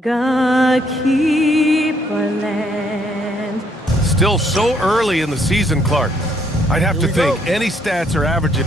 God keep our land. Still so early in the season, Clark. I'd have to think any stats are averaging.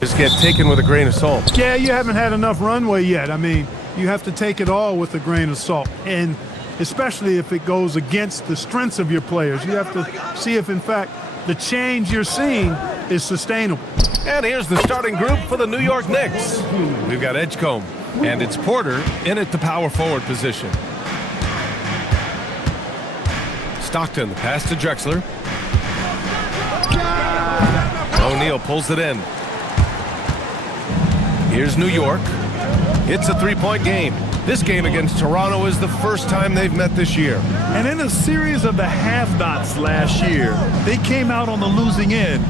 Just get taken with a grain of salt. Yeah, you haven't had enough runway yet. I mean, you have to take it all with a grain of salt, and especially if it goes against the strengths of your players. You have to see if, in fact, the change you're seeing is sustainable. And here's the starting group for the New York Knicks. We've got Edgecombe, and it's Porter in at the power forward position. Stockton, the pass to Drexler. O'Neal pulls it in. Here's New York. It's a three-point game. This game against Toronto is the first time they've met this year. And in a series of the have-nots last year, they came out on the losing end,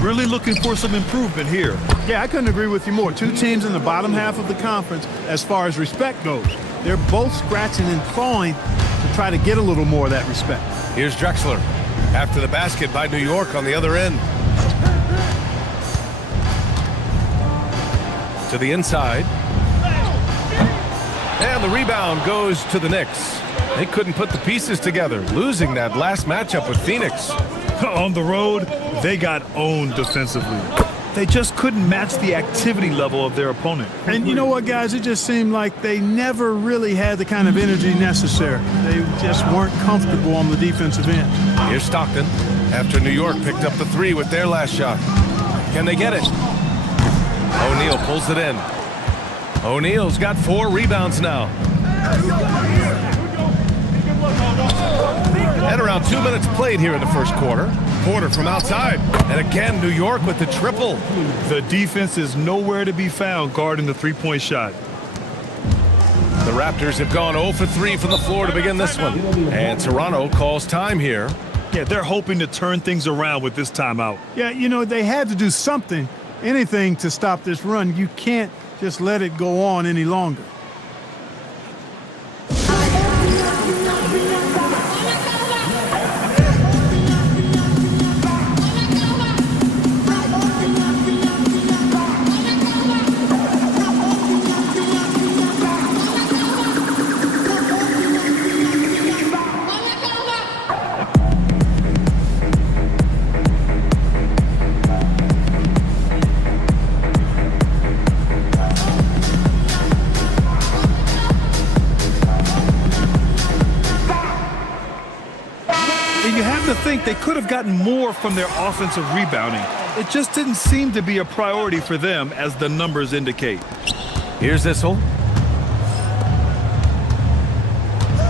really looking for some improvement here. Yeah, I couldn't agree with you more. Two teams in the bottom half of the conference as far as respect goes. They're both scratching and clawing to try to get a little more of that respect. Here's Drexler. After the basket by New York on the other end. To the inside. And the rebound goes to the Knicks. They couldn't put the pieces together, losing that last matchup with Phoenix. On the road, they got owned defensively. They just couldn't match the activity level of their opponent. And you know what, guys? It just seemed like they never really had the kind of energy necessary. They just weren't comfortable on the defensive end. Here's Stockton after New York picked up the three with their last shot. Can they get it? O'Neal pulls it in. O'Neal's got 4 rebounds now. And around 2 minutes played here in the first quarter. Porter from outside. And again, New York with the triple. The defense is nowhere to be found guarding the three-point shot. The Raptors have gone 0 for 3 from the floor to begin this one. And Toronto calls time here. Yeah, they're hoping to turn things around with this timeout. Yeah, you know, they had to do something, anything to stop this run. You can't just let it go on any longer. You have to think they could have gotten more from their offensive rebounding. It just didn't seem to be a priority for them, as the numbers indicate. Here's Issel.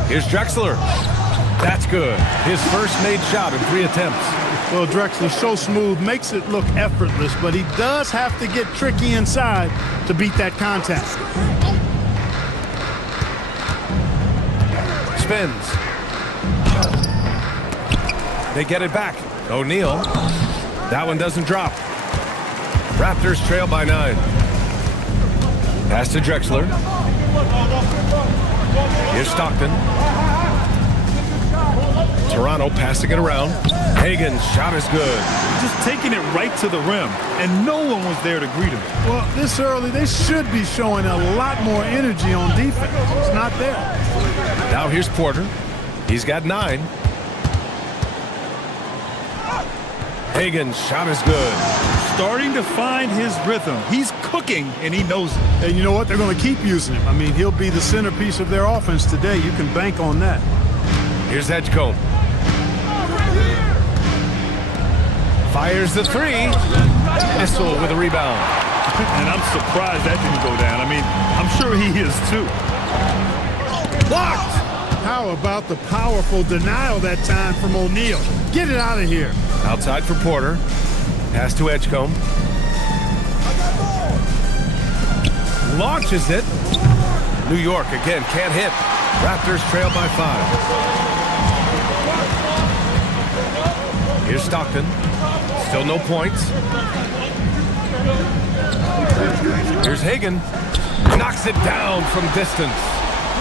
Here's Drexler. That's good. His first made shot in 3 attempts. Well, Drexler's so smooth, makes it look effortless, but he does have to get tricky inside to beat that contact. Spins. They get it back. O'Neal. That one doesn't drop. Raptors trail by 9. Pass to Drexler. Here's Stockton. Toronto passing it around. Hagan's shot is good. Just taking it right to the rim, and no one was there to greet him. Well, this early, they should be showing a lot more energy on defense. It's not there. Now here's Porter. He's got 9. Hagan's shot is good. Starting to find his rhythm. He's cooking, and he knows it. And you know what? They're going to keep using him. I mean, he'll be the centerpiece of their offense today. You can bank on that. Here's Edgecombe. Fires the 3. Issel with a rebound. And I'm surprised that didn't go down. I mean, I'm sure he is too. Blocked! How about the powerful denial that time from O'Neal? Get it out of here. Outside for Porter. Pass to Edgecombe. Launches it. New York again can't hit. Raptors trail by 5. Here's Stockton. Still no points. Here's Hagan. Knocks it down from distance.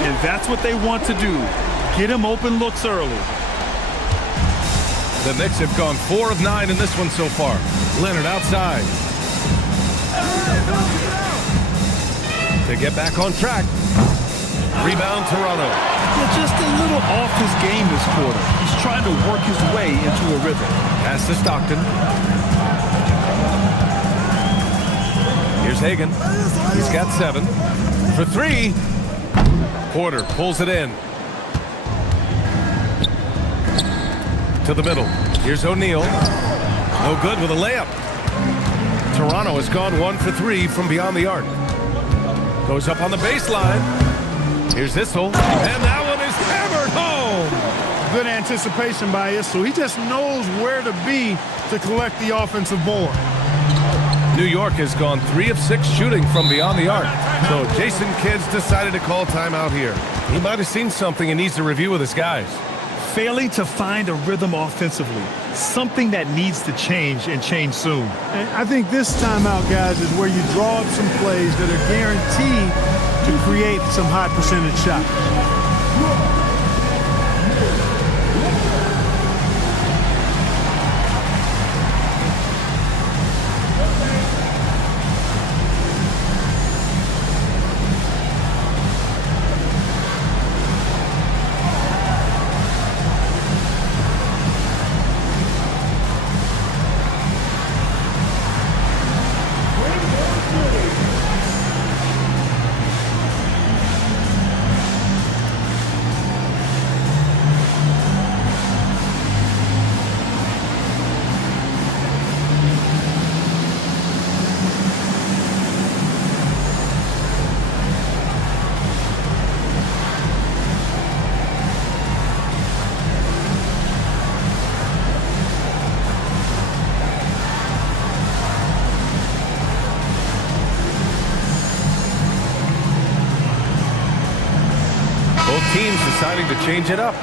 And that's what they want to do. Get him open looks early. The Knicks have gone 4 of 9 in this one so far. Leonard outside. To get back on track. Rebound Toronto. Yeah, just a little off his game this quarter. He's trying to work his way into a rhythm. Pass to Stockton. Here's Hagan. He's got 7. For 3. Porter pulls it in. To the middle. Here's O'Neal. No good with a layup. Toronto has gone 1 for 3 from beyond the arc. Goes up on the baseline. Here's Issel. And that one is hammered home. Good anticipation by Issel. He just knows where to be to collect the offensive board. New York has gone 3 of 6 shooting from beyond the arc. So Jason Kidd's decided to call timeout here. He might have seen something and needs to review with his guys. Failing to find a rhythm offensively. Something that needs to change and change soon. And I think this timeout, guys, is where you draw up some plays that are guaranteed to create some high percentage shots. Both teams deciding to change it up.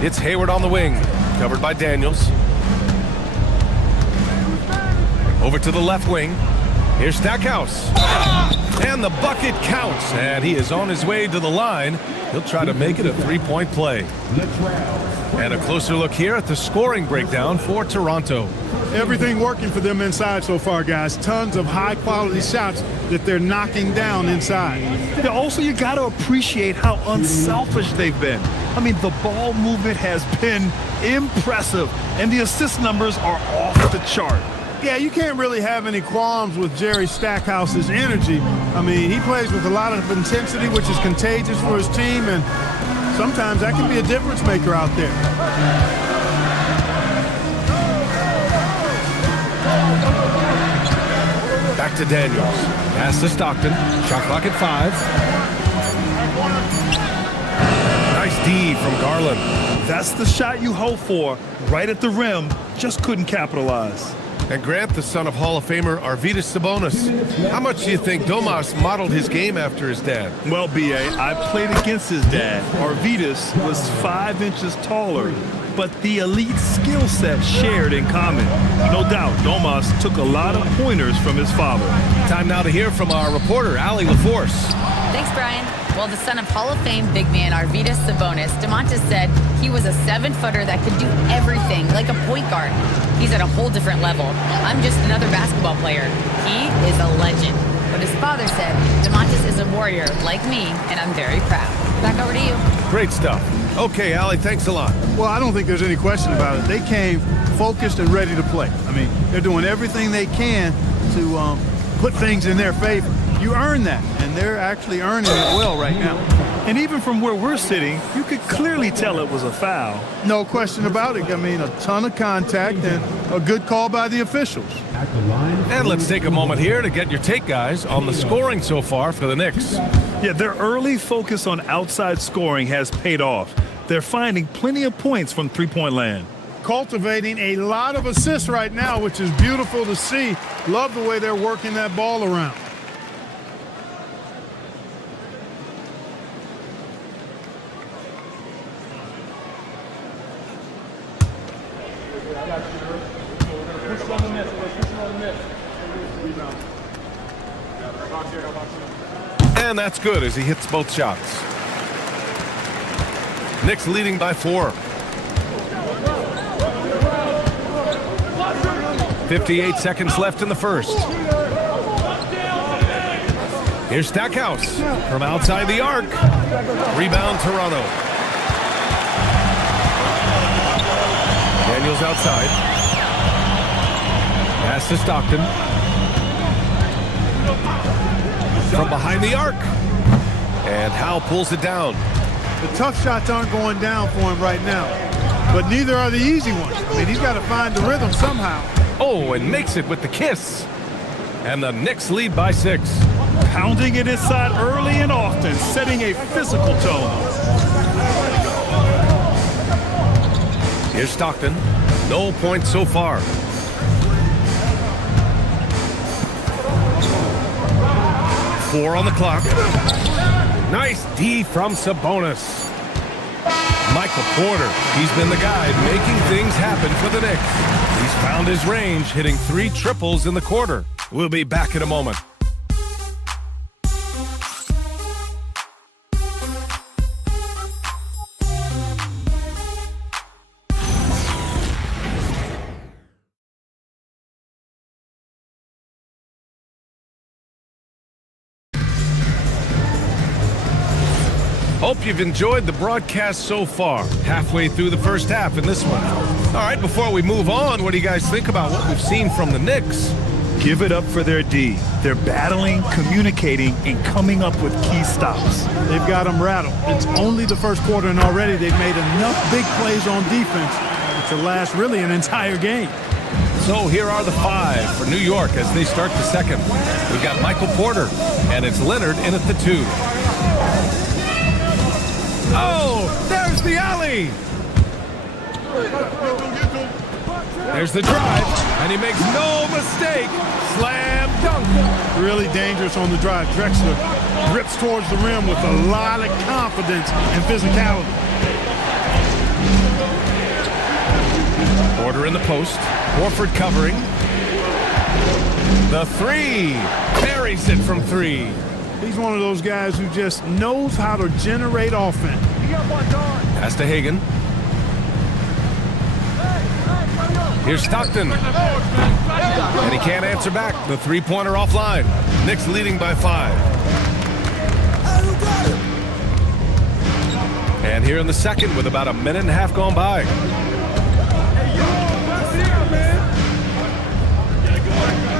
It's Hayward on the wing, covered by Daniels. Over to the left wing. Here's Stackhouse. And the bucket counts. And he is on his way to the line. He'll try to make it a three-point play. And a closer look here at the scoring breakdown for Toronto. Everything working for them inside so far, guys. Tons of high-quality shots that they're knocking down inside. Yeah, also, you got to appreciate how unselfish they've been. I mean, the ball movement has been impressive, and the assist numbers are off the chart. Yeah, you can't really have any qualms with Jerry Stackhouse's energy. I mean, he plays with a lot of intensity, which is contagious for his team, and sometimes that can be a difference maker out there. Back to Daniels. Pass to Stockton. Shot clock at 5. Nice D from Garland. That's the shot you hope for, right at the rim. Just couldn't capitalize. And Grant, the son of Hall of Famer Arvydas Sabonis. How much do you think Domas modeled his game after his dad? Well, B.A., I played against his dad. Arvydas was 5 inches taller, but the elite skill set shared in common. No doubt, Domas took a lot of pointers from his father. Time now to hear from our reporter, Allie LaForce. Thanks, Brian. Well, the son of Hall of Fame big man Arvydas Sabonis, DeMontis said he was a 7-footer that could do everything, like a point guard. He's at a whole different level. I'm just another basketball player. He is a legend. But his father said, DeMontis is a warrior like me, and I'm very proud. Back over to you. Great stuff. Okay, Allie, thanks a lot. Well, I don't think there's any question about it. They came focused and ready to play. I mean, they're doing everything they can to put things in their favor. You earn that, and they're actually earning it well right now. And even from where we're sitting, you could clearly tell it was a foul. No question about it. I mean, a ton of contact and a good call by the officials. And let's take a moment here to get your take, guys, on the scoring so far for the Knicks. Yeah, their early focus on outside scoring has paid off. They're finding plenty of points from three-point land. Cultivating a lot of assists right now, which is beautiful to see. Love the way they're working that ball around. And that's good as he hits both shots. Knicks leading by 4. 58 seconds left in the first. Here's Stackhouse from outside the arc. Rebound, Toronto. Daniels outside. Pass to Stockton. From behind the arc. And Howe pulls it down. The tough shots aren't going down for him right now, but neither are the easy ones. I mean, he's got to find the rhythm somehow. Oh, and makes it with the kiss. And the Knicks lead by 6. Pounding it inside early and often, setting a physical tone. Here's Stockton. No points so far. Four on the clock. Nice D from Sabonis. Michael Porter, he's been the guy making things happen for the Knicks. He's found his range, hitting 3 triples in the quarter. We'll be back in a moment. Hope you've enjoyed the broadcast so far. Halfway through the first half in this one. All right, before we move on, what do you guys think about what we've seen from the Knicks? Give it up for their D. They're battling, communicating, and coming up with key stops. They've got them rattled. It's only the first quarter, and already they've made enough big plays on defense to last really an entire game. So here are the 5 for New York as they start the second. We've got Michael Porter, and it's Leonard in at the 2. Oh, there's the alley. There's the drive, and he makes no mistake. Slam dunk. Really dangerous on the drive. Drexler rips towards the rim with a lot of confidence and physicality. Porter in the post. Horford covering. The 3. Buries it from 3. He's one of those guys who just knows how to generate offense. Pass to Hagan. Here's Stockton. And he can't answer back. The 3-pointer offline. Knicks leading by 5. And here in the second with about a minute and a half gone by.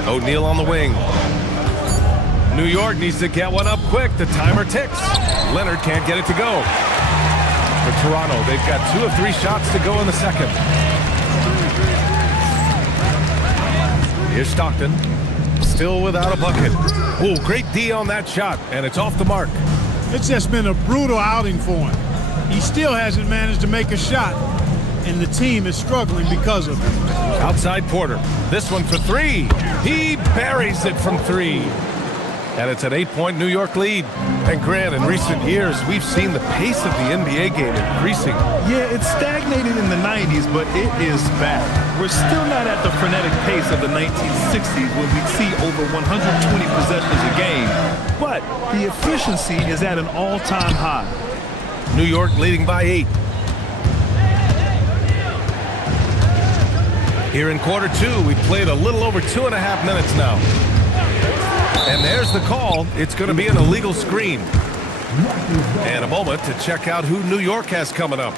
O'Neal on the wing. New York needs to get one up quick. The timer ticks. Leonard can't get it to go. For Toronto, they've got 2 of 3 shots to go in the second. Here's Stockton. Still without a bucket. Oh, great D on that shot, and it's off the mark. It's just been a brutal outing for him. He still hasn't managed to make a shot, and the team is struggling because of it. Outside Porter. This one for three. He buries it from three. And it's an 8-point New York lead. And Grant, in recent years, we've seen the pace of the NBA game increasing. Yeah, it stagnated in the 90s, but it is back. We're still not at the frenetic pace of the 1960s when we'd see over 120 possessions a game. But the efficiency is at an all-time high. New York leading by 8. Here in quarter 2, we've played a little over 2.5 minutes now. And there's the call. It's going to be an illegal screen. And a moment to check out who New York has coming up.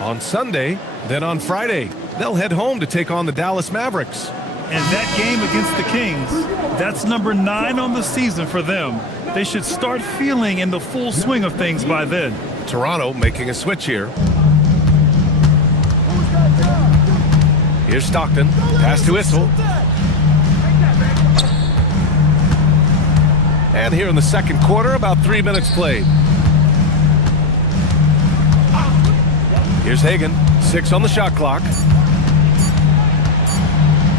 On Sunday, then on Friday, they'll head home to take on the Dallas Mavericks. And that game against the Kings, that's number 9 on the season for them. They should start feeling in the full swing of things by then. Toronto making a switch here. Here's Stockton. Pass to Issel. And here in the second quarter, about 3 minutes played. Here's Hagan. 6 on the shot clock.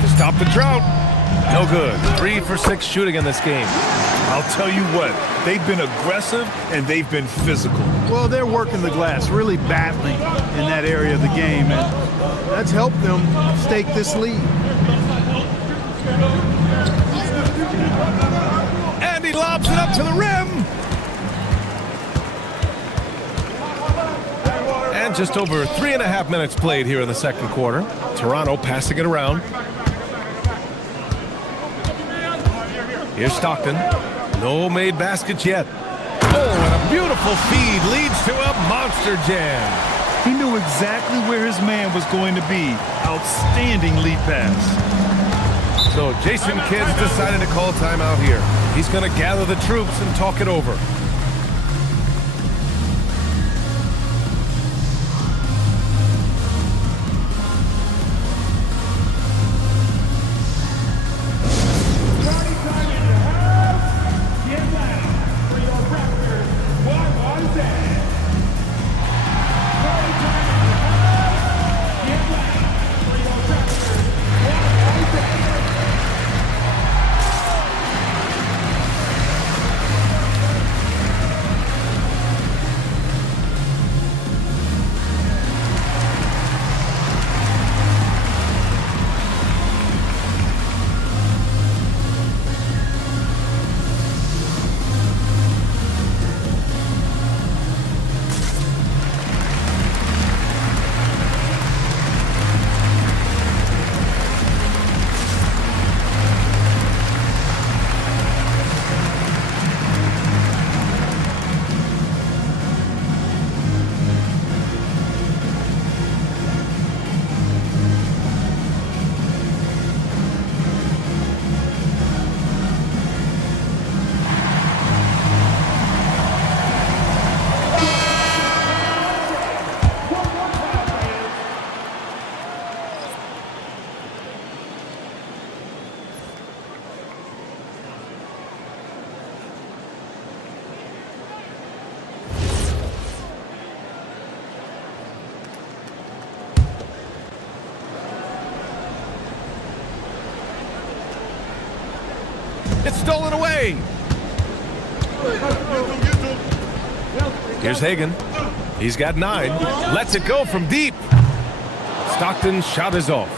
To stop the drought. No good. 3 for 6 shooting in this game. I'll tell you what, they've been aggressive and they've been physical. Well, they're working the glass, really battling in that area of the game, and that's helped them stake this lead. And he lobs it up to the rim. And just over 3.5 minutes played here in the second quarter. Toronto passing it around. Here's Stockton. No made baskets yet. Oh, and a beautiful feed leads to a monster jam. He knew exactly where his man was going to be. Outstanding lead pass. So Jason Kidd's decided to call timeout here. He's going to gather the troops and talk it over. It's stolen away. Here's Hagan. He's got 9. Lets it go from deep. Stockton's shot is off.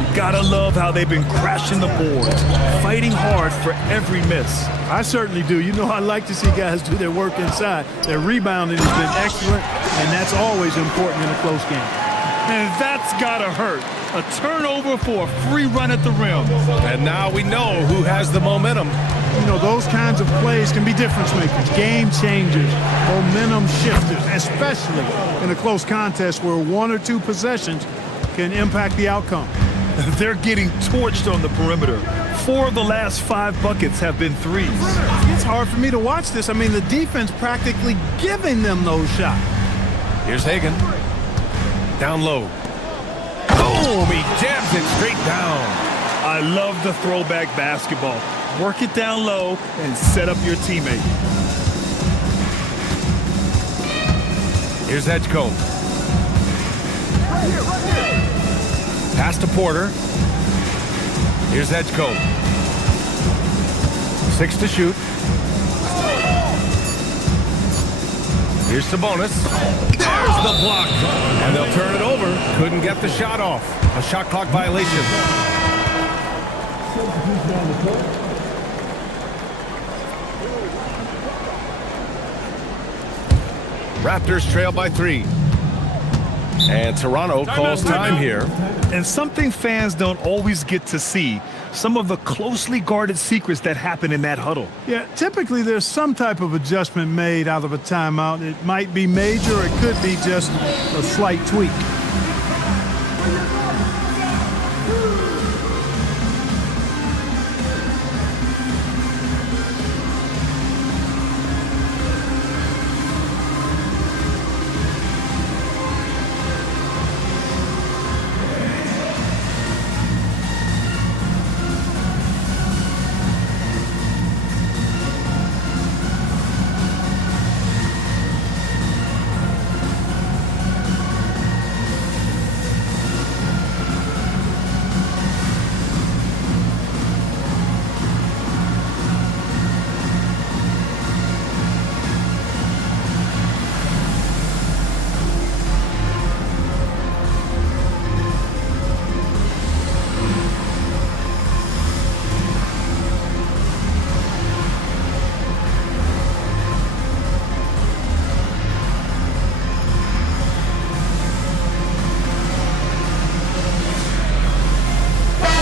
You gotta love how they've been crashing the boards, fighting hard for every miss. I certainly do. You know, I like to see guys do their work inside. Their rebounding has been excellent, and that's always important in a close game. And that's gotta hurt. A turnover for a free run at the rim. And now we know who has the momentum. You know, those kinds of plays can be difference makers, game changers, momentum shifters, especially in a close contest where 1 or 2 possessions can impact the outcome. They're getting torched on the perimeter. 4 of the last 5 buckets have been threes. It's hard for me to watch this. I mean, the defense practically giving them those shots. Here's Hagan. Down low. Boom! He jams it straight down. I love the throwback basketball. Work it down low and set up your teammate. Here's Edgecombe. Pass to Porter. Here's Edgecombe. 6 to shoot. Here's Sabonis. There's the block. And they'll turn it over. Couldn't get the shot off. A shot clock violation. Raptors trail by 3. And Toronto calls time here. And something fans don't always get to see, some of the closely guarded secrets that happen in that huddle. Yeah, typically there's some type of adjustment made out of a timeout. It might be major, or it could be just a slight tweak.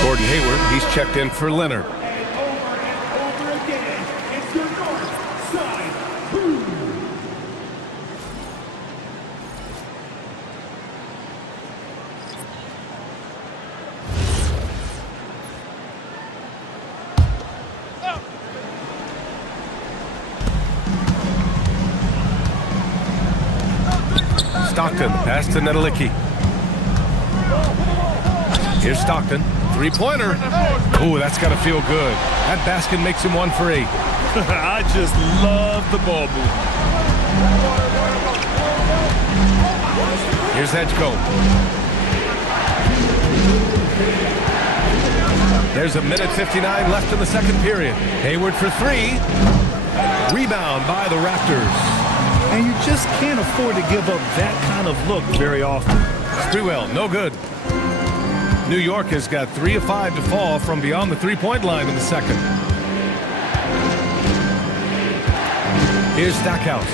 Gordon Hayward, he's checked in for Leonard. Stockton, pass to Nedelicki. Here's Stockton. Three-pointer. Ooh, that's got to feel good. That basket makes him 1 for 8. I just love the ball move. Here's Edgecombe. There's a minute 59 left in the second period. Hayward for 3. Rebound by the Raptors. And you just can't afford to give up that kind of look very often. Sprewell, no good. New York has got 3 of 5 to fall from beyond the three-point line in the second. Here's Stackhouse.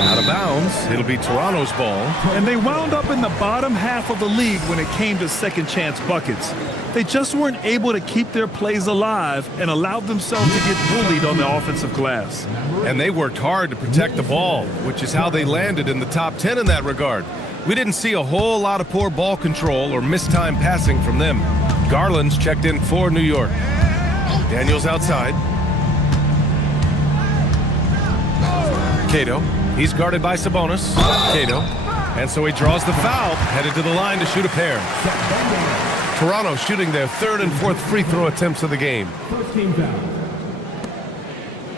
Out of bounds. It'll be Toronto's ball. And they wound up in the bottom half of the league when it came to second chance buckets. They just weren't able to keep their plays alive and allowed themselves to get bullied on the offensive glass. And they worked hard to protect the ball, which is how they landed in the top 10 in that regard. We didn't see a whole lot of poor ball control or mistimed passing from them. Garland's checked in for New York. Daniels outside. Cato. He's guarded by Sabonis. Cato. And so he draws the foul, headed to the line to shoot a pair. Toronto shooting their 3rd and 4th free throw attempts of the game. First team foul.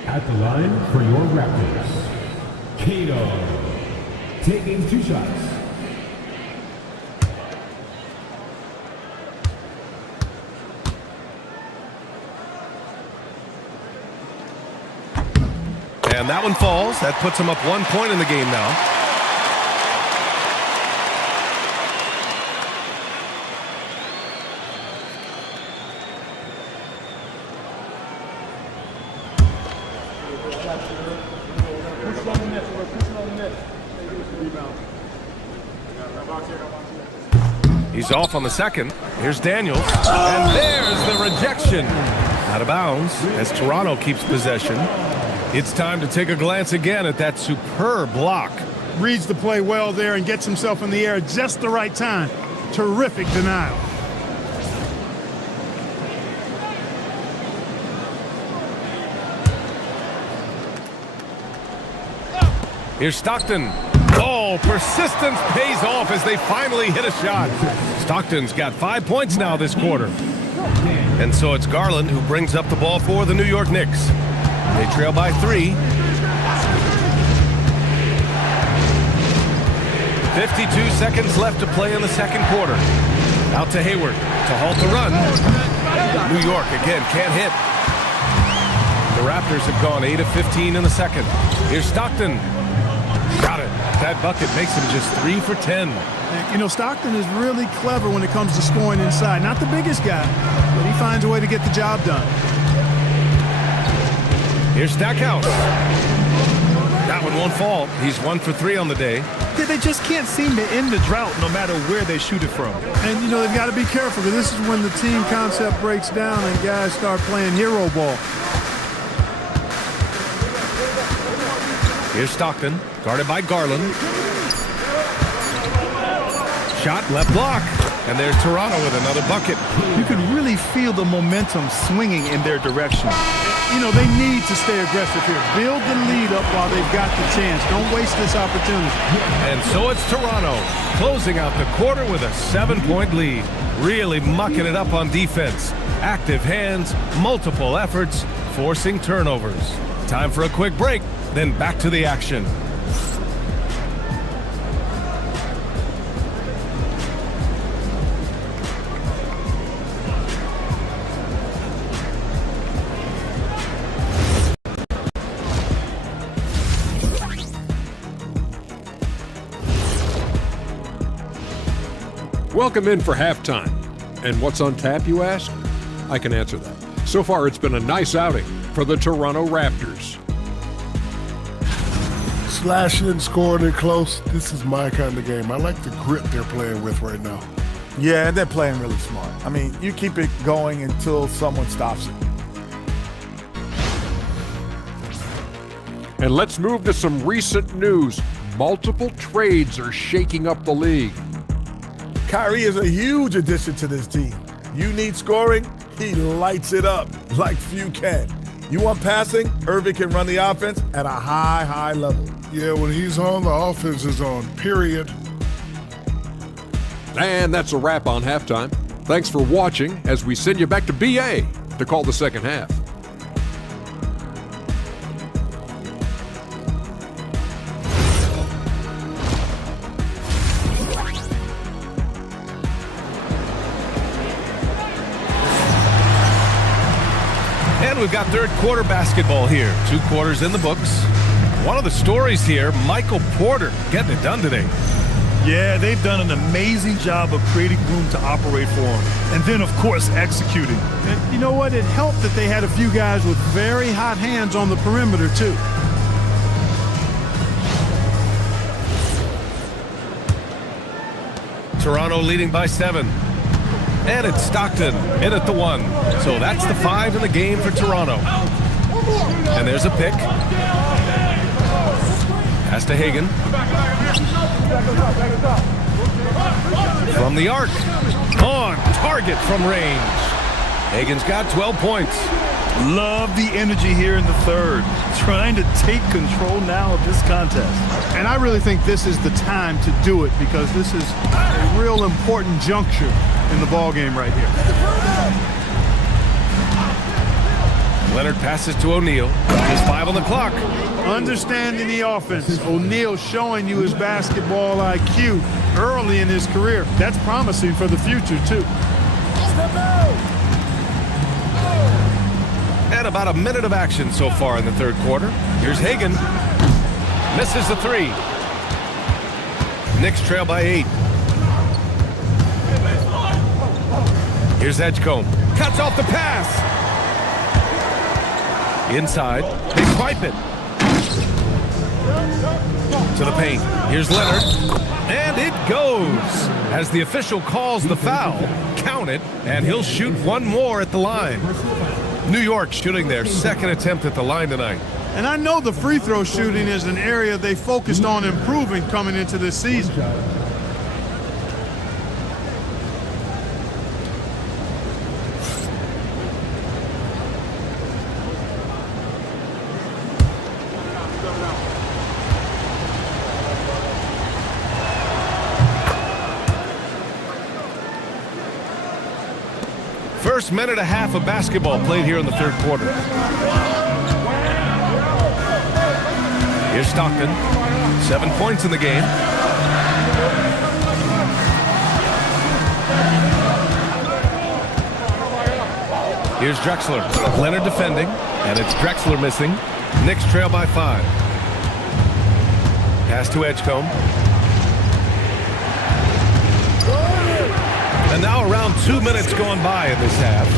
At the line for your Raptors, Cato. Taking 2 shots. And that one falls. That puts him up 1 point in the game now. He's off on the second. Here's Daniels. And there's the rejection. Out of bounds as Toronto keeps possession. It's time to take a glance again at that superb block. Reads the play well there and gets himself in the air at just the right time. Terrific denial. Here's Stockton. Oh, persistence pays off as they finally hit a shot. Stockton's got 5 points now this quarter. And so it's Garland who brings up the ball for the New York Knicks. They trail by 3. 52 seconds left to play in the second quarter. Out to Hayward to halt the run. New York again can't hit. The Raptors have gone 8 of 15 in the second. Here's Stockton. Got it. That bucket makes him just 3 for 10. And, you know, Stockton is really clever when it comes to scoring inside. Not the biggest guy, but he finds a way to get the job done. Here's Stackhouse. That one won't fall. He's 1 for 3 on the day. Yeah, they just can't seem to end the drought no matter where they shoot it from. And, you know, they've got to be careful because this is when the team concept breaks down and guys start playing hero ball. Here's Stockton, guarded by Garland. Shot, left block. And there's Toronto with another bucket. You can really feel the momentum swinging in their direction. You know, they need to stay aggressive here. Build the lead up while they've got the chance. Don't waste this opportunity. And so it's Toronto closing out the quarter with a 7-point lead. Really mucking it up on defense. Active hands, multiple efforts, forcing turnovers. Time for a quick break, then back to the action. Welcome in for halftime. And what's on tap, you ask? I can answer that. So far, it's been a nice outing for the Toronto Raptors. Slashing and scoring it close. This is my kind of game. I like the grit they're playing with right now. Yeah, and they're playing really smart. I mean, you keep it going until someone stops it. And let's move to some recent news. Multiple trades are shaking up the league. Kyrie is a huge addition to this team. You need scoring, he lights it up like few can. You want passing, Irving can run the offense at a high level. Yeah, when he's on, the offense is on, period. And that's a wrap on halftime. Thanks for watching as we send you back to BA to call the second half. And we've got third quarter basketball here. 2 quarters in the books. One of the stories here, Michael Porter getting it done today. Yeah, they've done an amazing job of creating room to operate for him. And then, of course, executing. And you know what? It helped that they had a few guys with very hot hands on the perimeter, too. Toronto leading by 7. And it's Stockton in at the 1. So that's the 5 in the game for Toronto. And there's a pick. Pass to Hagan. From the arc. On target from range. Hagan's got 12 points. Love the energy here in the third. Trying to take control now of this contest. And I really think this is the time to do it because this is a real important juncture in the ball game right here. Leonard passes to O'Neal. There's 5 on the clock. Understanding the offense. O'Neal showing you his basketball IQ early in his career. That's promising for the future, too. And about a minute of action so far in the third quarter. Here's Hagan. Misses the 3. Knicks trail by 8. Here's Edgecombe. Cuts off the pass. Inside. They swipe it. To the paint. Here's Leonard. And it goes. As the official calls the foul, count it, and he'll shoot one more at the line. New York shooting their second attempt at the line tonight. And I know the free throw shooting is an area they focused on improving coming into this season. First minute and a half of basketball played here in the third quarter. Here's Stockton. 7 points in the game. Here's Drexler. Leonard defending, and it's Drexler missing. Knicks trail by 5. Pass to Edgecombe. And now around 2 minutes going by in this half.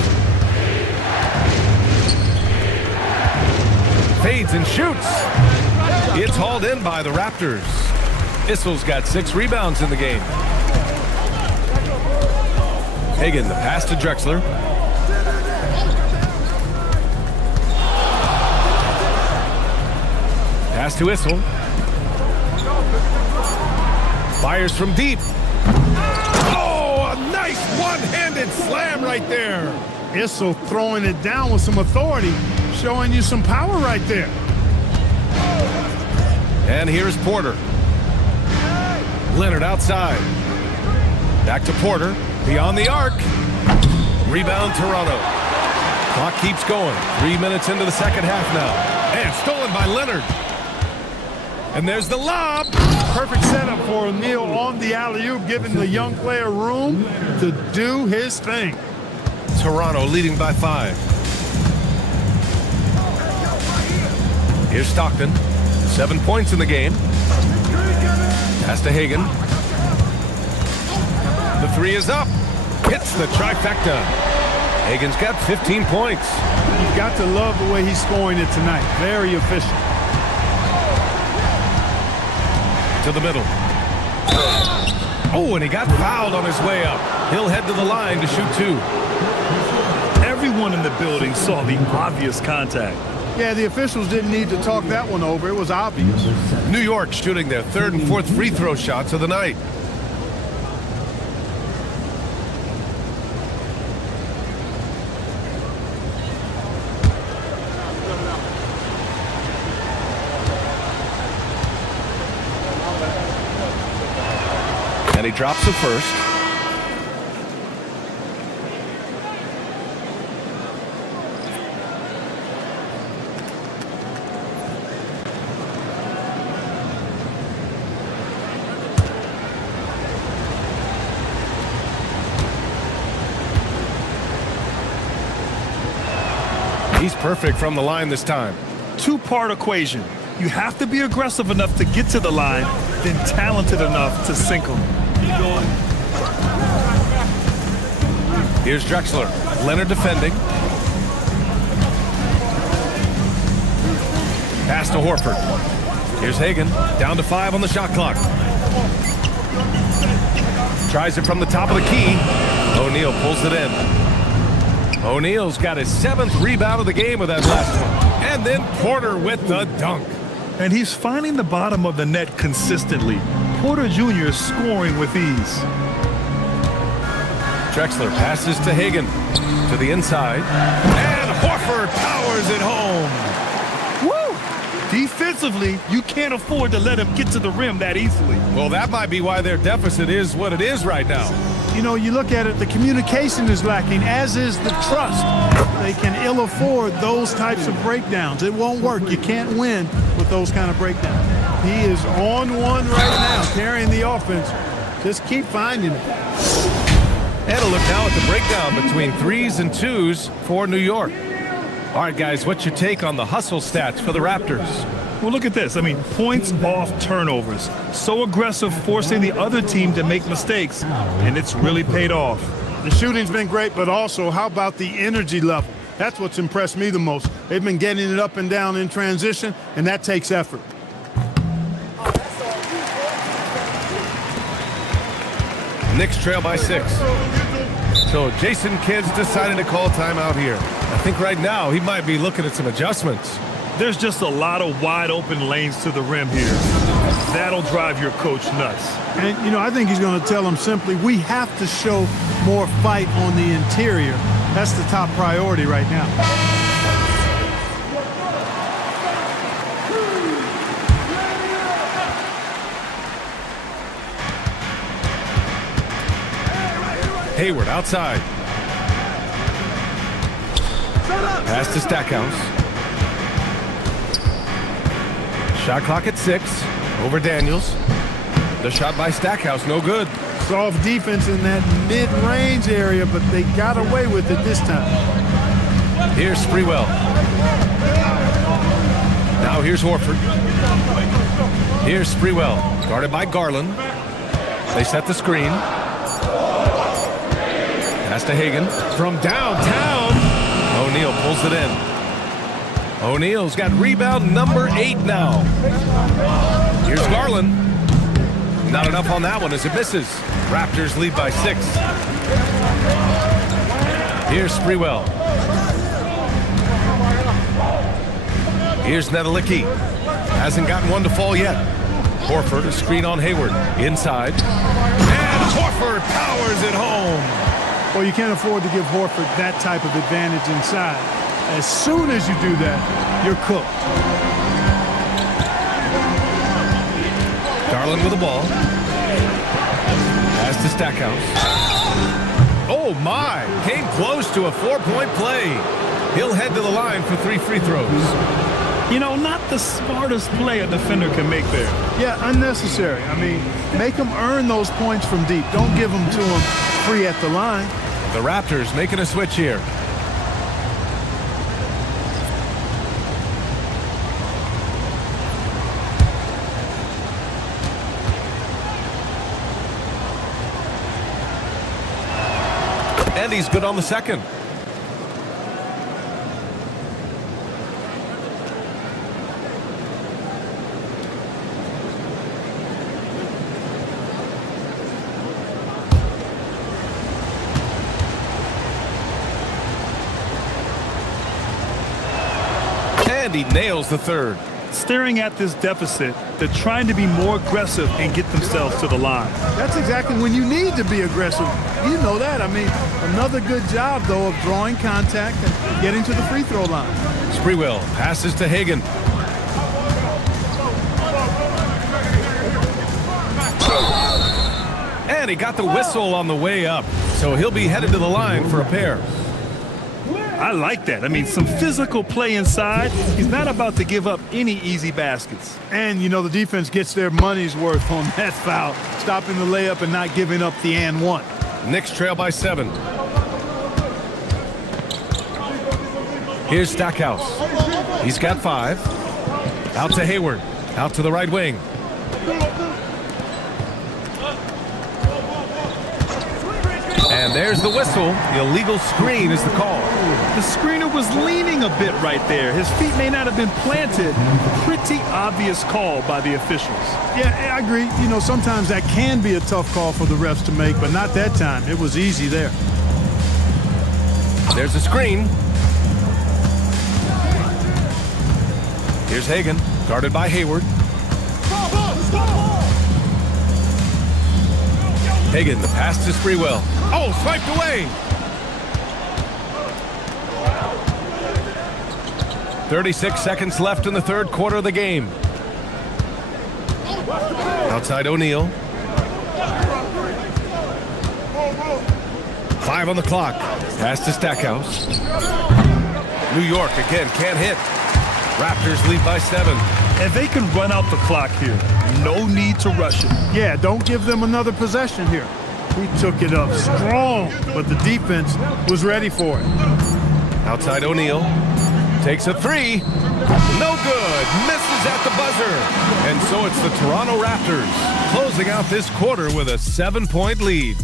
Fades and shoots. It's hauled in by the Raptors. Issel's got 6 rebounds in the game. Hagan, the pass to Drexler. Pass to Issel. Fires from deep. Oh, a nice one-handed slam right there. Issel throwing it down with some authority, showing you some power right there. And here's Porter. Leonard outside. Back to Porter. Beyond the arc. Rebound Toronto. Clock keeps going. 3 minutes into the second half now. And stolen by Leonard. And there's the lob. Perfect setup for O'Neal on the alley-oop, giving the young player room to do his thing. Toronto leading by 5. Here's Stockton. 7 points in the game. Pass to Hagan. The 3 is up. Hits the trifecta. Hagan's got 15 points. You've got to love the way he's scoring it tonight. Very efficient. To the middle. Oh, and he got fouled on his way up. He'll head to the line to shoot 2. Everyone in the building saw the obvious contact. Yeah, the officials didn't need to talk that one over. It was obvious. New York shooting their 3rd and 4th free throw shots of the night. And he drops the first. He's perfect from the line this time. 2-part equation. You have to be aggressive enough to get to the line, then talented enough to sink them. Here's Drexler. Leonard defending. Pass to Horford. Here's Hagan. Down to 5 on the shot clock. Tries it from the top of the key. O'Neal pulls it in. O'Neal's got his 7th rebound of the game with that last one. And then Porter with the dunk. And he's finding the bottom of the net consistently. Porter Jr. is scoring with ease. Drexler passes to Hagan. To the inside. And Horford powers it home. Woo! Defensively, you can't afford to let him get to the rim that easily. Well, that might be why their deficit is what it is right now. You know, you look at it, the communication is lacking, as is the trust. They can ill afford those types of breakdowns. It won't work. You can't win with those kind of breakdowns. He is on one right now, carrying the offense. Just keep finding it. And a look now at the breakdown between 3s and 2s for New York. All right, guys, what's your take on the hustle stats for the Raptors? Well, look at this. I mean, points off turnovers. So aggressive, forcing the other team to make mistakes, and it's really paid off. The shooting's been great, but also, how about the energy level? That's what's impressed me the most. They've been getting it up and down in transition, and that takes effort. Knicks trail by 6. So Jason Kidd's decided to call timeout here. I think right now he might be looking at some adjustments. There's just a lot of wide open lanes to the rim here. That'll drive your coach nuts. And, you know, I think he's going to tell them simply, we have to show more fight on the interior. That's the top priority right now. Hayward outside. Pass to Stackhouse. Shot clock at 6. Over Daniels. The shot by Stackhouse, no good. Soft defense in that mid-range area, but they got away with it this time. Here's Sprewell. Now here's Horford. Here's Sprewell, guarded by Garland. They set the screen. Pass to Hagan from downtown. O'Neal pulls it in. O'Neal's got rebound number 8 now. Here's Garland. Not enough on that one as it misses. Raptors lead by 6. Here's Sprewell. Here's Nedelicki. Hasn't gotten one to fall yet. Horford, a screen on Hayward. Inside. And Horford powers it home. Well, you can't afford to give Horford that type of advantage inside. As soon as you do that, you're cooked. Garland with the ball. Pass to Stackhouse. Oh, my. Came close to a 4-point play. He'll head to the line for 3 free throws. You know, not the smartest play a defender can make there. Yeah, unnecessary. I mean, make them earn those points from deep. Don't give them to them free at the line. The Raptors making a switch here. And he's good on the second. And he nails the third. Staring at this deficit, they're trying to be more aggressive and get themselves to the line. That's exactly when you need to be aggressive. You know that. I mean, another good job, though, of drawing contact and getting to the free throw line. Sprewell passes to Hagan. And he got the whistle on the way up, so he'll be headed to the line for a pair. I like that. I mean, some physical play inside. He's not about to give up any easy baskets. And, you know, the defense gets their money's worth on that foul, stopping the layup and not giving up the and one. Knicks trail by 7. Here's Stackhouse. He's got 5. Out to Hayward. Out to the right wing. And there's the whistle. The illegal screen is the call. The screener was leaning a bit right there. His feet may not have been planted. Pretty obvious call by the officials. Yeah, I agree. You know, sometimes that can be a tough call for the refs to make, but not that time. It was easy there. There's a screen. Here's Hagan, guarded by Hayward. Hagan, the pass to Sprewell. Oh, swiped away. 36 seconds left in the third quarter of the game. Outside O'Neal. 5 on the clock. Pass to Stackhouse. New York again can't hit. Raptors lead by 7. And they can run out the clock here. No need to rush it. Yeah, don't give them another possession here. He took it up strong, but the defense was ready for it. Outside O'Neal. Takes a 3. No good. Misses at the buzzer. And so it's the Toronto Raptors closing out this quarter with a 7-point lead.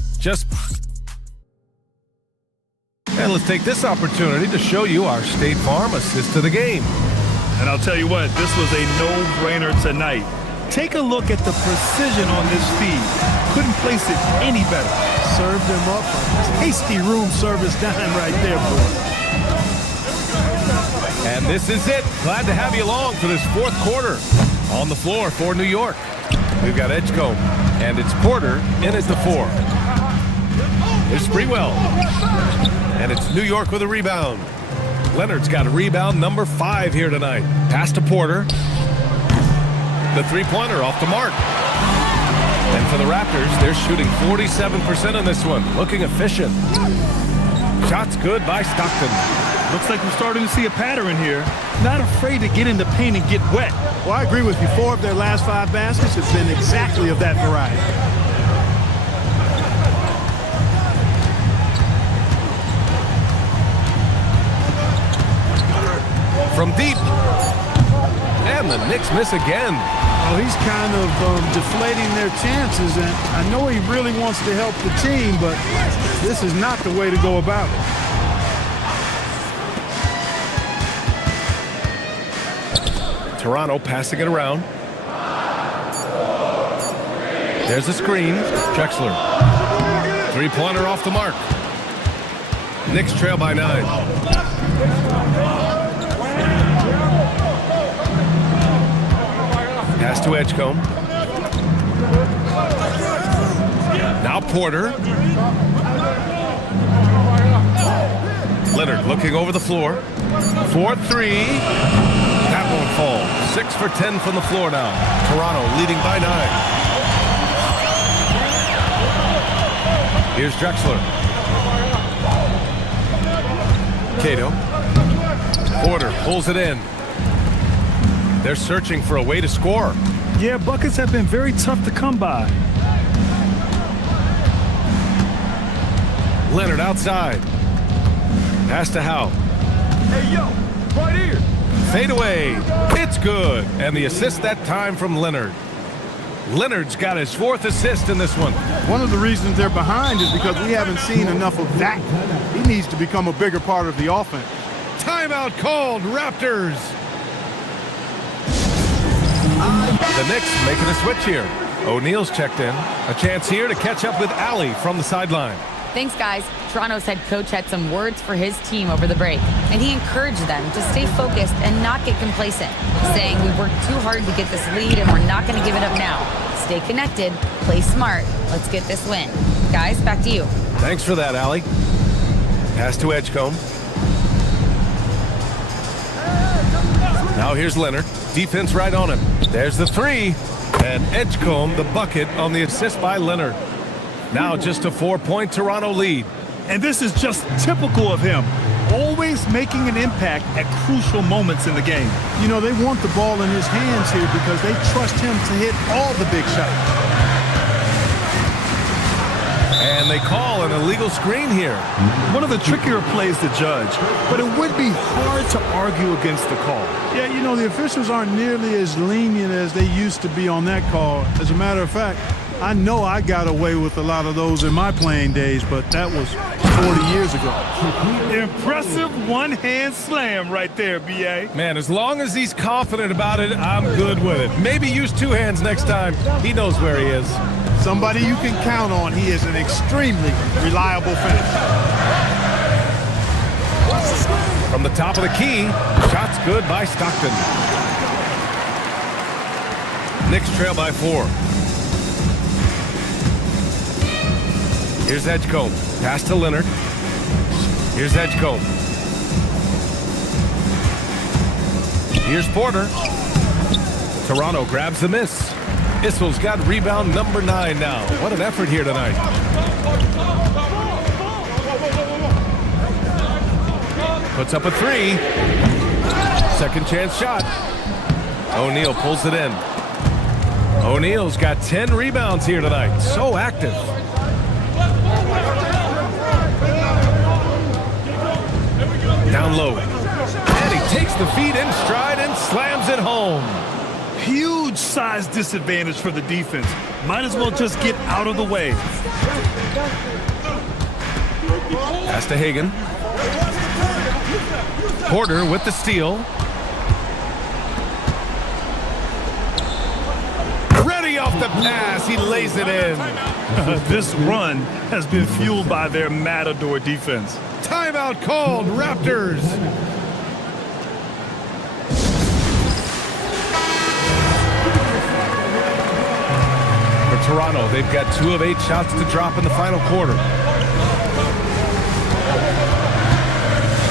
And let's take this opportunity to show you our State Farm assist to the game. And I'll tell you what, this was a no-brainer tonight. Take a look at the precision on this feed. Couldn't place it any better. Served him up a tasty room service dime right there, boy. And this is it. Glad to have you along for this fourth quarter. On the floor for New York, we've got Edgecombe, and it's Porter in at the 4. There's Sprewell, and it's New York with a rebound. Leonard's got a rebound number 5 here tonight. Pass to Porter. The three-pointer off the mark. And for the Raptors, they're shooting 47% on this one. Looking efficient. Shots good by Stockton. Looks like we're starting to see a pattern here. Not afraid to get in the paint and get wet. Well, I agree with you. 4 of their last 5 baskets have been exactly of that variety. from deep. And the Knicks miss again. Well, he's kind of deflating their chances, and I know he really wants to help the team, but this is not the way to go about it. Toronto passing it around. There's a screen. Drexler. Three-pointer off the mark. Knicks trail by 9. Pass to Edgecombe. Now Porter. Leonard looking over the floor. 4-3. That won't fall. 6 for 10 from the floor now. Toronto leading by 9. Here's Drexler. Cato. Porter pulls it in. They're searching for a way to score. Yeah, buckets have been very tough to come by. Leonard outside. Pass to Howe. Hey, yo, right here. Fade away. It's good. And the assist that time from Leonard. Leonard's got his 4th assist in this one. One of the reasons they're behind is because we haven't seen enough of that. He needs to become a bigger part of the offense. Timeout called, Raptors. The Knicks making a switch here. O'Neal's checked in. A chance here to catch up with Allie from the sideline. Thanks, guys. Toronto's head coach had some words for his team over the break, and he encouraged them to stay focused and not get complacent, saying we worked too hard to get this lead and we're not going to give it up now. Stay connected, play smart, let's get this win. Guys, back to you. Thanks for that, Allie. Pass to Edgecombe. Now here's Leonard. Defense right on him. There's the 3. And Edgecombe the bucket on the assist by Leonard. Now just a 4-point Toronto lead. And this is just typical of him. Always making an impact at crucial moments in the game. You know, they want the ball in his hands here because they trust him to hit all the big shots. And they call an illegal screen here. One of the trickier plays to judge, but it would be hard to argue against the call. Yeah, you know, the officials aren't nearly as lenient as they used to be on that call. As a matter of fact, I know I got away with a lot of those in my playing days, but that was 40 years ago. Impressive one-hand slam right there, B.A. Man, as long as he's confident about it, I'm good with it. Maybe use 2 hands next time. He knows where he is. Somebody you can count on. He is an extremely reliable finisher. From the top of the key, shots good by Stockton. Knicks trail by 4. Here's Edgecombe. Pass to Leonard. Here's Edgecombe. Here's Porter. Toronto grabs the miss. Issel's got rebound number 9 now. What an effort here tonight. Puts up a 3. Second chance shot. O'Neal pulls it in. O'Neal's got 10 rebounds here tonight. So active. Down low. And he takes the feed in stride and slams it home. Huge size disadvantage for the defense. Might as well just get out of the way. Pass to Hagan. Porter with the steal. Ready off the pass. He lays it in. This run has been fueled by their Matador defense. Timeout called, Raptors. For Toronto, they've got 2 of 8 shots to drop in the final quarter.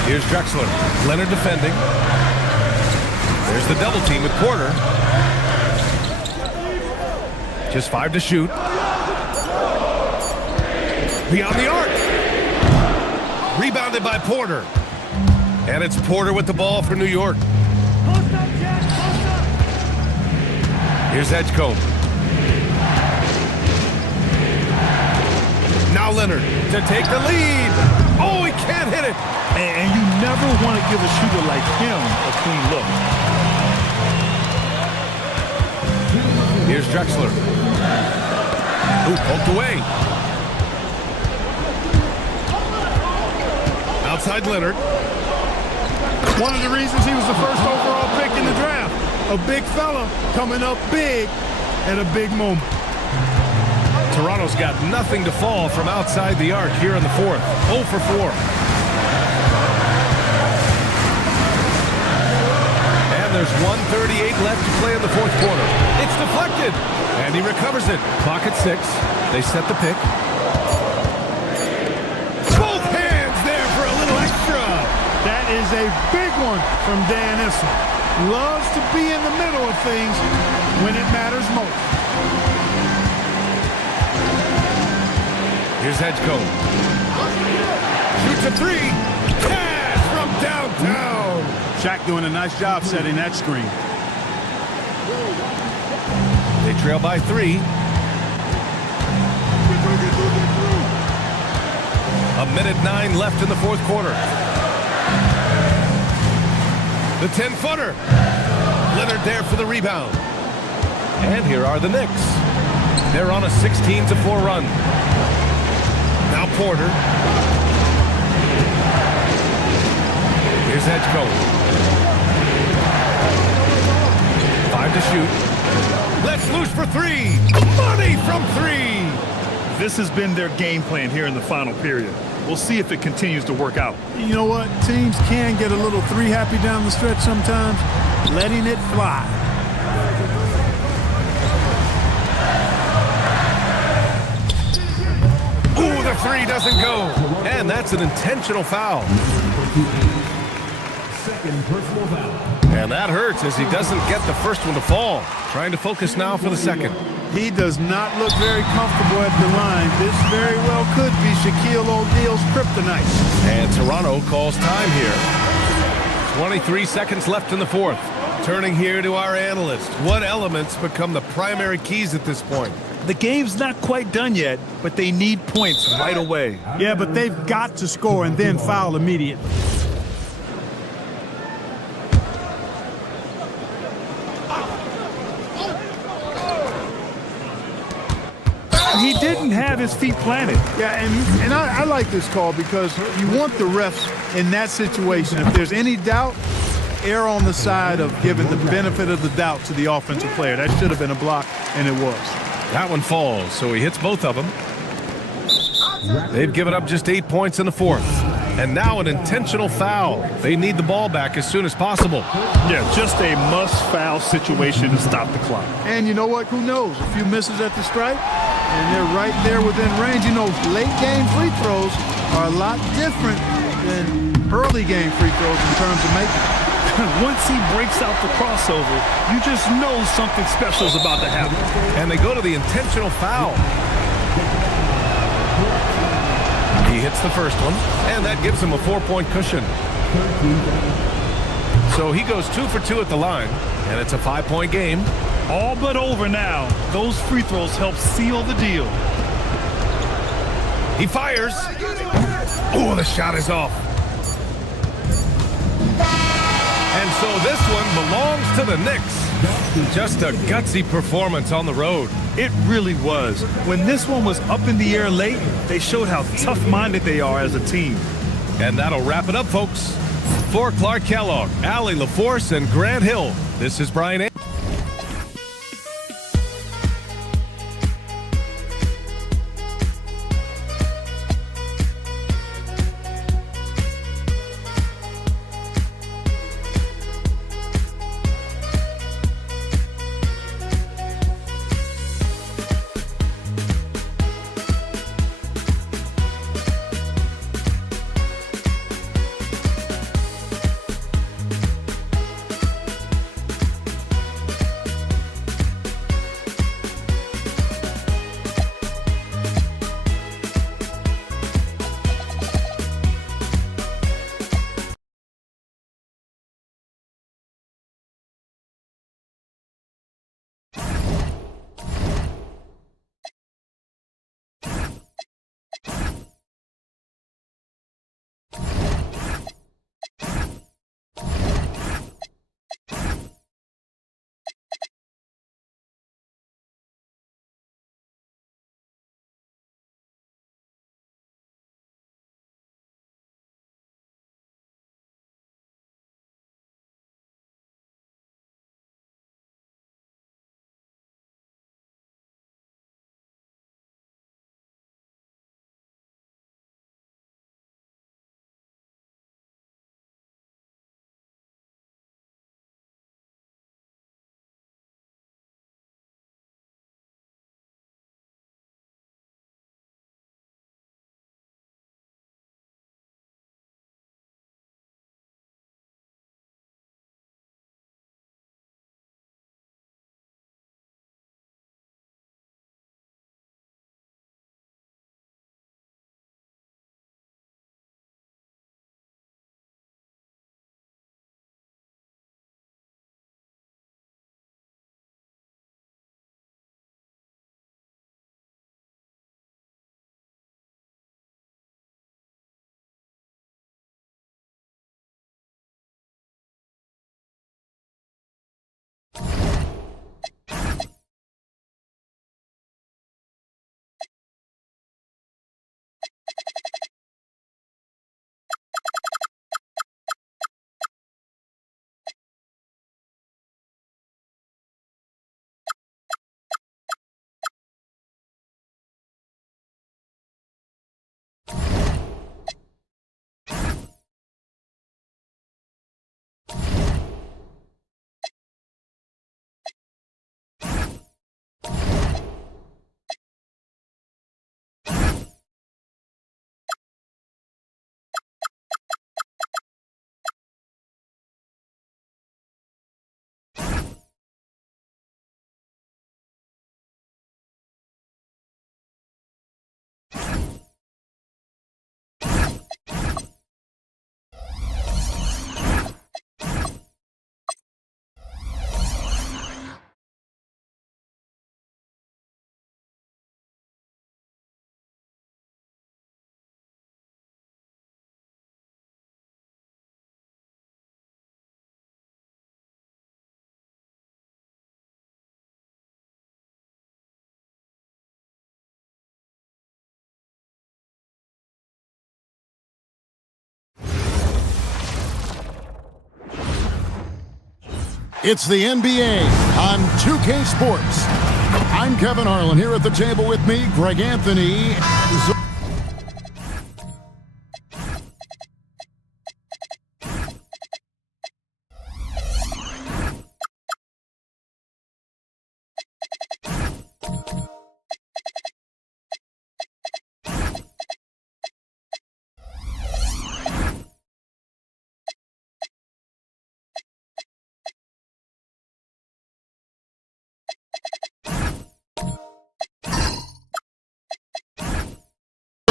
Here's Drexler. Leonard defending. There's the double team with Porter. Just 5 to shoot. Beyond the arc. Rebounded by Porter. And it's Porter with the ball for New York. Here's Edgecombe. Now Leonard to take the lead. Oh, he can't hit it. And you never want to give a shooter like him a clean look. Here's Drexler. Ooh, poked away. Outside Leonard. One of the reasons he was the first overall pick in the draft. A big fella coming up big at a big moment. Toronto's got nothing to fall from outside the arc here in the fourth. 0 for 4. And there's 1:38 left to play in the fourth quarter. It's deflected, and he recovers it. Clock at 6. They set the pick. Both hands there for a little extra. That is a big one from Dienasty. Loves to be in the middle of things when it matters most. Here's Edgecombe. Shoots a 3. Cash from downtown. Shaq doing a nice job setting that screen. They trail by 3. A minute 9 left in the fourth quarter. The 10-footer. Leonard there for the rebound. And here are the Knicks. They're on a 16-4 run. Now Porter. Here's Edgecombe. 5 to shoot. Let's loose for 3. Money from 3. This has been their game plan here in the final period. We'll see if it continues to work out. You know what? Teams can get a little 3 happy down the stretch sometimes. Letting it fly. Ooh, the 3 doesn't go. And that's an intentional foul. Second personal foul. And that hurts as he doesn't get the first one to fall. Trying to focus now for the second. He does not look very comfortable at the line. This very well could be Shaquille O'Neal's kryptonite. And Toronto calls time here. 23 seconds left in the fourth. Turning here to our analyst. What elements become the primary keys at this point? The game's not quite done yet, but they need points right away. Yeah, but they've got to score and then foul immediately. He didn't have his feet planted. Yeah, and I like this call because you want the refs in that situation. If there's any doubt, err on the side of giving the benefit of the doubt to the offensive player. That should have been a block, and it was. That one falls, so he hits both of them. They've given up just 8 points in the fourth. And now an intentional foul. They need the ball back as soon as possible. Yeah, just a must-foul situation to stop the clock. And you know what? Who knows? A few misses at the stripe, and they're right there within range. You know, late-game free throws are a lot different than early-game free throws in terms of making. Once he breaks out the crossover, you just know something special is about to happen. And they go to the intentional foul. He hits the first one, and that gives him a 4-point cushion. So he goes 2 for 2 at the line, and it's a 5-point game. All but over now. Those free throws help seal the deal. He fires. Oh, the shot is off. And so this one belongs to the Knicks. Just a gutsy performance on the road. It really was. When this one was up in the air late, they showed how tough-minded they are as a team. And that'll wrap it up, folks. For Clark Kellogg, Allie LaForce, and Grant Hill, this is Brian A. It's the NBA on 2K Sports. I'm Kevin Harlan. Here at the table with me, Greg Anthony.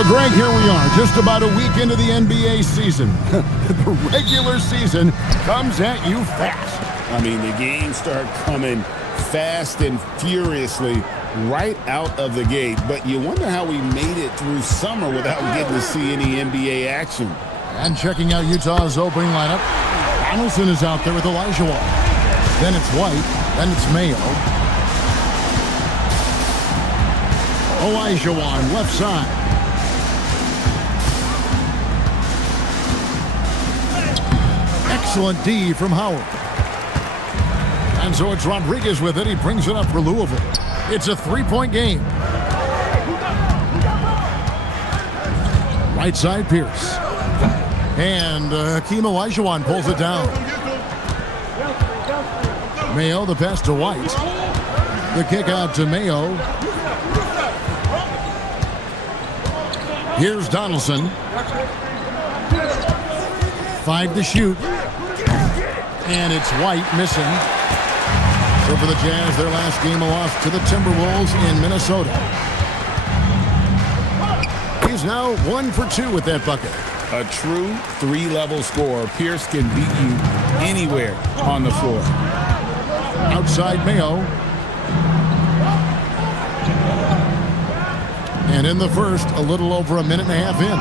Greg, here we are, just about a week into the NBA season. The regular season comes at you fast. I mean, the games start coming fast and furiously right out of the gate. But you wonder how we made it through summer without getting to see any NBA action. And checking out Utah's opening lineup, Donaldson is out there with Olajuwon. Then it's White, then it's Mayo. Olajuwon, left side. Excellent D from Howard. And so it's Rodriguez with it. He brings it up for Louisville. It's a three-point game. Right side, Pierce. And Hakeem Olajuwon pulls it down. Mayo, the pass to White. The kick out to Mayo. Here's Donaldson. 5 to shoot. And it's White missing. So for the Jazz, their last game a loss to the Timberwolves in Minnesota. He's now 1 for 2 with that bucket. A true three-level scorer. Pierce can beat you anywhere on the floor. Outside Mayo. And in the first, a little over a minute and a half in.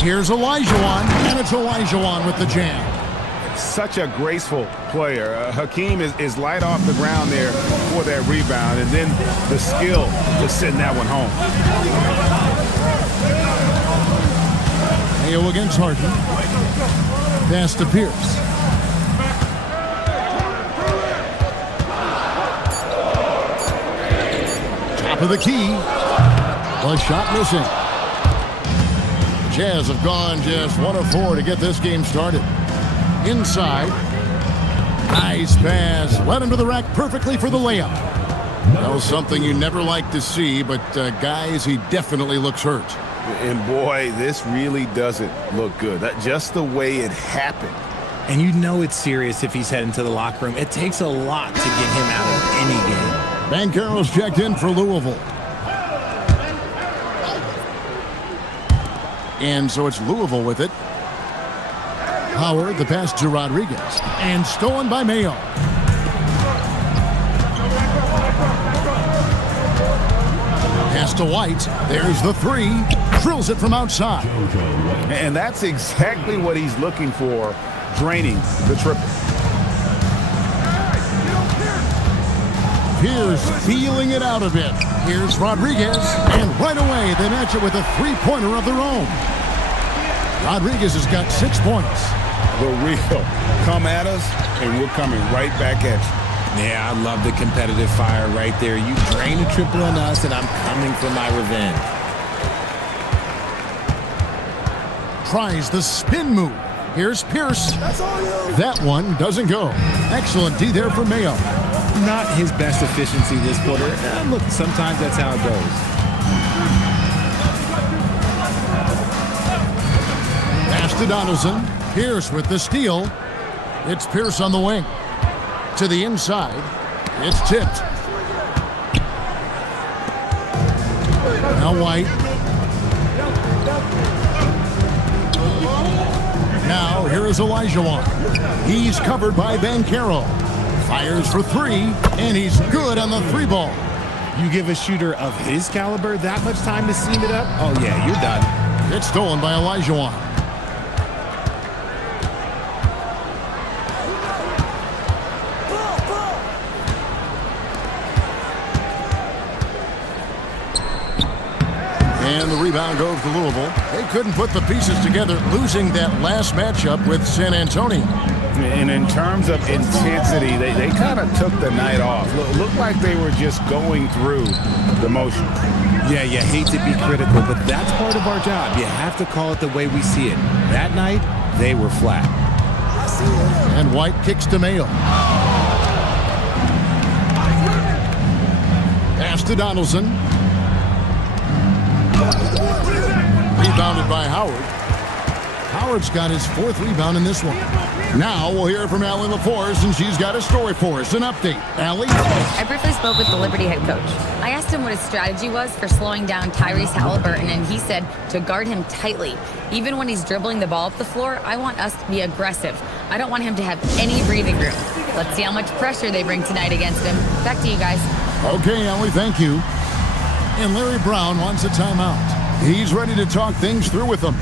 Here's Olajuwon, and it's Olajuwon with the jam. Such a graceful player. Hakeem is light off the ground there for that rebound, and then the skill to send that one home. Mayo against Harden. Pass to Pierce. Top of the key. The shot missing. Jazz have gone just 1 of 4 to get this game started. Inside. Nice pass. Led him to the rack perfectly for the layup. That was something you never like to see, but guys, he definitely looks hurt. And boy, this really doesn't look good. Just the way it happened. And you know it's serious if he's heading to the locker room. It takes a lot to get him out of any game. Banchero's checked in for Louisville. And so it's Louisville with it. Howard, the pass to Rodriguez. And stolen by Mayo. Pass to White. There's the three. Drills it from outside. And that's exactly what he's looking for, draining the triple. Pierce feeling it out a bit. Here's Rodriguez. And right away, they match it with a three-pointer of their own. Rodriguez has got 6 points. The real come at us, and we're coming right back at you. Yeah, I love the competitive fire right there. You drain a triple on us, and I'm coming for my revenge. Tries the spin move. Here's Pierce. That one doesn't go. Excellent D there for Mayo. Not his best efficiency this quarter. Look, sometimes that's how it goes. Pass to Donaldson. Pierce with the steal. It's Pierce on the wing. To the inside. It's tipped. Now White. Now here is Olajuwon. He's covered by Banchero. Fires for three, and he's good on the three ball. You give a shooter of his caliber that much time to seam it up? Oh, yeah, you're done. It's stolen by Olajuwon. And the rebound goes to Louisville. They couldn't put the pieces together, losing that last matchup with San Antonio. And in terms of intensity, they kind of took the night off. Looked like they were just going through the motion. Yeah, you hate to be critical, but that's part of our job. You have to call it the way we see it. That night, they were flat. And White kicks to Mayo. Pass to Donaldson. Rebounded by Howard. Howard's got his 4th rebound in this one. Now we'll hear from Allie LaForce, and she's got a story for us. An update. Allie? I briefly spoke with the Liberty head coach. I asked him what his strategy was for slowing down Tyrese Halliburton, and he said to guard him tightly. Even when he's dribbling the ball up the floor, I want us to be aggressive. I don't want him to have any breathing room. Let's see how much pressure they bring tonight against him. Back to you guys. Okay, Allie, thank you. And Larry Brown wants a timeout. He's ready to talk things through with them.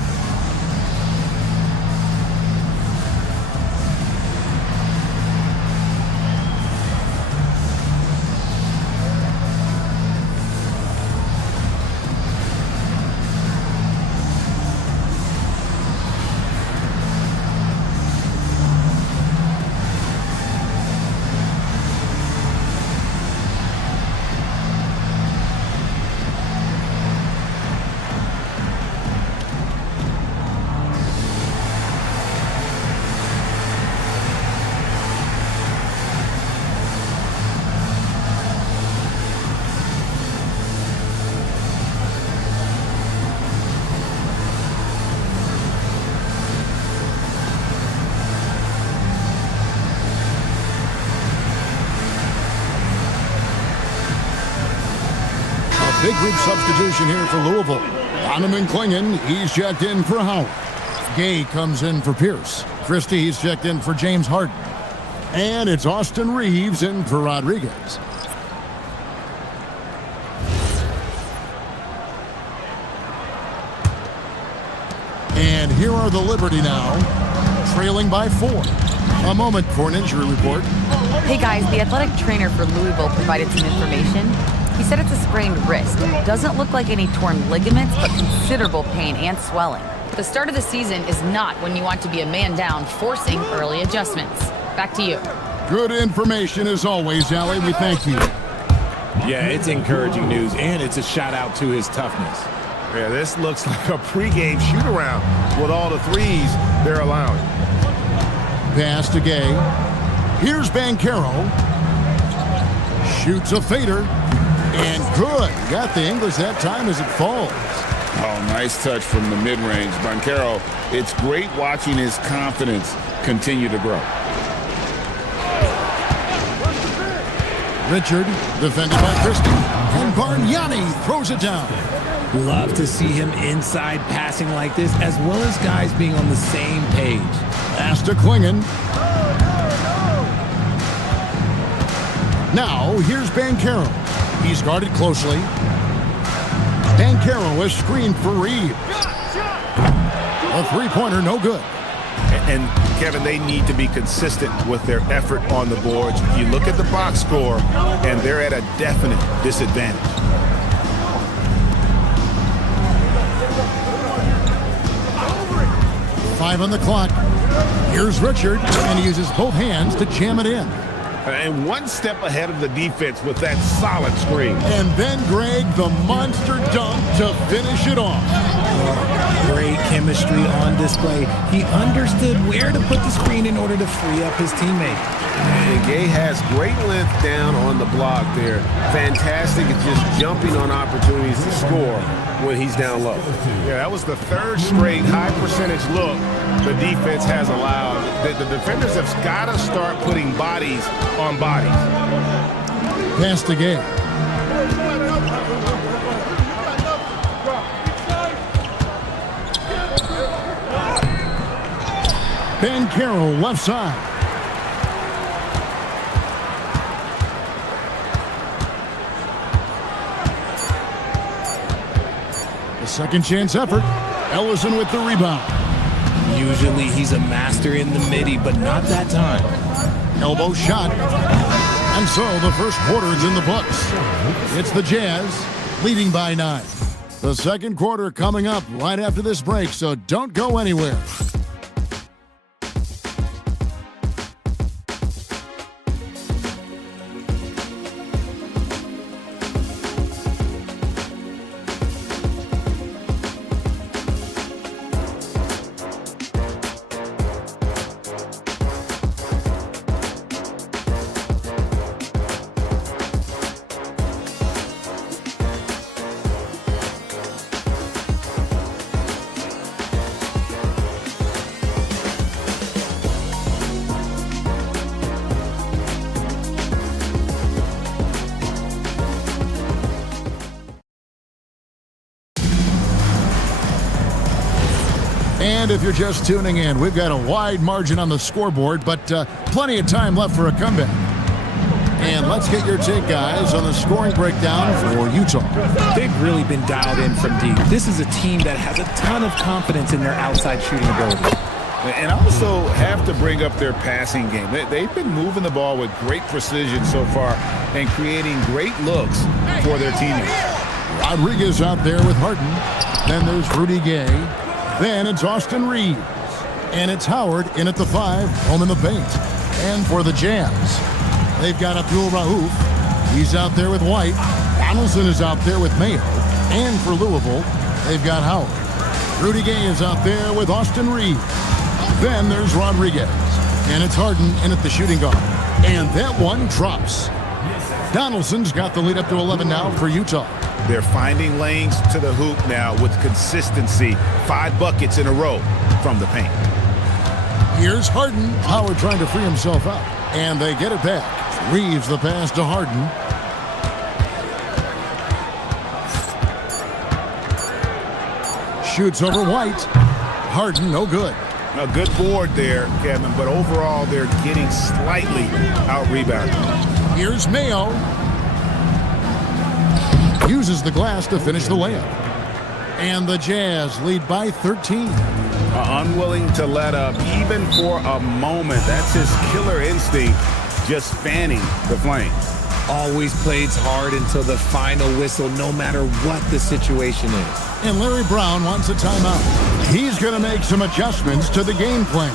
Big group substitution here for Louisville. Donovan Clingan, he's checked in for Howard. Gay comes in for Pierce. Christie, he's checked in for James Harden. And it's Austin Reeves in for Rodriguez. And here are the Liberty now, trailing by 4. A moment for an injury report. Hey guys, the athletic trainer for Louisville provided some information. He said it's a sprained wrist. Doesn't look like any torn ligaments, but considerable pain and swelling. The start of the season is not when you want to be a man down, forcing early adjustments. Back to you. Good information as always, Allie. We thank you. Yeah, it's encouraging news, and it's a shout out to his toughness. Yeah, this looks like a pregame shoot-around with all the threes they're allowing. Pass to Gay. Here's Banchero. Shoots a fader. And good. Got the English that time as it falls. Oh, nice touch from the mid-range. Banchero, it's great watching his confidence continue to grow. Richard, defended by Christie. And Bargnani throws it down. Love to see him inside passing like this, as well as guys being on the same page. Pass to Clingan. Now, here's Banchero. He's guarded closely. Banchero is screened for Reeves. A three-pointer, no good. And Kevin, they need to be consistent with their effort on the boards. You look at the box score, and they're at a definite disadvantage. Five on the clock. Here's Richard, and he uses both hands to jam it in. And one step ahead of the defense with that solid screen. And then Greg, the monster dunk to finish it off. Great chemistry on display. He understood where to put the screen in order to free up his teammate. And Gay has great length down on the block there. Fantastic at just jumping on opportunities to score when he's down low. Yeah, that was the third straight high percentage look the defense has allowed. The defenders have got to start putting bodies on bodies. Pass to Gay. Banchero left side. A second chance effort. Ellison with the rebound. Usually he's a master in the midi, but not that time. Elbow shot. And so the first quarter is in the books. It's the Jazz leading by 9. The second quarter coming up right after this break, so don't go anywhere. And if you're just tuning in, we've got a wide margin on the scoreboard, but plenty of time left for a comeback. And let's get your take, guys, on the scoring breakdown for Utah. They've really been dialed in from deep. This is a team that has a ton of confidence in their outside shooting ability. And also have to bring up their passing game. They've been moving the ball with great precision so far and creating great looks for their teammates. Rodriguez out there with Harden. Then there's Rudy Gay. Then it's Austin Reeves. And it's Howard in at the 5, home in the paint. And for the Jazz, they've got Abdul Rauf. He's out there with White. Donaldson is out there with Mayo. And for Louisville, they've got Howard. Rudy Gay is out there with Austin Reeves. Then there's Rodriguez. And it's Harden in at the shooting guard. And that one drops. Donaldson's got the lead up to 11 now for Utah. They're finding lanes to the hoop now with consistency. 5 buckets in a row from the paint. Here's Harden. Howard trying to free himself up. And they get it back. Reeves the pass to Harden. Shoots over White. Harden, no good. A good board there, Kevin, but overall they're getting slightly out-rebounded. Here's Mayo. Uses the glass to finish the layup. And the Jazz lead by 13. Unwilling to let up even for a moment. That's his killer instinct, just fanning the flame. Always plays hard until the final whistle, no matter what the situation is. And Larry Brown wants a timeout. He's going to make some adjustments to the game plan.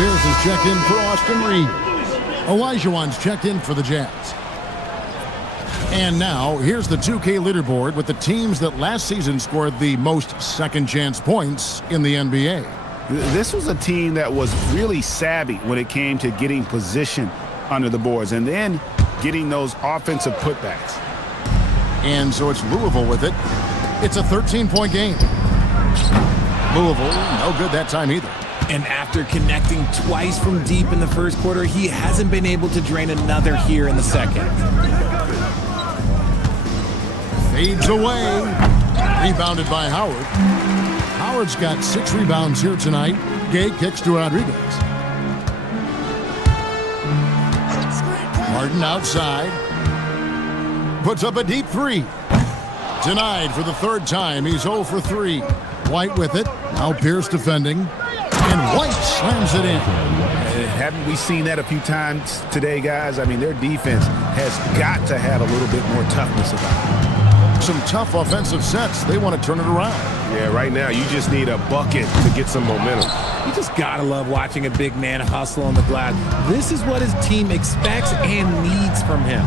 Bears is checked in for Austin Reeves. Olajuwon's checked in for the Jazz. And now, here's the 2K leaderboard with the teams that last season scored the most second-chance points in the NBA. This was a team that was really savvy when it came to getting position under the boards and then getting those offensive putbacks. And so it's Louisville with it. It's a 13-point game. Louisville, no good that time either. And after connecting twice from deep in the first quarter, he hasn't been able to drain another here in the second. Fades away. Rebounded by Howard. Howard's got 6 rebounds here tonight. Gay kicks to Rodriguez. Harden outside. Puts up a deep 3. Denied for the 3rd time. He's 0 for 3. White with it. Now Pierce defending. And White slams it in. Haven't we seen that a few times today, guys? I mean, their defense has got to have a little bit more toughness about it. Some tough offensive sets. They want to turn it around. Yeah, right now you just need a bucket to get some momentum. You just gotta love watching a big man hustle on the glass. This is what his team expects and needs from him.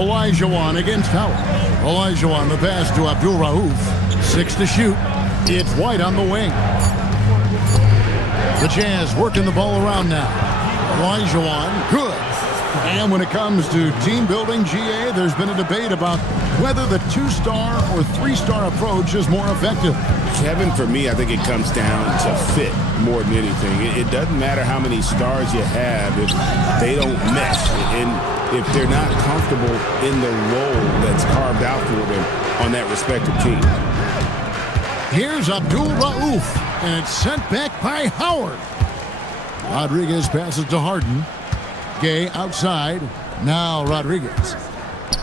Olajuwon against Howard. Olajuwon, the pass to Abdul Rauf. 6 to shoot. It's White on the wing. The Jazz working the ball around now. Olajuwon, good. And when it comes to team building, GA, there's been a debate about whether the 2-star or 3-star approach is more effective. Kevin, for me, I think it comes down to fit more than anything. It doesn't matter how many stars you have if they don't mesh and if they're not comfortable in the role that's carved out for them on that respective team. Here's Abdul Rauf, and it's sent back by Howard. Rodriguez passes to Harden. Gay outside. Now Rodriguez.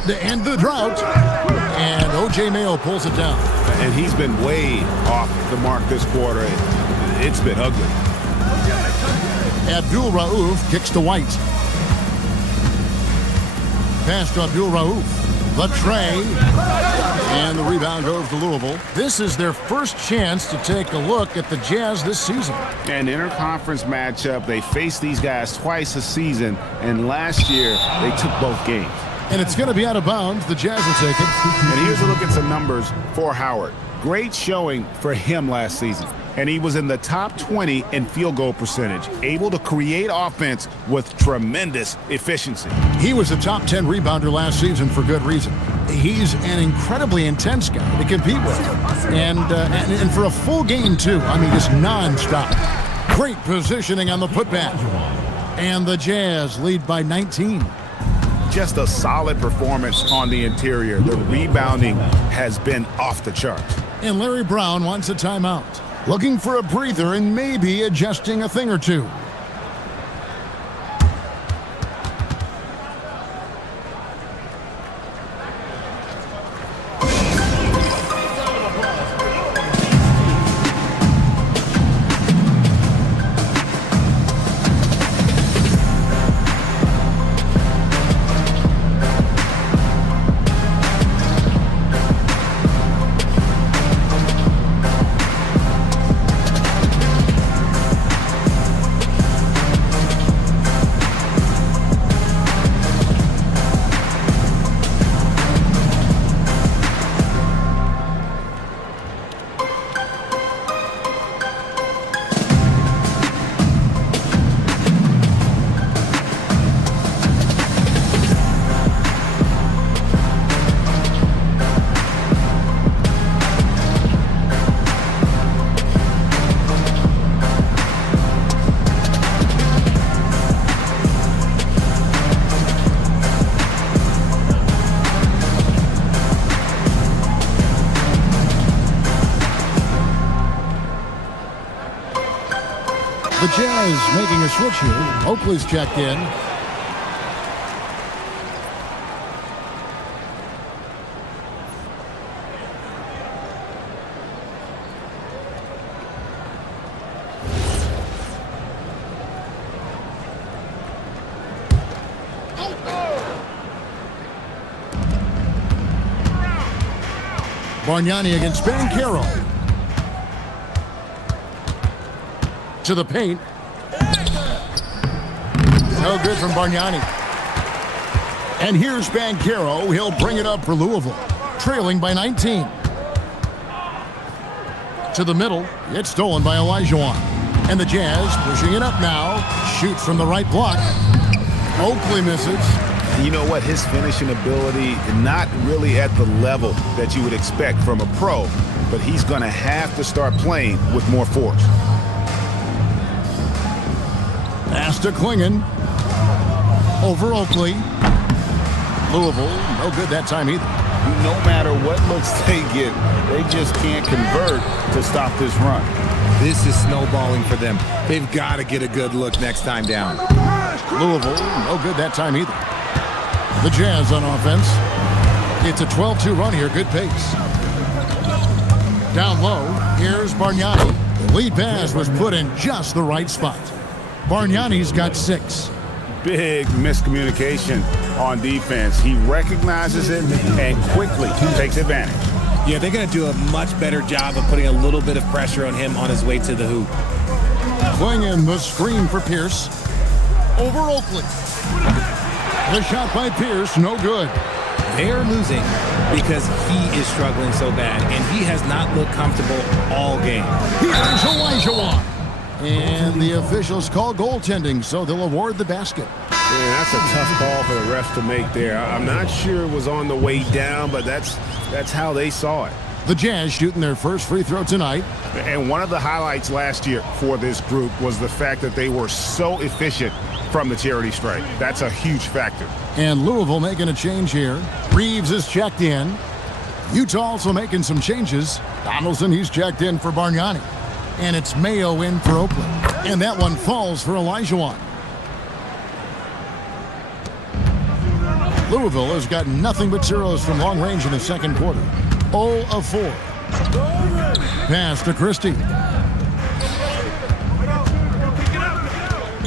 The end the drought. And O.J. Mayo pulls it down. And he's been way off the mark this quarter. It's been ugly. Abdul Rauf kicks to White. Pass to Abdul Rauf. The tray. And the rebound goes to Louisville. This is their first chance to take a look at the Jazz this season. An interconference matchup. They faced these guys twice a season, and last year they took both games. And it's going to be out of bounds. The Jazz will take it. And here's a look at some numbers for Howard. Great showing for him last season. And he was in the top 20 in field goal percentage, able to create offense with tremendous efficiency. He was a top 10 rebounder last season for good reason. He's an incredibly intense guy to compete with. And for a full game, too. I mean, just nonstop. Great positioning on the putback. And the Jazz lead by 19. Just a solid performance on the interior. The rebounding has been off the charts. And Larry Brown wants a timeout. Looking for a breather and maybe adjusting a thing or two. The Jazz making a switch here. Oakley's checked in. Bargnani against Banchero. To the paint. No good from Bargnani. And here's Banchero. He'll bring it up for Louisville. Trailing by 19. To the middle. It's stolen by Olajuwon. And the Jazz pushing it up now. Shoots from the right block. Oakley misses. You know what? His finishing ability, not really at the level that you would expect from a pro, but he's going to have to start playing with more force. Pass to Klingon. Over Oakley. Louisville, no good that time either. No matter what looks they get, they just can't convert to stop this run. This is snowballing for them. They've got to get a good look next time down. Louisville, no good that time either. The Jazz on offense. It's a 12-2 run here, good pace. Down low, here's Bargnani. The lead pass was put in just the right spot. Bargnani's got 6. Big miscommunication on defense. He recognizes it and quickly takes advantage. Yeah, they're going to do a much better job of putting a little bit of pressure on him on his way to the hoop. Klingon, the screen for Pierce. Over Oakley. The shot by Pierce, no good. They're losing because he is struggling so bad, and he has not looked comfortable all game. Here's Elijah. And the officials call goaltending, so they'll award the basket. Man, that's a tough call for the refs to make there. I'm not sure it was on the way down, but that's how they saw it. The Jazz shooting their first free throw tonight. And one of the highlights last year for this group was the fact that they were so efficient from the charity stripe. That's a huge factor. And Louisville making a change here. Reeves is checked in. Utah also making some changes. Donaldson, he's checked in for Bargnani. And it's Mayo in for Oakland. And that one falls for Elijah. Louisville has got nothing but zeros from long range in the second quarter. 0 of 4. Pass to Christie.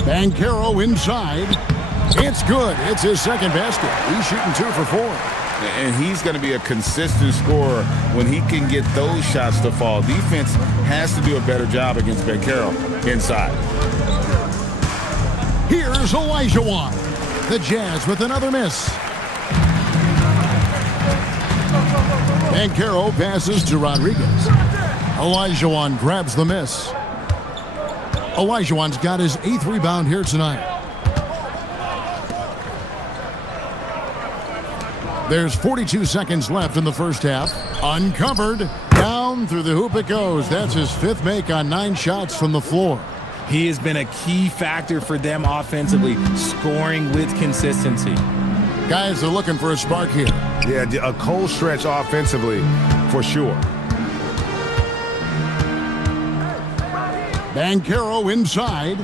Banchero inside. It's good. It's his second basket. He's shooting 2 for 4. And he's going to be a consistent scorer when he can get those shots to fall. Defense has to do a better job against Banchero inside. Here's Elijah. The Jazz with another miss. Banchero passes to Rodriguez. Elijah grabs the miss. Elijah's got his 8th rebound here tonight. There's 42 seconds left in the first half. Uncovered. Down through the hoop it goes. That's his 5th make on 9 shots from the floor. He has been a key factor for them offensively, scoring with consistency. Guys are looking for a spark here. Yeah, a cold stretch offensively for sure. Banchero inside.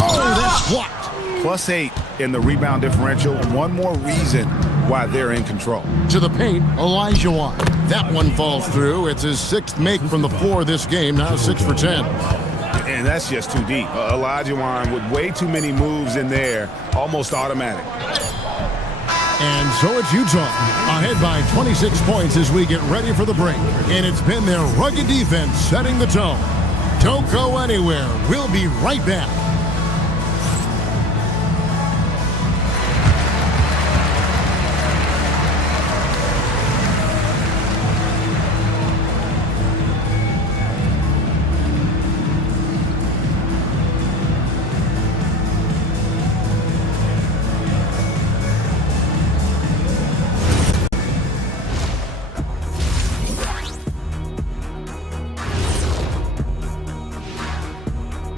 Oh, that's blocked. +8 in the rebound differential. One more reason why they're in control. To the paint, Elijah. That one falls through. It's his 6th make from the floor this game, now 6 for 10. And that's just too deep. Elijah with way too many moves in there, almost automatic. And so it's Utah, ahead by 26 points as we get ready for the break. And it's been their rugged defense setting the tone. Don't go anywhere. We'll be right back.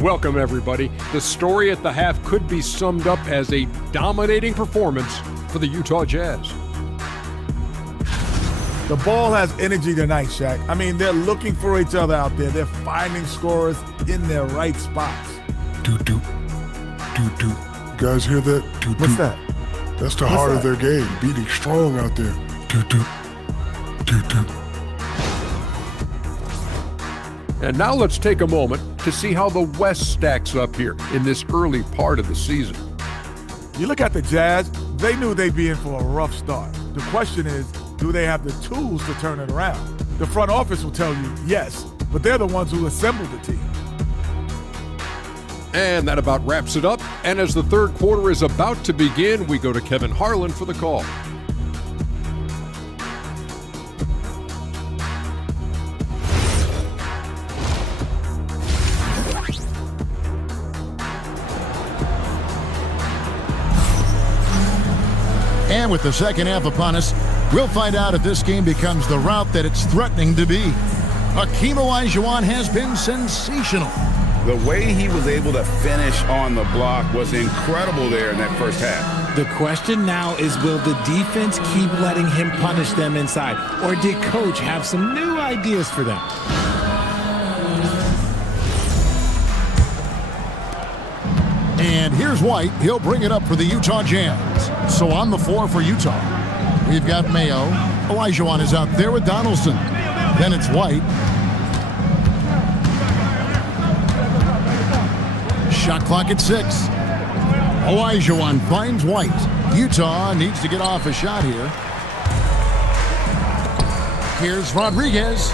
Welcome, everybody. The story at the half could be summed up as a dominating performance for the Utah Jazz. The ball has energy tonight, Shaq. I mean, they're looking for each other out there. They're finding scorers in their right spots. Doo-doo. Doo-doo. You guys hear that? Doo-doo. What's that? That's the heart of their game, beating strong out there. Doo-doo. Doo-doo. And now let's take a moment to see how the West stacks up here in this early part of the season. You look at the Jazz, they knew they'd be in for a rough start. The question is, do they have the tools to turn it around? The front office will tell you yes, but they're the ones who assembled the team. And that about wraps it up. And as the third quarter is about to begin, we go to Kevin Harlan for the call. And with the second half upon us, we'll find out if this game becomes the route that it's threatening to be. Hakeem Olajuwon has been sensational. The way he was able to finish on the block was incredible there in that first half. The question now is, will the defense keep letting him punish them inside? Or did Coach have some new ideas for them? And here's White. He'll bring it up for the Utah Jazz. So on the floor for Utah, we've got Mayo. Olajuwon is out there with Donaldson. Then it's White. Shot clock at 6. Olajuwon finds White. Utah needs to get off a shot here. Here's Rodriguez.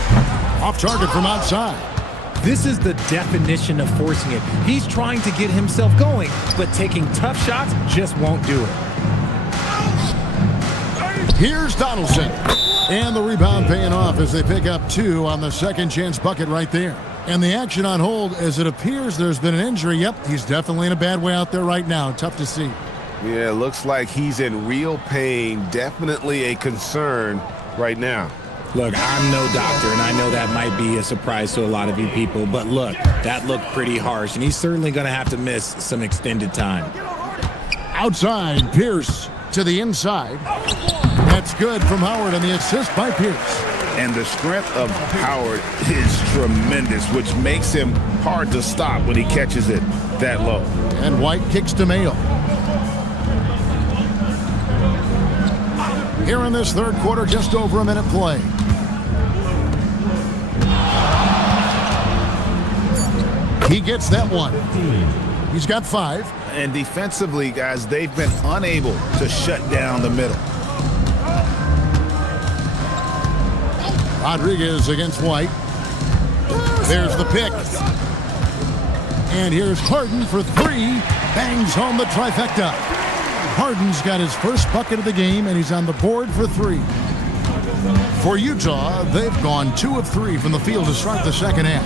Off target from outside. This is the definition of forcing it. He's trying to get himself going, but taking tough shots just won't do it. Here's Donaldson. And the rebound paying off as they pick up 2 on the second chance bucket right there. And the action on hold as it appears there's been an injury. Yep, he's definitely in a bad way out there right now. Tough to see. Yeah, looks like he's in real pain. Definitely a concern right now. Look, I'm no doctor, and I know that might be a surprise to a lot of you people, but look, that looked pretty harsh, and he's certainly going to have to miss some extended time. Outside, Pierce to the inside. That's good from Howard, and the assist by Pierce. And the strength of Howard is tremendous, which makes him hard to stop when he catches it that low. And White kicks to Mayo. Here in this third quarter, just over a minute play. He gets that one. He's got 5. And defensively, guys, they've been unable to shut down the middle. Rodriguez against White. There's the pick. And here's Harden for 3. Bangs home the trifecta. Harden's got his first bucket of the game, and he's on the board for 3. For Utah, they've gone 2 of 3 from the field to start the second half.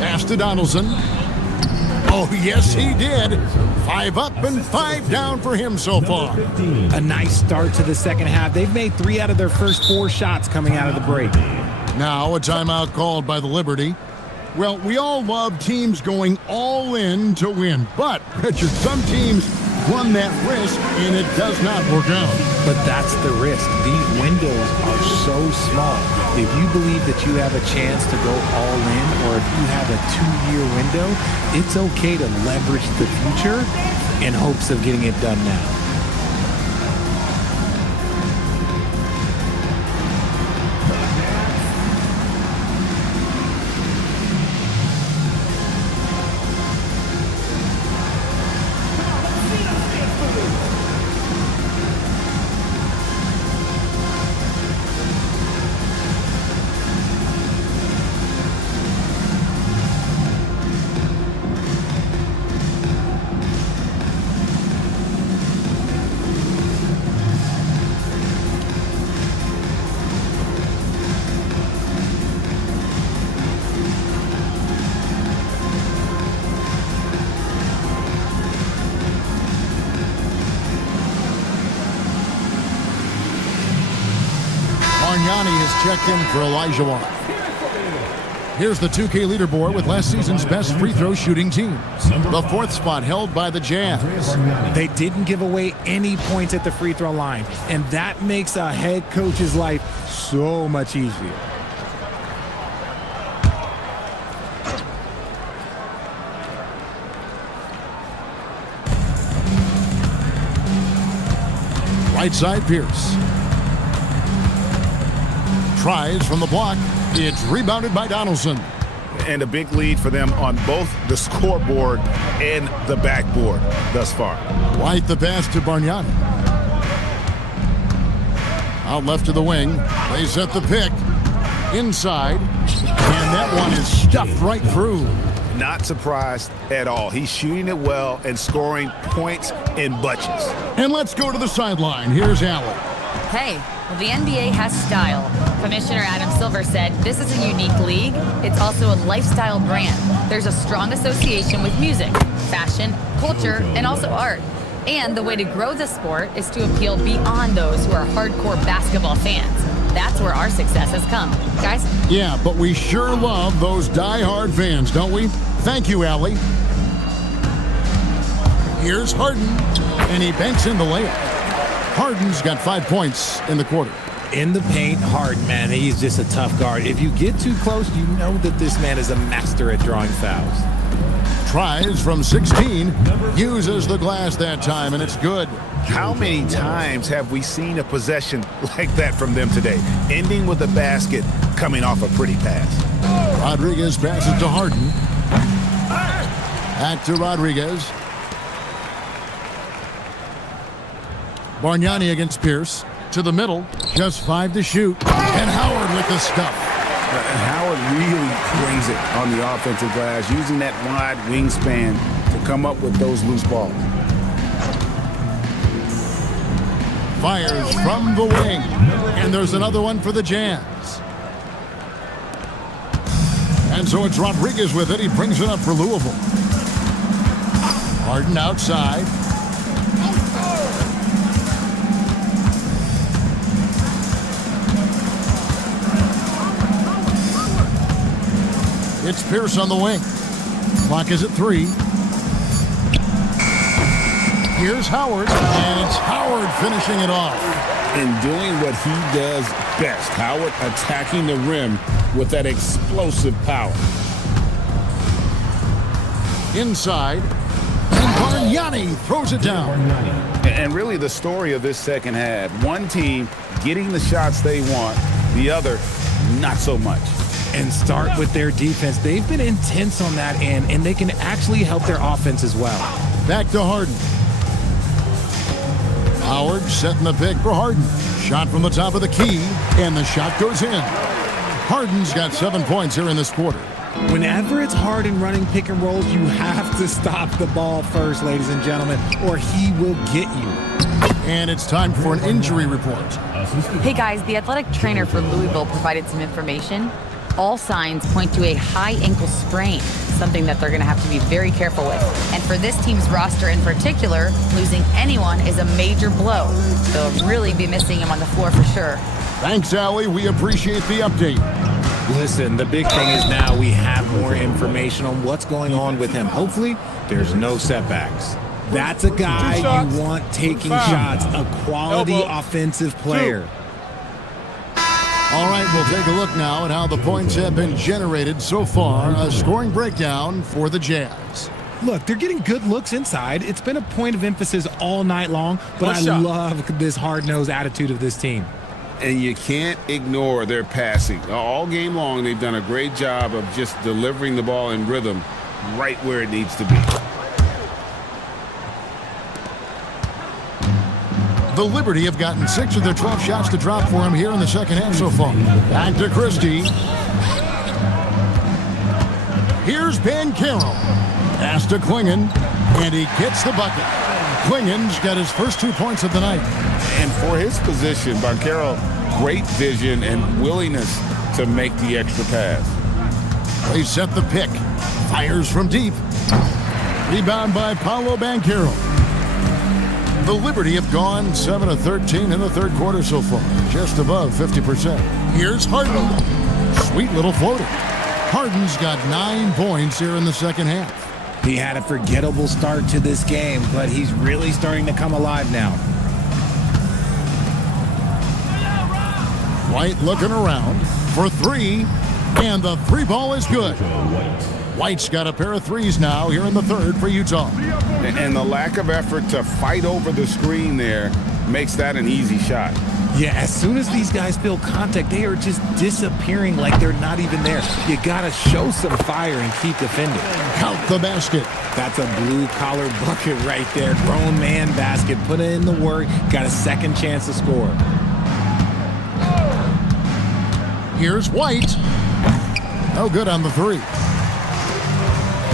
Pass to Donaldson. Oh, yes, he did. 5 up and 5 down for him so far. A nice start to the second half. They've made 3 out of their first 4 shots coming out of the break. Now a timeout called by the Liberty. Well, we all love teams going all in to win. But, Richard, some teams run that risk, and it does not work out. But that's the risk. These windows are so small. If you believe that you have a chance to go all in, or if you have a 2-year window, it's okay to leverage the future in hopes of getting it done now. Bargnani has checked in for Elijah Watt. Here's the 2K leaderboard with last season's best free throw shooting teams. The 4th spot held by the Jazz. They didn't give away any points at the free throw line, and that makes a head coach's life so much easier. Right side, Pierce. Tries from the block. It's rebounded by Donaldson. And a big lead for them on both the scoreboard and the backboard thus far. White the pass to Bargnani. Out left to the wing. They set the pick. Inside. And that one is stuffed right through. Not surprised at all. He's shooting it well and scoring points in bunches. And let's go to the sideline. Here's Allen. Hey, well, the NBA has style. Commissioner Adam Silver said, this is a unique league. It's also a lifestyle brand. There's a strong association with music, fashion, culture, and also art. And the way to grow the sport is to appeal beyond those who are hardcore basketball fans. That's where our success has come. Guys? Yeah, but we sure love those die-hard fans, don't we? Thank you, Allie. Here's Harden, and he banks in the layup. Harden's got 5 points in the quarter. In the paint, Harden, man, he's just a tough guard. If you get too close, you know that this man is a master at drawing fouls. Tries from 16, uses the glass that time, and it's good. How many times have we seen a possession like that from them today, ending with a basket coming off a pretty pass? Rodriguez passes to Harden. Back to Rodriguez. Bargnani against Pierce. To the middle, just 5 to shoot. And Howard with the stuff. Howard really brings it on the offensive glass, using that wide wingspan to come up with those loose balls. fires from the wing. And there's another one for the Jazz. And so it's Rodriguez with it. He brings it up for Louisville. Harden outside. It's Pierce on the wing. Clock is at 3. Here's Howard, and it's Howard finishing it off. And doing what he does best. Howard attacking the rim with that explosive power. Inside, and Bargnani throws it down. And really the story of this second half, one team getting the shots they want, the other not so much. And start with their defense. They've been intense on that end, and they can actually help their offense as well. Back to Harden. Howard setting the pick for Harden. Shot from the top of the key, and the shot goes in. Harden's got 7 points here in this quarter. Whenever it's Harden running pick and rolls, you have to stop the ball first, ladies and gentlemen, or he will get you. And it's time for an injury report. Hey guys, the athletic trainer for Louisville provided some information. All signs point to a high ankle sprain, something that they're going to have to be very careful with. And for this team's roster in particular, losing anyone is a major blow. They'll really be missing him on the floor for sure. Thanks, Allie. We appreciate the update. Listen, the big thing is now we have more information on what's going on with him. Hopefully, there's no setbacks. That's a guy you want taking shots, a quality offensive player. All right, we'll take a look now at how the points have been generated so far. A scoring breakdown for the Jazz. Look, they're getting good looks inside. It's been a point of emphasis all night long, but I love this hard-nosed attitude of this team. And you can't ignore their passing. All game long, they've done a great job of just delivering the ball in rhythm right where it needs to be. The Liberty have gotten 6 of their 12 shots to drop for him here in the second half so far. Back to Christie. Here's Banchero. Pass to Klingon, and he gets the bucket. Klingon's got his first 2 points of the night. And for his position, Banchero, great vision and willingness to make the extra pass. They set the pick. Fires from deep. Rebound by Paolo Banchero. The Liberty have gone 7 of 13 in the third quarter so far, just above 50%. Here's Harden. Sweet little floater. Harden's got 9 points here in the second half. He had a forgettable start to this game, but he's really starting to come alive now. White looking around for 3, and the 3 ball is good. White's got a pair of 3s now here in the third for Utah. And the lack of effort to fight over the screen there makes that an easy shot. Yeah, as soon as these guys feel contact, they are just disappearing like they're not even there. You got to show some fire and keep defending. Count the basket. That's a blue-collar bucket right there. Grown man basket. Put in the work. Got a second chance to score. Here's White. No good on the 3.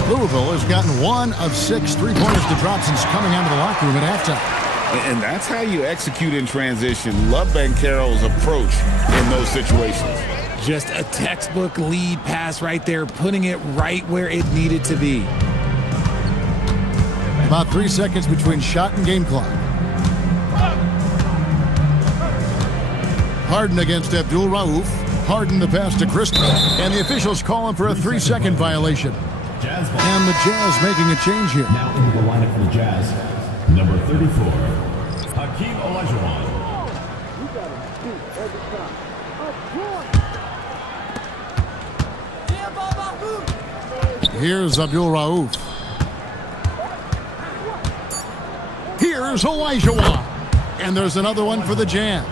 Louisville has gotten 1 of 6 3-pointers to drop since coming out of the locker room at halftime. And that's how you execute in transition. Love Banchero's approach in those situations. Just a textbook lead pass right there, putting it right where it needed to be. About 3 seconds between shot and game clock. Harden against Abdul Rauf. Harden the pass to Christie. And the officials call him for a 3-second violation. And the Jazz making a change here. Now into the lineup for the Jazz, number 34, Hakeem Olajuwon. Here's Abdul Rauf. Here's Olajuwon. And there's another one for the Jazz.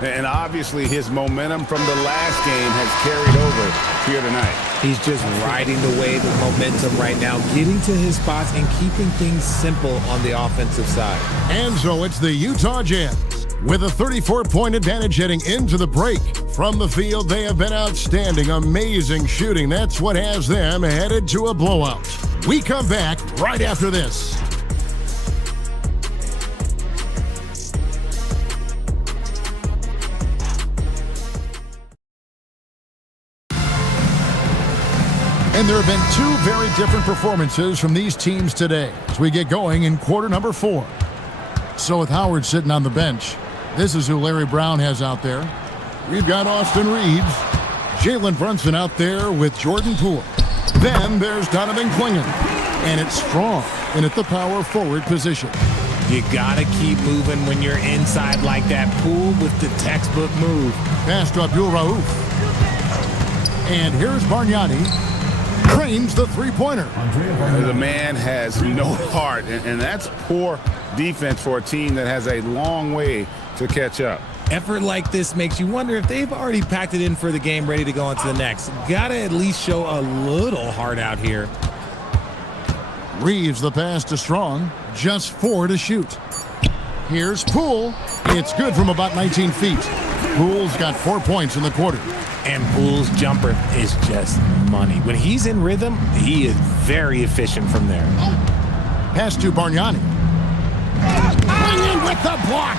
And obviously his momentum from the last game has carried over here tonight. He's just riding the wave of momentum right now, getting to his spots and keeping things simple on the offensive side. And so it's the Utah Jazz with a 34-point advantage heading into the break. From the field, they have been outstanding, amazing shooting. That's what has them headed to a blowout. We come back right after this. And there have been two very different performances from these teams today as we get going in quarter number 4. So with Howard sitting on the bench, this is who Larry Brown has out there. We've got Austin Reeves, Jalen Brunson out there with Jordan Poole. Then there's Donovan Clingan, and it's Strong in at the power forward position. You gotta keep moving when you're inside like that. Poole with the textbook move. Pass to Abdul Rauf. And here's Bargnani. Cranes the three-pointer. The man has no heart, and that's poor defense for a team that has a long way to catch up. Effort like this makes you wonder if they've already packed it in for the game, ready to go on to the next. Gotta at least show a little heart out here. Reeves the pass to Strong. Just 4 to shoot. Here's Poole. It's good from about 19 feet. Poole's got 4 points in the quarter. And Poole's jumper is just money. When he's in rhythm, he is very efficient from there. Pass to Bargnani. Clingan with the block.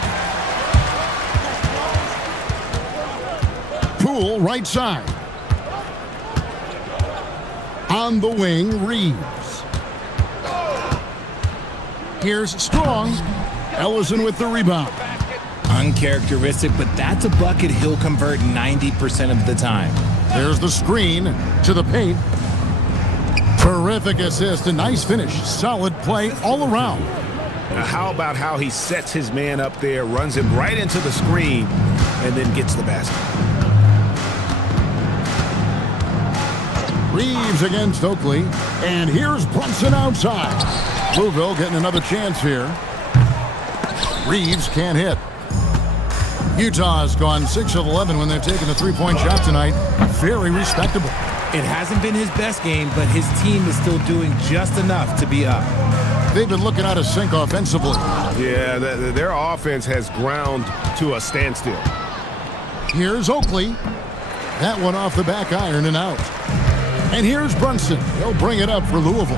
Poole right side. On the wing, Reeves. Here's Strong. Ellison with the rebound. Uncharacteristic, but that's a bucket he'll convert 90% of the time. There's the screen to the paint. Terrific assist, a nice finish. Solid play all around. Now how about how he sets his man up there, runs him right into the screen, and then gets the basket. Reeves against Oakley. And here's Brunson outside. Louisville getting another chance here. Reeves can't hit. Utah's gone 6 of 11 when they're taking the three-point shot tonight. Very respectable. It hasn't been his best game, but his team is still doing just enough to be up. They've been looking out of sync offensively. Yeah, their offense has ground to a standstill. Here's Oakley. That one off the back iron and out. And here's Brunson. He'll bring it up for Louisville.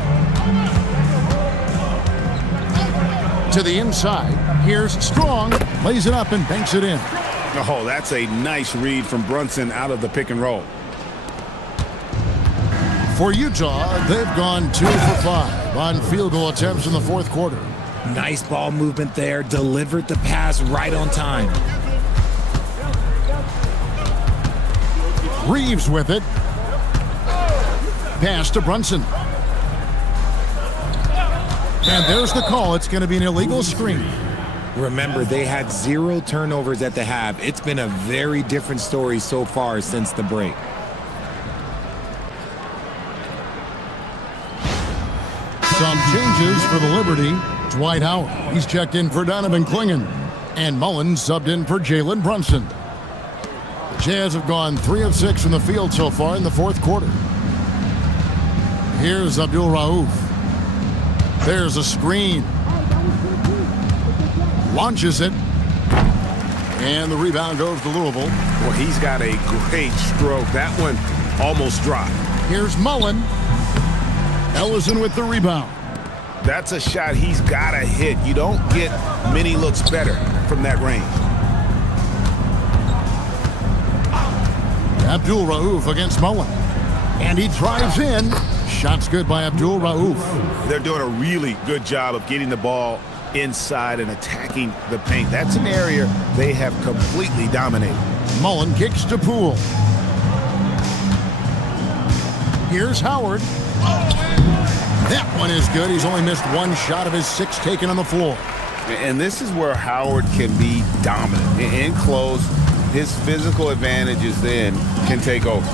To the inside. Here's Strong. Lays it up and banks it in. Oh, that's a nice read from Brunson out of the pick and roll. For Utah, they've gone 2 for 5 on field goal attempts in the fourth quarter. Nice ball movement there. Delivered the pass right on time. Reeves with it. Pass to Brunson. And there's the call. It's going to be an illegal screen. Remember, they had 0 turnovers at the half. It's been a very different story so far since the break. Some changes for the Liberty. Dwight Howard. He's checked in for Donovan Clingan. And Mullins subbed in for Jalen Brunson. The Jazz have gone 3 of 6 from the field so far in the fourth quarter. Here's Abdul Rauf. There's a screen. Launches it. And the rebound goes to Louisville. Well, he's got a great stroke. That one almost dropped. Here's Mullen. Ellison with the rebound. That's a shot he's got to hit. You don't get many looks better from that range. Abdul Rauf against Mullen. And he drives in. Shot's good by Abdul Rauf. They're doing a really good job of getting the ball inside and attacking the paint. That's an area they have completely dominated. Mullen kicks to Poole. Here's Howard. That one is good. He's only missed 1 shot of his 6 taken on the floor. And this is where Howard can be dominant. In close, his physical advantages then can take over.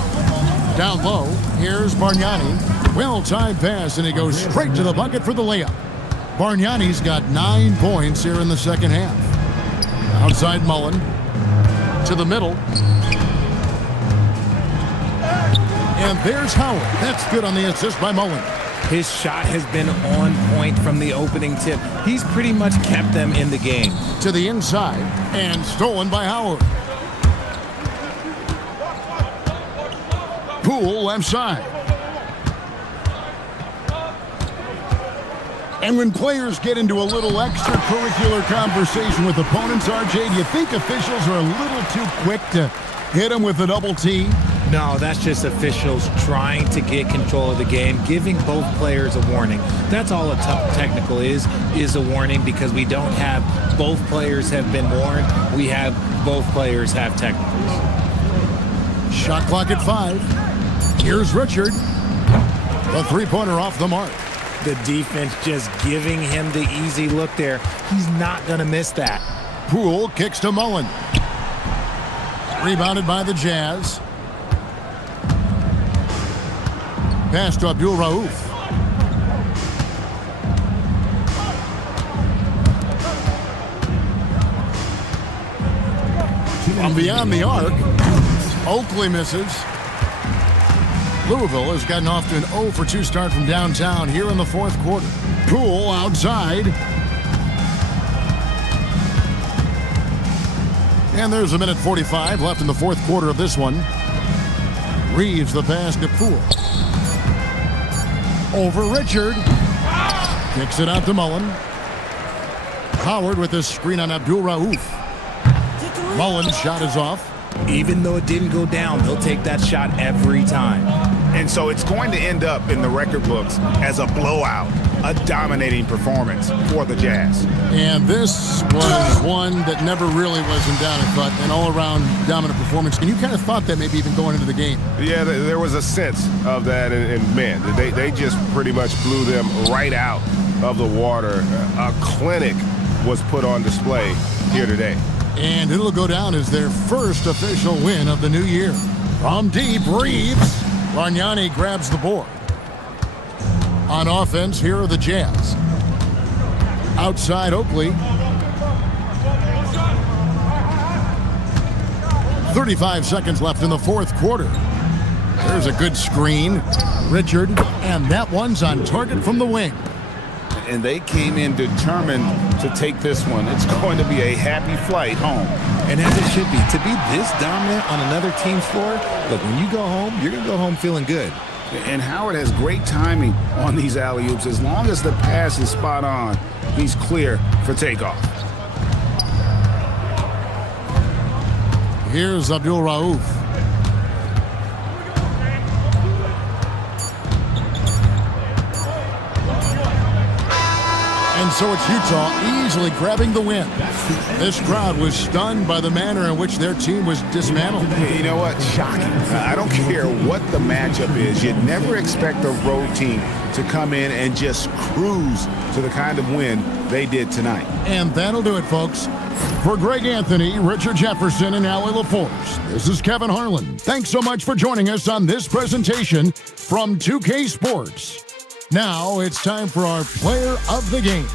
Down low, here's Bargnani. Well-timed pass, and he goes straight to the bucket for the layup. Bargnani's got 9 points here in the second half. Outside Mullen. To the middle. And there's Howard. That's good on the assist by Mullen. His shot has been on point from the opening tip. He's pretty much kept them in the game. To the inside, and stolen by Howard. Poole left side. And when players get into a little extracurricular conversation with opponents, RJ, do you think officials are a little too quick to hit them with a double T? No, that's just officials trying to get control of the game, giving both players a warning. That's all a technical is a warning, because we don't have both players have been warned. We have both players have technicals. Shot clock at 5. Here's Richard. The three-pointer off the mark. The defense just giving him the easy look there. He's not going to miss that. Poole kicks to Mullen. Rebounded by the Jazz. Pass to Abdul Rauf. From beyond the arc, Oakley misses. Louisville has gotten off to an 0 for 2 start from downtown here in the fourth quarter. Poole outside. And there's a minute 45 left in the fourth quarter of this one. Reeves the pass to Poole. Over Richard. Kicks it out to Mullen. Howard with the screen on Abdul Rauf. Mullen's shot is off. Even though it didn't go down, they'll take that shot every time. And so it's going to end up in the record books as a blowout, a dominating performance for the Jazz. And this was one that never really was in doubt, but an all-around dominant performance. And you kind of thought that maybe even going into the game. Yeah, there was a sense of that, and man, they just pretty much blew them right out of the water. A clinic was put on display here today. And it'll go down as their first official win of the new year. From deep, Reeves. Bargnani grabs the board. On offense, here are the Jazz. Outside Oakley. 35 seconds left in the fourth quarter. There's a good screen. Richard, and that one's on target from the wing. And they came in determined to take this one. It's going to be a happy flight home. And as it should be. To be this dominant on another team's floor, look, when you go home, you're going to go home feeling good. And Howard has great timing on these alley-oops. As long as the pass is spot on, he's clear for takeoff. Here's Abdul Rauf. And so it's Utah easily grabbing the win. This crowd was stunned by the manner in which their team was dismantled. You know what? Shocking. I don't care what the matchup is. You'd never expect a road team to come in and just cruise to the kind of win they did tonight. And that'll do it, folks. For Greg Anthony, Richard Jefferson, and Allie LaForce, this is Kevin Harlan. Thanks so much for joining us on this presentation from 2K Sports. Now it's time for our player of the game.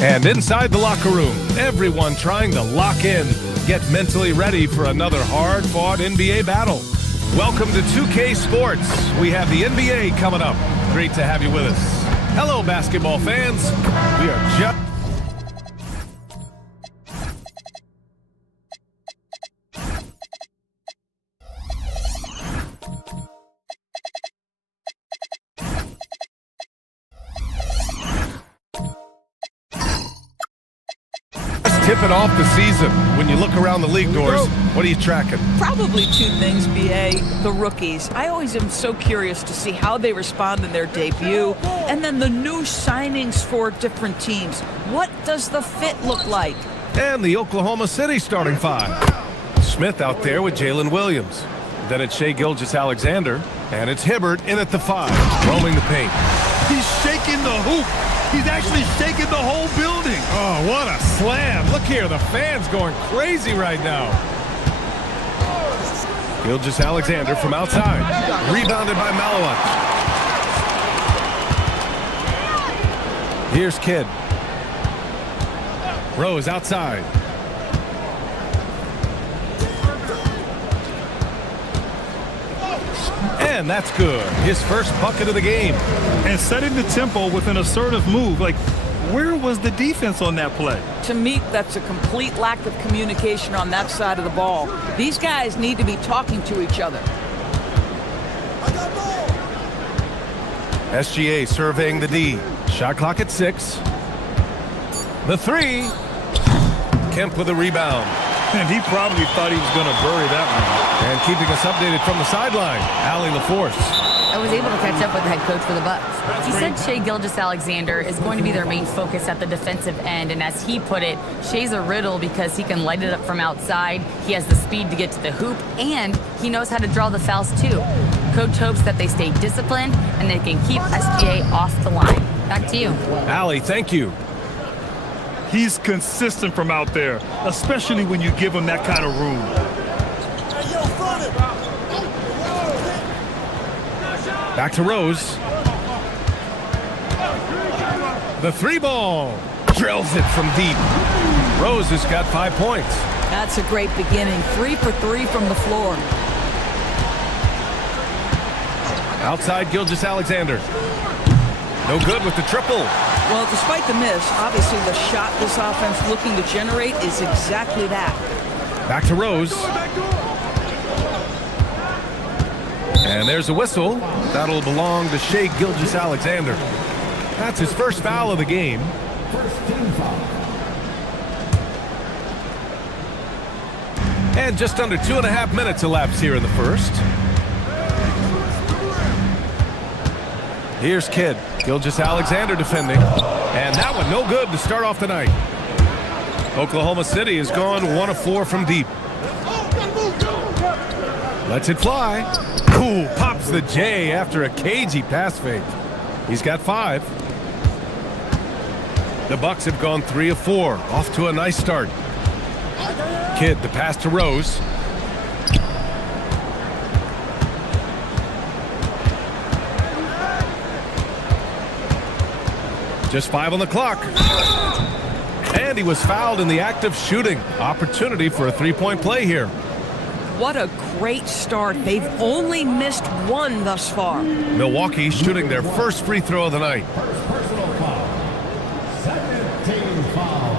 And inside the locker room, everyone trying to lock in, get mentally ready for another hard-fought NBA battle. Welcome to 2K Sports. We have the NBA coming up. Great to have you with us. Hello, basketball fans. We are just... tipping off the season. When you look around the league doors, what are you tracking? Probably two things, B.A. The rookies. I always am so curious to see how they respond in their debut. And then the new signings for different teams. What does the fit look like? And the Oklahoma City starting five. Smith out there with Jalen Williams. Then it's Shai Gilgeous-Alexander. And it's Hibbert in at the five, roaming the paint. He's shaking the hoop. He's actually shaking the whole building. Oh, what a slam. Look here, the fans going crazy right now. Gilgeous-Alexander from outside. Rebounded by Malowich. Here's Kidd. Rose outside. And that's good. His first bucket of the game. And setting the tempo with an assertive move. Like, where was the defense on that play? To me, that's a complete lack of communication on that side of the ball. These guys need to be talking to each other. SGA surveying the D. Shot clock at 6. The three. Kemp with a rebound. And he probably thought he was going to bury that one. And keeping us updated from the sideline, Allie LaForce. I was able to catch up with the head coach for the Bucks. He said Shai Gilgeous-Alexander is going to be their main focus at the defensive end, and as he put it, Shai's a riddle because he can light it up from outside, he has the speed to get to the hoop, and he knows how to draw the fouls too. Coach hopes that they stay disciplined and they can keep SGA off the line. Back to you. Allie, thank you. He's consistent from out there, especially when you give him that kind of room. Back to Rose. The three ball. Drills it from deep. Rose has got 5 points. That's a great beginning. 3 for 3 from the floor. Outside Gilgeous-Alexander. No good with the triple. Well, despite the miss, obviously the shot this offense looking to generate is exactly that. Back to Rose. And there's a whistle. That'll belong to Shai Gilgeous-Alexander. That's his first foul of the game. And just under 2.5 minutes elapsed here in the first. Here's Kidd. Gilgeous-Alexander defending. And that one no good to start off the night. Oklahoma City has gone 1 of 4 from deep. Lets it fly. Ooh, pops the J after a cagey pass fake. He's got 5. The Bucks have gone 3 of 4. Off to a nice start. Kidd, the pass to Rose. Just 5 on the clock. And he was fouled in the act of shooting. Opportunity for a 3-point play here. What a great start. They've only missed 1 thus far. Milwaukee shooting their first free throw of the night. Personal foul. Second team foul.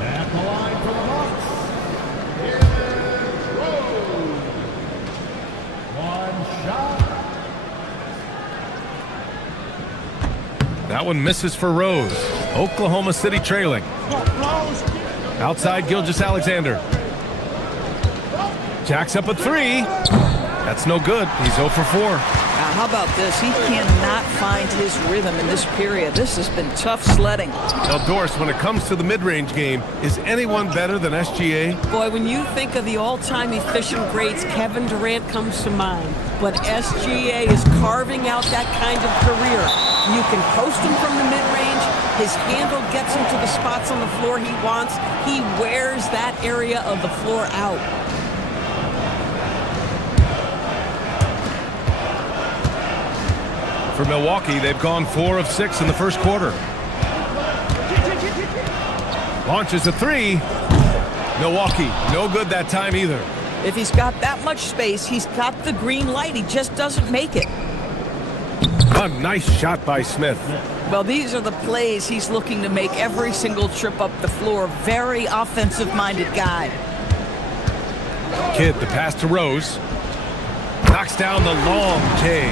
At the line for the Bucks. One shot. That one misses for Rose. Oklahoma City trailing. Outside Gilgeous-Alexander. Jacks up a 3. That's no good. He's 0 for 4. Now, how about this? He cannot find his rhythm in this period. This has been tough sledding. Now, Doris, when it comes to the mid-range game, is anyone better than SGA? Boy, when you think of the all-time efficient greats, Kevin Durant comes to mind. But SGA is carving out that kind of career. You can post him from the mid-range. His handle gets him to the spots on the floor he wants. He wears that area of the floor out. For Milwaukee, they've gone 4 of 6 in the first quarter. Launches a three. Milwaukee, no good that time either. If he's got that much space, he's got the green light. He just doesn't make it. A nice shot by Smith. Well, these are the plays he's looking to make every single trip up the floor. Very offensive-minded guy. Kidd, the pass to Rose. Knocks down the long K.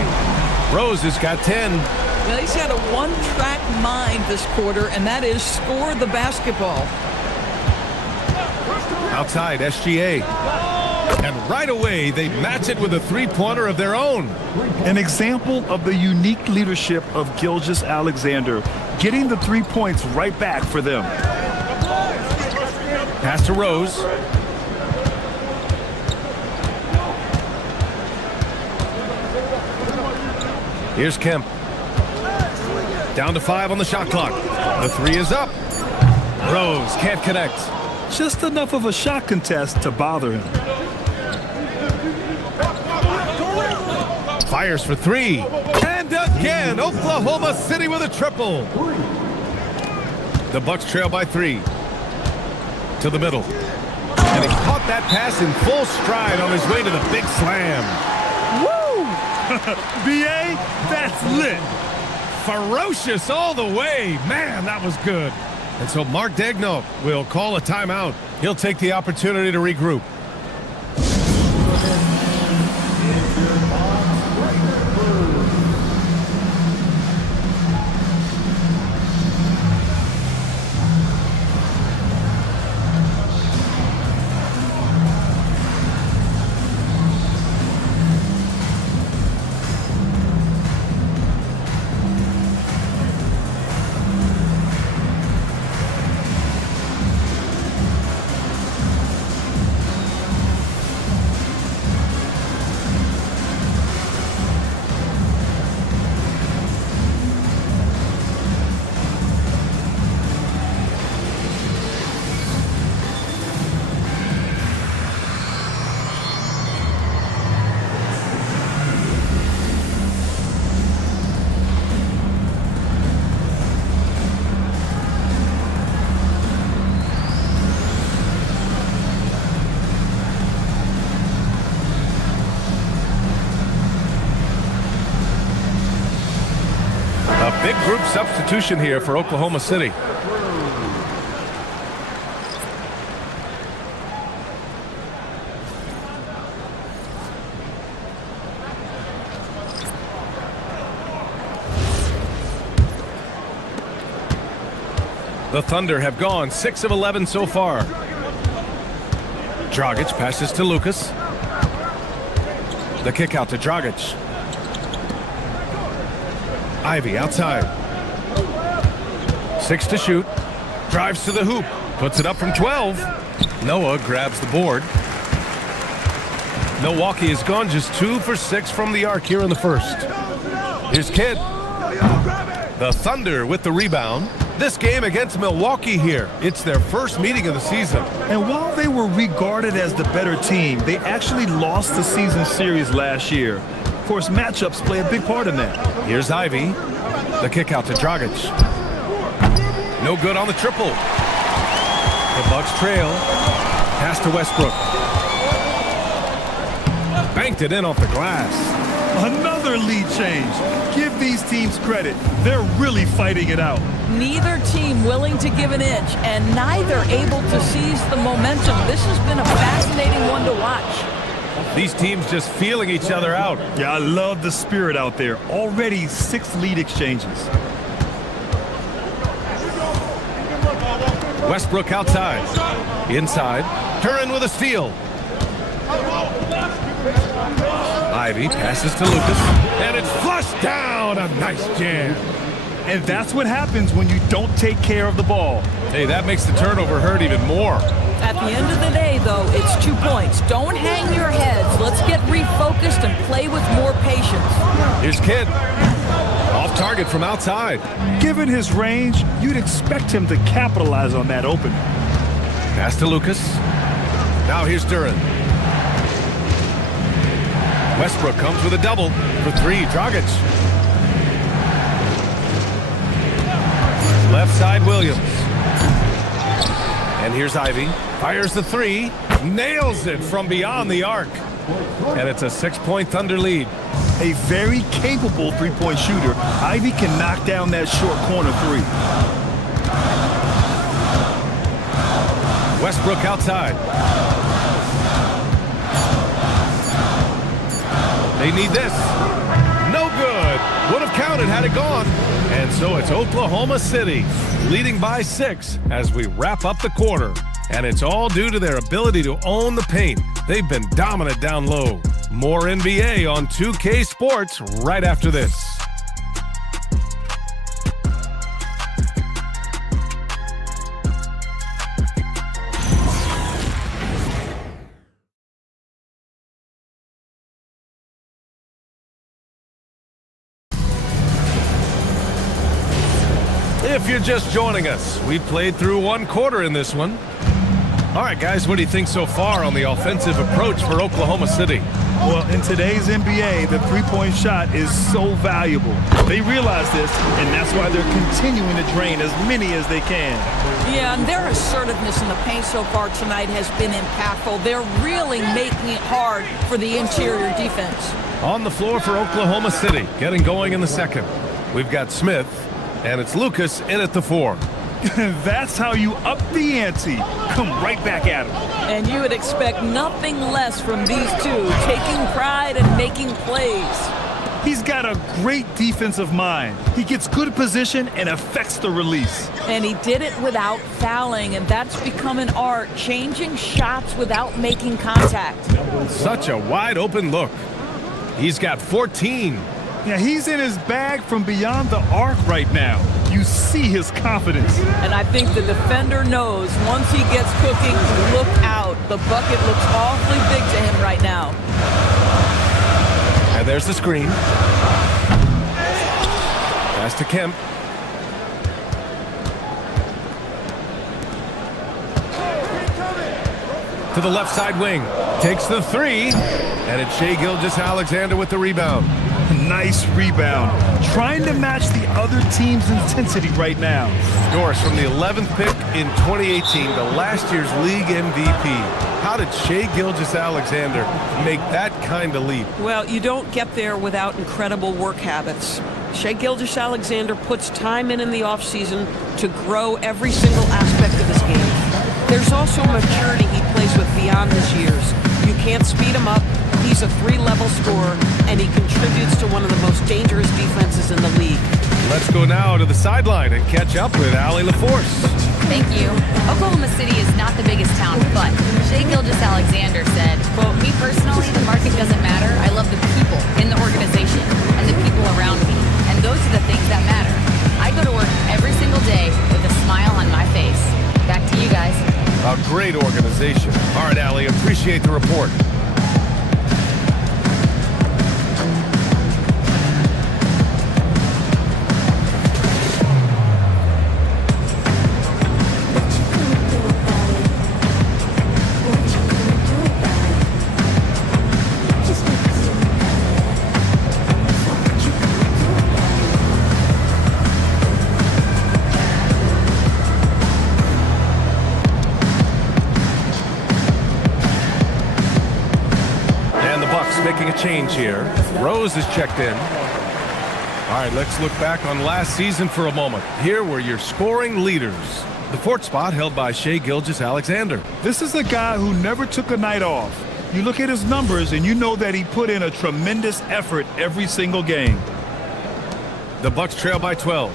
Rose has got 10. Well, he's had a one-track mind this quarter, and that is score the basketball. Outside, SGA. And right away, they match it with a three-pointer of their own. An example of the unique leadership of Gilgeous-Alexander, getting the 3 points right back for them. Pass to Rose. Here's Kemp. Down to 5 on the shot clock. The three is up. Rose can't connect. Just enough of a shot contest to bother him. Fires for three. And again, Oklahoma City with a triple. The Bucks trail by 3. To the middle. And he caught that pass in full stride on his way to the big slam. Woo! B.A., that's lit. Ferocious all the way. Man, that was good. And so Mark Daigneault will call a timeout. He'll take the opportunity to regroup. Big group substitution here for Oklahoma City. The Thunder have gone 6 of 11 so far. Dragic passes to Lucas. The kick out to Dragic. Ivy outside. 6 to shoot. Drives to the hoop. Puts it up from 12. Noah grabs the board. Milwaukee has gone just 2 for 6 from the arc here in the first. Here's Kidd. The Thunder with the rebound. This game against Milwaukee here. It's their first meeting of the season. And while they were regarded as the better team, they actually lost the season series last year. Of course, matchups play a big part in that. Here's Ivy. The kick out to Dragic. No good on the triple. The Bucks trail. Pass to Westbrook. Banked it in off the glass. Another lead change. Give these teams credit. They're really fighting it out. Neither team willing to give an inch, and neither able to seize the momentum. This has been a fascinating one to watch. These teams just feeling each other out. Yeah, I love the spirit out there. Already 6 lead exchanges. Westbrook outside. Inside. Curran with a steal. Ivy passes to Lucas. And it's flushed down. A nice jam. And that's what happens when you don't take care of the ball. Hey, that makes the turnover hurt even more. At the end of the day, though, it's 2 points. Don't hang your heads. Let's get refocused and play with more patience. Here's Kidd. Off target from outside. Given his range, you'd expect him to capitalize on that opening. Pass to Lucas. Now here's Duran. Westbrook comes with a double for 3. Dragic. Left side, Williams. And here's Ivy. Fires the three. Nails it from beyond the arc. And it's a 6-point Thunder lead. A very capable three-point shooter. Ivy can knock down that short corner three. Westbrook outside. They need this. No good. Would have counted had it gone. And so it's Oklahoma City leading by 6 as we wrap up the quarter. And it's all due to their ability to own the paint. They've been dominant down low. More NBA on 2K Sports right after this. If you're just joining us, we played through one quarter in this one. All right, guys, what do you think so far on the offensive approach for Oklahoma City? Well, in today's NBA, the three-point shot is so valuable. They realize this, and that's why they're continuing to drain as many as they can. Yeah, and their assertiveness in the paint so far tonight has been impactful. They're really making it hard for the interior defense. On the floor for Oklahoma City, getting going in the second. We've got Smith, and it's Lucas in at the 4. That's how you up the ante. Come right back at him. And you would expect nothing less from these two, taking pride and making plays. He's got a great defensive mind. He gets good position and affects the release. And he did it without fouling, and that's become an art, changing shots without making contact. Such a wide open look. He's got 14. Yeah, he's in his bag from beyond the arc right now. You see his confidence. And I think the defender knows once he gets cooking, look out. The bucket looks awfully big to him right now. And there's the screen. Pass to Kemp. To the left side wing. Takes the 3. And it's Shai Gilgeous-Alexander with the rebound. Nice rebound. Trying to match the other team's intensity right now. Norris from the 11th pick in 2018, the last year's league MVP. How did Shai Gilgeous-Alexander make that kind of leap? Well, you don't get there without incredible work habits. Shai Gilgeous-Alexander puts time in the offseason to grow every single aspect of his game. There's also maturity he plays with beyond his years. You can't speed him up. He's a 3-level scorer, and he contributes to one of the most dangerous defenses in the league. Let's go now to the sideline and catch up with Allie LaForce. Thank you. Oklahoma City is not the biggest town, but Shai Gilgeous-Alexander said, quote, "Me personally, the market doesn't matter. I love the people in the organization and the people around me, and those are the things that matter. I go to work every single day with a smile on my face." Back to you guys. A great organization. All right, Allie, appreciate the report. Making a change here. Rose is checked in. All right, let's look back on last season for a moment. Here were your scoring leaders. The 4th spot held by Shai Gilgeous-Alexander. This is a guy who never took a night off. You look at his numbers and you know that he put in a tremendous effort every single game. The Bucks trail by 12.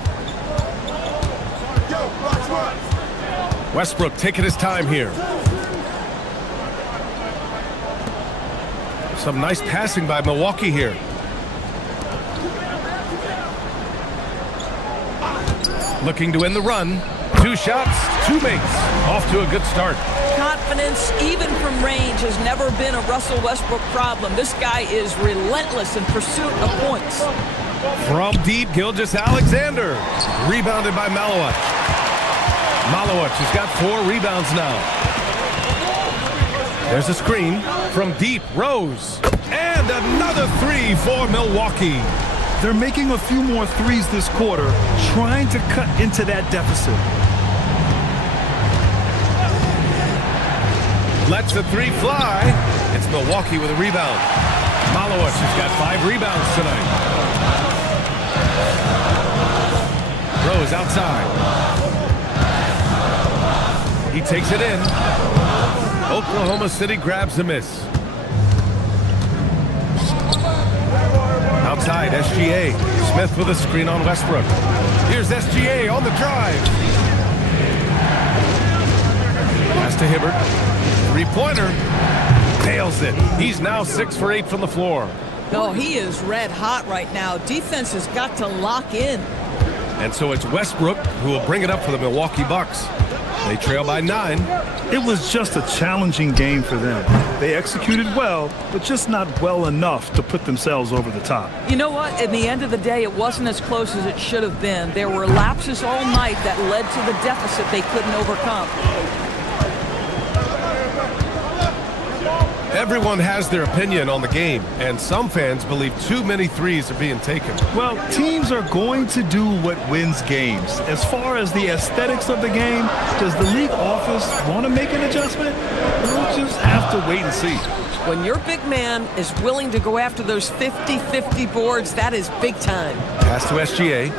Westbrook taking his time here. Some nice passing by Milwaukee here. Looking to end the run. 2 shots, 2 makes. Off to a good start. Confidence, even from range, has never been a Russell Westbrook problem. This guy is relentless in pursuit of points. From deep, Gilgeous-Alexander. Rebounded by Malowich. Malowich has got 4 rebounds now. There's a screen from deep, Rose. And another 3 for Milwaukee. They're making a few more threes this quarter, trying to cut into that deficit. Lets the three fly. It's Milwaukee with a rebound. Malowicz has got 5 rebounds tonight. Rose outside. He takes it in. Oklahoma City grabs the miss. Outside, SGA. Smith with a screen on Westbrook. Here's SGA on the drive. Pass to Hibbert. Three-pointer. Tails it. He's now 6 for 8 from the floor. Oh, he is red hot right now. Defense has got to lock in. And so it's Westbrook who will bring it up for the Milwaukee Bucks. They trail by 9. It was just a challenging game for them. They executed well, but just not well enough to put themselves over the top. You know what? In the end of the day, it wasn't as close as it should have been. There were lapses all night that led to the deficit they couldn't overcome. Everyone has their opinion on the game, and some fans believe too many threes are being taken. Well, teams are going to do what wins games. As far as the aesthetics of the game, does the league office want to make an adjustment? We'll just have to wait and see. When your big man is willing to go after those 50-50 boards, that is big time. Pass to SGA.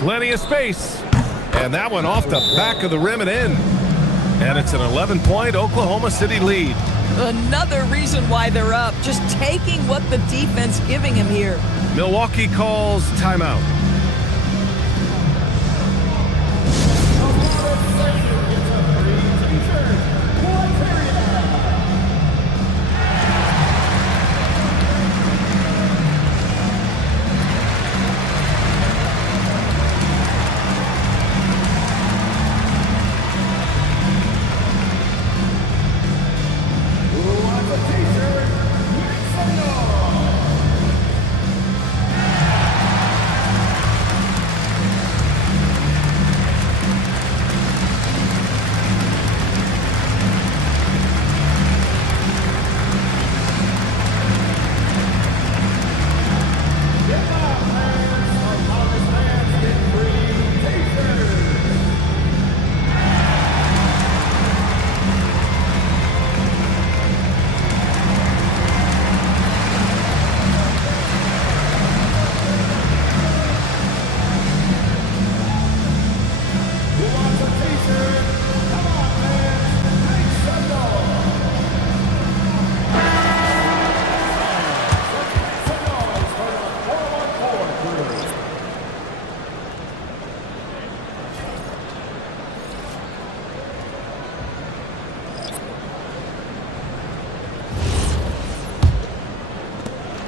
Plenty of space. And that one off the back of the rim and in. And it's an 11-point Oklahoma City lead. Another reason why they're up. Just taking what the defense giving him here. Milwaukee calls timeout.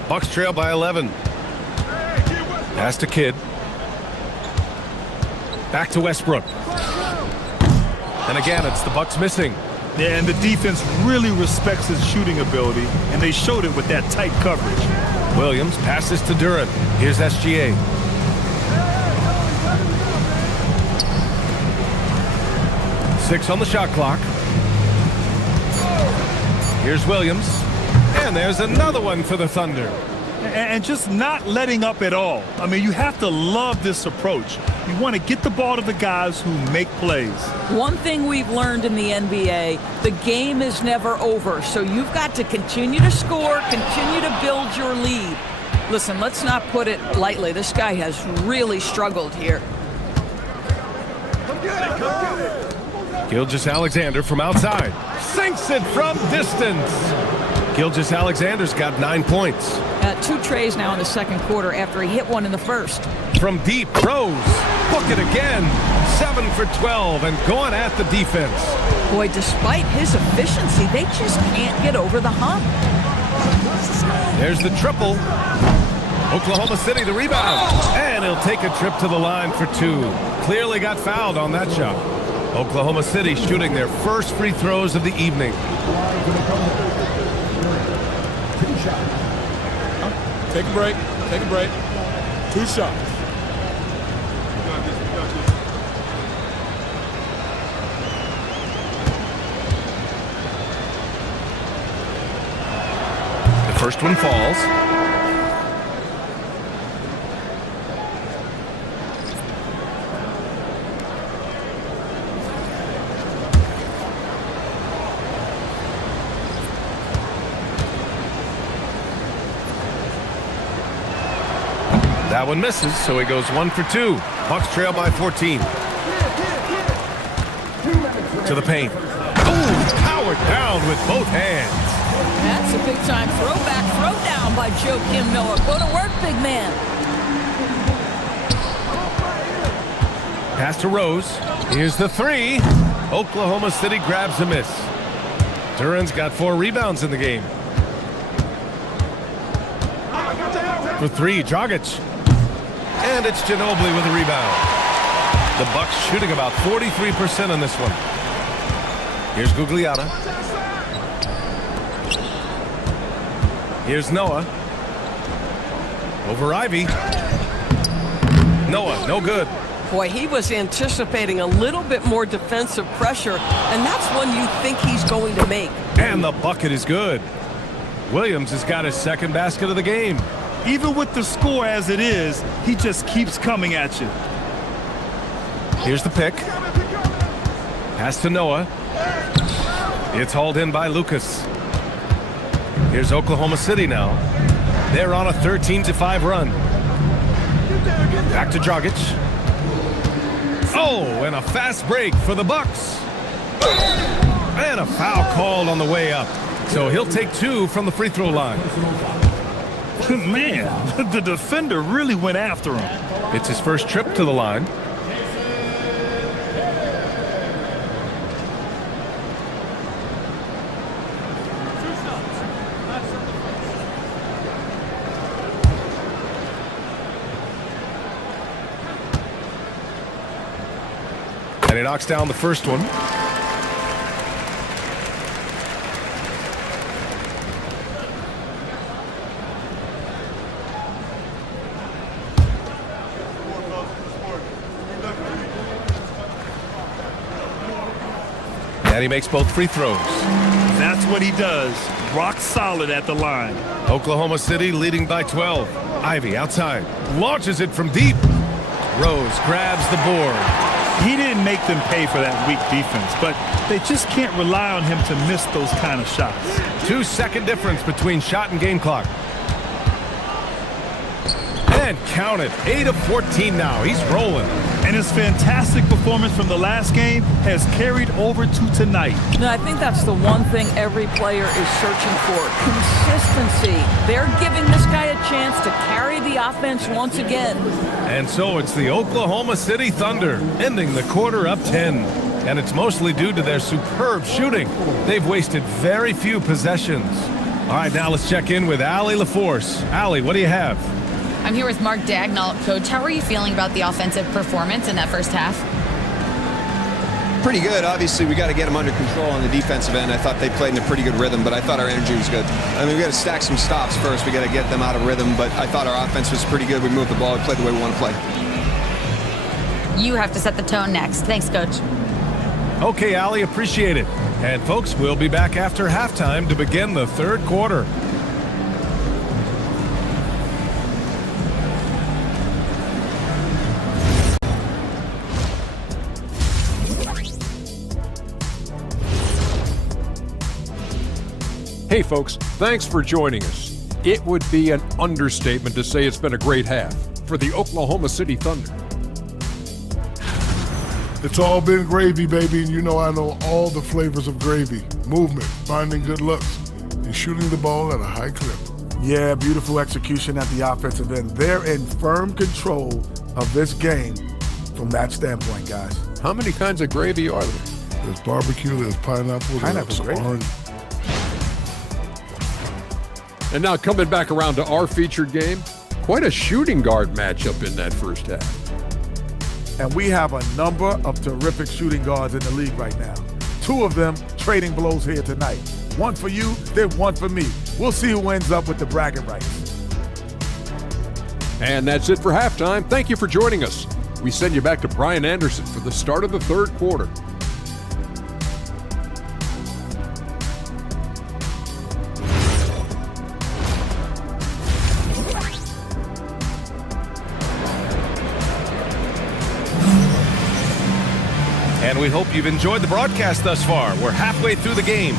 Bucks trail by 11. Pass to Kidd. Back to Westbrook. And again, it's the Bucks missing. Yeah, and the defense really respects his shooting ability, and they showed it with that tight coverage. Williams passes to Durant. Here's SGA. Six on the shot clock. Here's Williams. And there's another one for the Thunder. And just not letting up at all. I mean, you have to love this approach. You want to get the ball to the guys who make plays. One thing we've learned in the NBA, the game is never over. So you've got to continue to score, continue to build your lead. Listen, let's not put it lightly. This guy has really struggled here. Gilgeous-Alexander from outside. Sinks it from distance. Gilgeous-Alexander's got 9 points. 2 trays now in the second quarter after he hit one in the first. From deep, Rose. Book it again. 7 for 12 and going at the defense. Boy, despite his efficiency, they just can't get over the hump. There's the triple. Oklahoma City the rebound. And he'll take a trip to the line for 2. Clearly got fouled on that shot. Oklahoma City shooting their first free throws of the evening. Take a break. Take a break. 2 shots. The first one falls. That one misses, so he goes 1 for 2. Bucks trail by 14. To the paint. Oh, powered down with both hands. That's a big-time throwback throwdown by Joakim Noah. Go to work, big man. Pass to Rose. Here's the 3. Oklahoma City grabs a miss. Duran's got 4 rebounds in the game. For 3, Dragic. And it's Ginobili with a rebound. The Bucks shooting about 43% on this one. Here's Gugliotta. Here's Noah. Over Ivy. Noah, no good. Boy, he was anticipating a little bit more defensive pressure, and that's one you think he's going to make. And the bucket is good. Williams has got his second basket of the game. Even with the score as it is, he just keeps coming at you. Here's the pick. Pass to Noah. It's hauled in by Lucas. Here's Oklahoma City now. They're on a 13-5 run. Back to Dragic. Oh, and a fast break for the Bucks. And a foul called on the way up. So he'll take 2 from the free throw line. Man, the defender really went after him. It's his first trip to the line. And he knocks down the first one. And he makes both free throws. That's what he does. Rock solid at the line. Oklahoma City leading by 12. Ivy outside. Launches it from deep. Rose grabs the board. He didn't make them pay for that weak defense, but they just can't rely on him to miss those kind of shots. 2-second difference between shot and game clock. And count it. 8 of 14 now. He's rolling. And his fantastic performance from the last game has carried over to tonight. No, I think that's the one thing every player is searching for. Consistency. They're giving this guy a chance to carry the offense once again. And so it's the Oklahoma City Thunder ending the quarter up 10. And it's mostly due to their superb shooting. They've wasted very few possessions. All right, now let's check in with Allie LaForce. Allie, what do you have? I'm here with Mark Dagnall. Coach, how are you feeling about the offensive performance in that first half? Pretty good. Obviously, we got to get them under control on the defensive end. I thought they played in a pretty good rhythm, but I thought our energy was good. I mean, we got to stack some stops first. We got to get them out of rhythm, but I thought our offense was pretty good. We moved the ball. We played the way we want to play. You have to set the tone next. Thanks, Coach. Okay, Allie, appreciate it. And folks, we'll be back after halftime to begin the third quarter. Hey folks, thanks for joining us. It would be an understatement to say it's been a great half for the Oklahoma City Thunder. It's all been gravy, baby, and you know I know all the flavors of gravy. Movement, finding good looks, and shooting the ball at a high clip. Yeah, beautiful execution at the offensive end. They're in firm control of this game from that standpoint, guys. How many kinds of gravy are there? There's barbecue, there's pineapple, there's gravy. orange. And now coming back around to our featured game, quite a shooting guard matchup in that first half. And we have a number of terrific shooting guards in the league right now. 2 of them trading blows here tonight. One for you, then one for me. We'll see who ends up with the bragging rights. And that's it for halftime. Thank you for joining us. We send you back to Brian Anderson for the start of the third quarter. And we hope you've enjoyed the broadcast thus far. We're halfway through the game.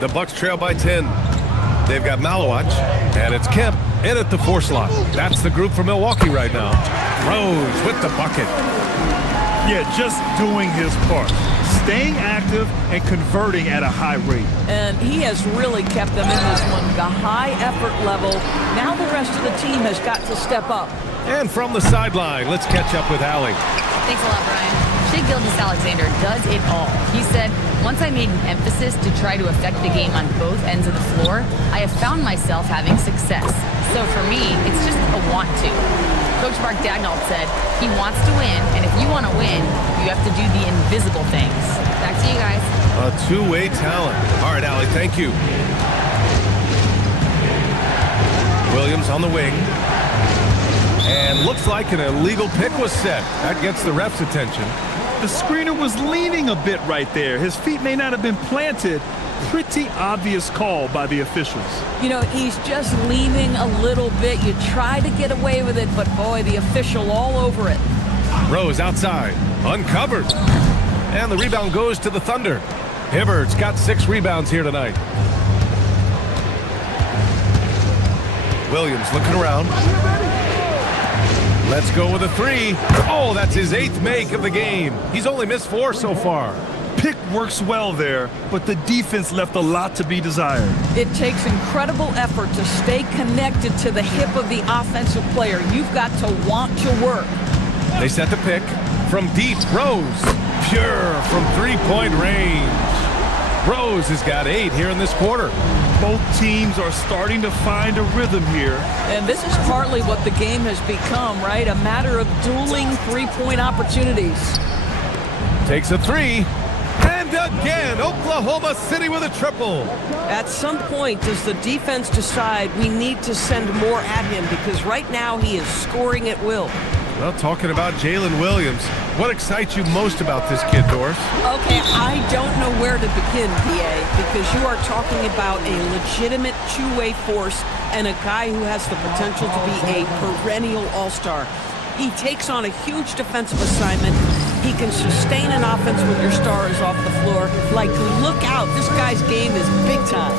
The Bucks trail by 10. They've got Malowacz, and it's Kemp in at the 4 slot. That's the group for Milwaukee right now. Rose with the bucket. Yeah, just doing his part. Staying active and converting at a high rate. And he has really kept them in this one. The high effort level. Now the rest of the team has got to step up. And from the sideline, let's catch up with Allie. Thanks a lot, Brian. Shai Gilgeous-Alexander does it all. He said, once I made an emphasis to try to affect the game on both ends of the floor, I have found myself having success. So for me, it's just a want to. Coach Mark Daigneault said he wants to win, and if you want to win, you have to do the invisible things. Back to you guys. A two-way talent. All right, Allie, thank you. Williams on the wing. And looks like an illegal pick was set. That gets the ref's attention. The screener was leaning a bit right there. His feet may not have been planted. Pretty obvious call by the officials. You know, he's just leaning a little bit. You try to get away with it, but boy, the official all over it. Rose outside, uncovered. And the rebound goes to the Thunder. Hibbert's got 6 rebounds here tonight. Williams looking around. Let's go with a 3. Oh, that's his 8th make of the game. He's only missed 4 so far. Pick works well there, but the defense left a lot to be desired. It takes incredible effort to stay connected to the hip of the offensive player. You've got to want to work. They set the pick from deep. Rose, pure from 3-point range. Rose has got 8 here in this quarter. Both teams are starting to find a rhythm here. And this is partly what the game has become, right? A matter of dueling 3-point opportunities. Takes a 3. And again, Oklahoma City with a triple. At some point, does the defense decide we need to send more at him? Because right now he is scoring at will. Well, talking about Jalen Williams, what excites you most about this kid, Doris? Okay, I don't know where to begin, PA, because you are talking about a legitimate two-way force and a guy who has the potential to be a perennial all-star. He takes on a huge defensive assignment. He can sustain an offense when your star is off the floor. Like, look out, this guy's game is big time.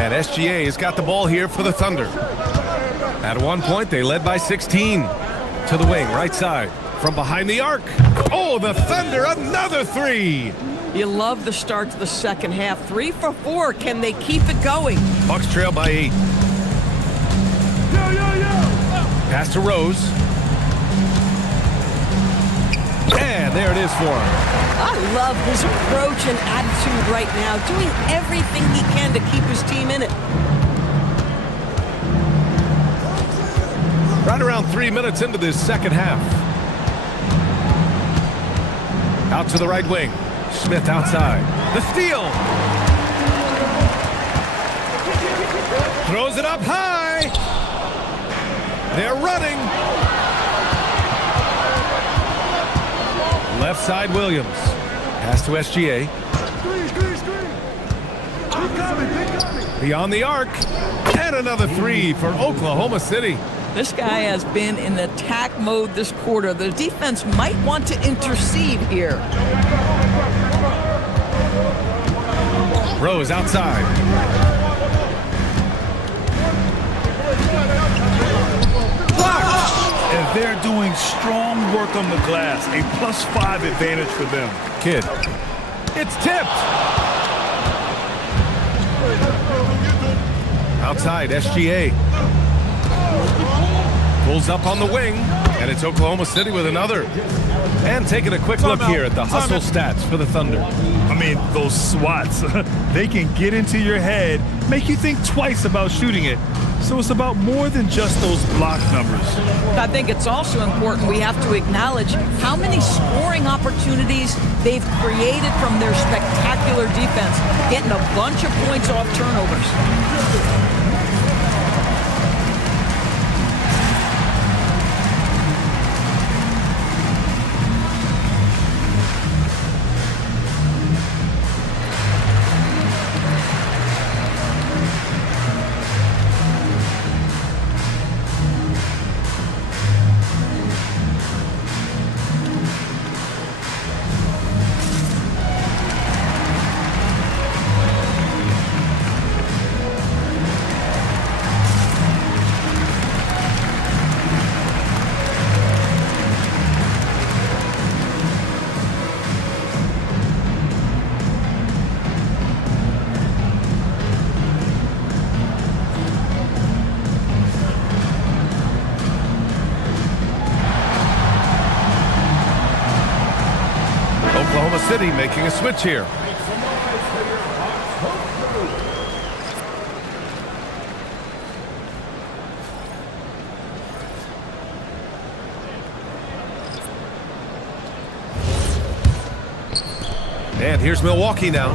And SGA has got the ball here for the Thunder. At one point, they led by 16. To the wing, right side. From behind the arc. Oh, the Thunder, another 3. You love the start to the second half. 3 for 4. Can they keep it going? Bucks trail by 8. Pass to Rose. And there it is for him. I love his approach and attitude right now, doing everything he can to keep his team in it. Right around 3 minutes into this second half. Out to the right wing. Smith outside. The steal. Throws it up high. They're running. Left side, Williams. Pass to SGA. Beyond the arc. And another 3 for Oklahoma City. This guy has been in attack mode this quarter. The defense might want to intercede here. Rose outside. And they're doing strong work on the glass. A +5 advantage for them. Kidd. It's tipped. Outside, SGA. Pulls up on the wing, and it's Oklahoma City with another. And taking a quick look here at the hustle stats for the Thunder. I mean, those swats, they can get into your head, make you think twice about shooting it. So it's about more than just those block numbers. I think it's also important we have to acknowledge how many scoring opportunities they've created from their spectacular defense, getting a bunch of points off turnovers. Oklahoma City making a switch here. And here's Milwaukee now.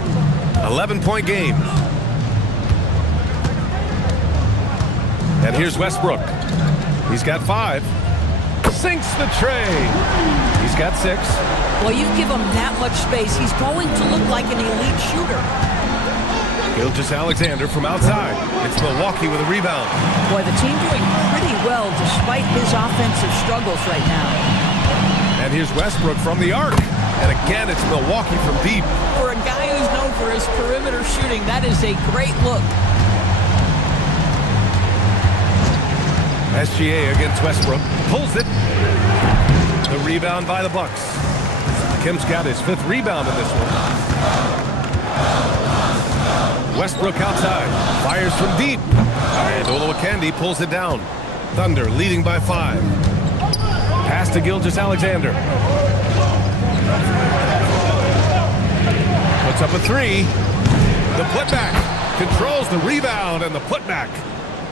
11-point game. And here's Westbrook. He's got 5. Sinks the tray. He's got 6. Well, you give him that much space, he's going to look like an elite shooter. Gilgeous-Alexander from outside. It's Milwaukee with a rebound. Boy, the team doing pretty well despite his offensive struggles right now. And here's Westbrook from the arc. And again, it's Milwaukee from deep. For a guy who's known for his perimeter shooting, that is a great look. SGA against Westbrook. Pulls it. The rebound by the Bucks. Kim's got his 5th rebound in this one. Westbrook outside. Fires from deep. And Olowokandi pulls it down. Thunder leading by 5. Pass to Gilgeous-Alexander. Puts up a 3. The putback. Controls the rebound and the putback.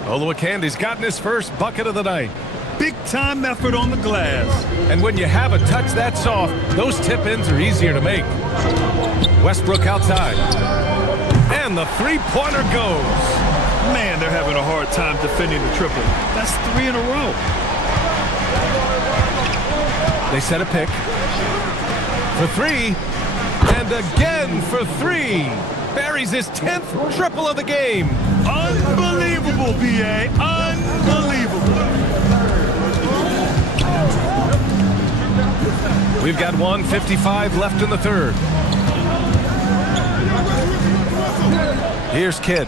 Olowokandi's gotten his first bucket of the night. Big-time effort on the glass. And when you have a touch that soft, those tip-ins are easier to make. Westbrook outside. And the three-pointer goes. Man, they're having a hard time defending the triple. That's 3 in a row. They set a pick. For 3. And again for 3. Buries his 10th triple of the game. Unbelievable, B.A. Unbelievable. We've got 1:55 left in the third. Here's Kidd.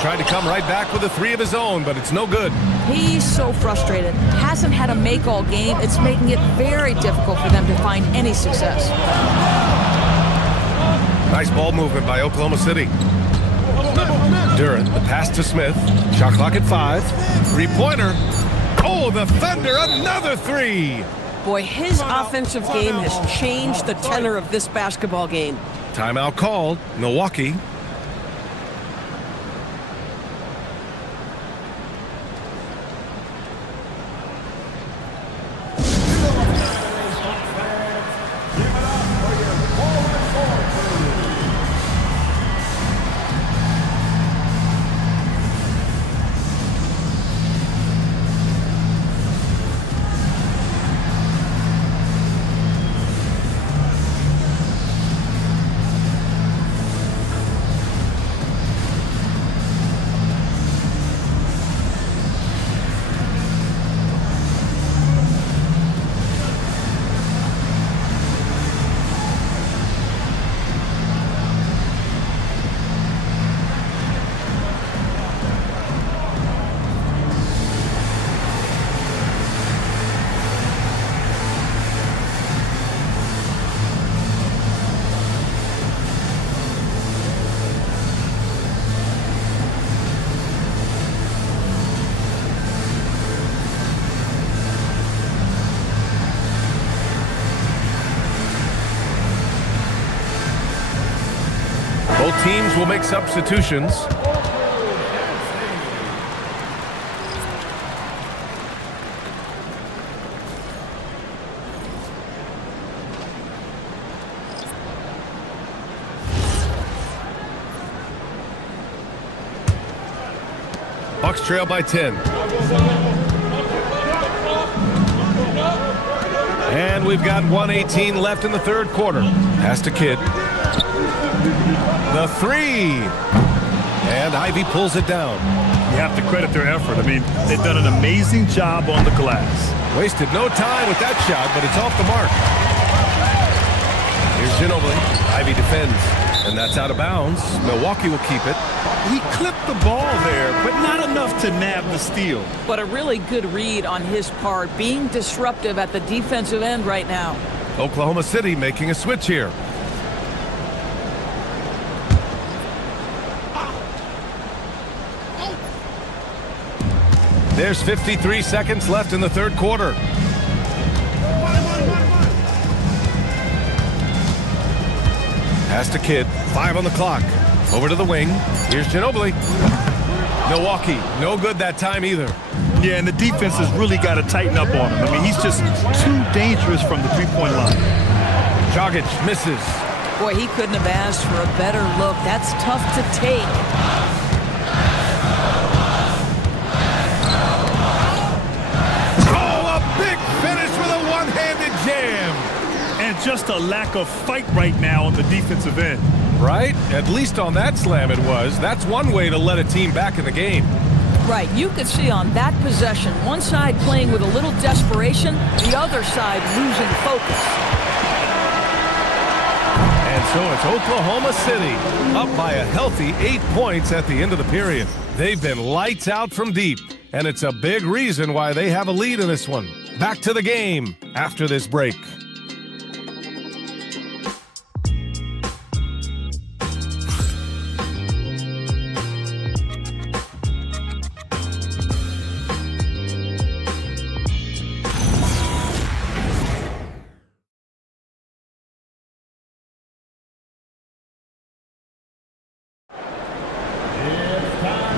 Tried to come right back with a 3 of his own, but it's no good. He's so frustrated. Hasn't had a make all game. It's making it very difficult for them to find any success. Nice ball movement by Oklahoma City. Durant, the pass to Smith. Shot clock at 5. Three-pointer. Oh, the Thunder, another 3. Boy, his offensive game has changed the tenor of this basketball game. Timeout called. Milwaukee. teams will make substitutions. Bucks trail by 10. And we've got 1:18 left in the third quarter. Pass to Kidd. The three. And Ivy pulls it down. You have to credit their effort. I mean, they've done an amazing job on the glass. Wasted no time with that shot, but it's off the mark. Here's Ginobili. Ivy defends, and that's out of bounds. Milwaukee will keep it. He clipped the ball there, but not enough to nab the steal. But a really good read on his part, being disruptive at the defensive end right now. Oklahoma City making a switch here. There's 53 seconds left in the third quarter. Pass to Kidd. 5 on the clock. Over to the wing. Here's Ginobili. Milwaukee, no good that time either. Yeah, and the defense has really got to tighten up on him. I mean, he's just too dangerous from the three-point line. Dragic misses. Boy, he couldn't have asked for a better look. That's tough to take. Oh, a big finish with a one-handed jam. And just a lack of fight right now on the defensive end. Right? At least on that slam it was. That's one way to let a team back in the game. Right, you could see on that possession, one side playing with a little desperation, the other side losing focus. And so it's Oklahoma City up by a healthy 8 points at the end of the period. They've been lights out from deep, and it's a big reason why they have a lead in this one. Back to the game after this break.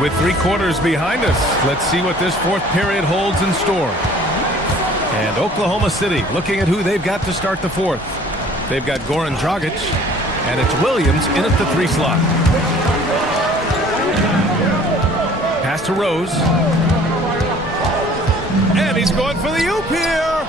With 3 quarters behind us, let's see what this fourth period holds in store. And Oklahoma City looking at who they've got to start the fourth. They've got Goran Dragic, and it's Williams in at the 3 slot. Pass to Rose. And he's going for the oop here.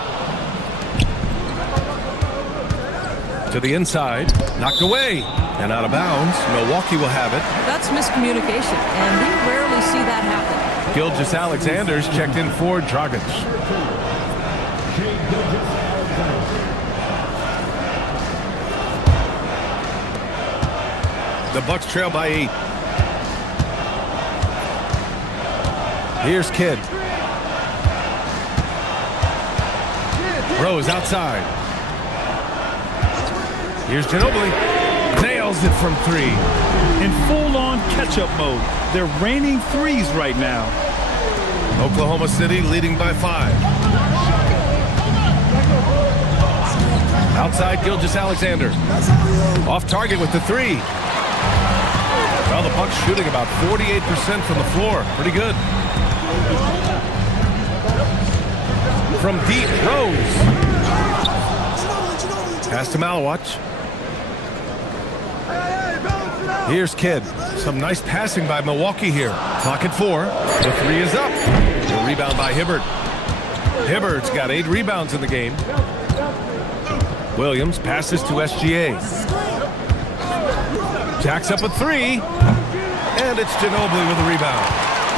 To the inside, knocked away. And out of bounds, Milwaukee will have it. That's miscommunication, and we rarely see that happen. Gilgeous-Alexander's checked in for Dragic. The Bucks trail by 8. Here's Kidd. Rose outside. Here's Ginobili. Nails it from 3. In full-on catch-up mode. They're raining threes right now. Oklahoma City leading by 5. Outside Gilgeous-Alexander. Off target with the 3. Well, the Bucks shooting about 48% from the floor. Pretty good. From deep, Rose. Pass to Malawach. Here's Kidd. Some nice passing by Milwaukee here. Clock at 4. The 3 is up. The rebound by Hibbert. Hibbert's got 8 rebounds in the game. Williams passes to SGA. Jacks up a 3. And it's Ginobili with the rebound.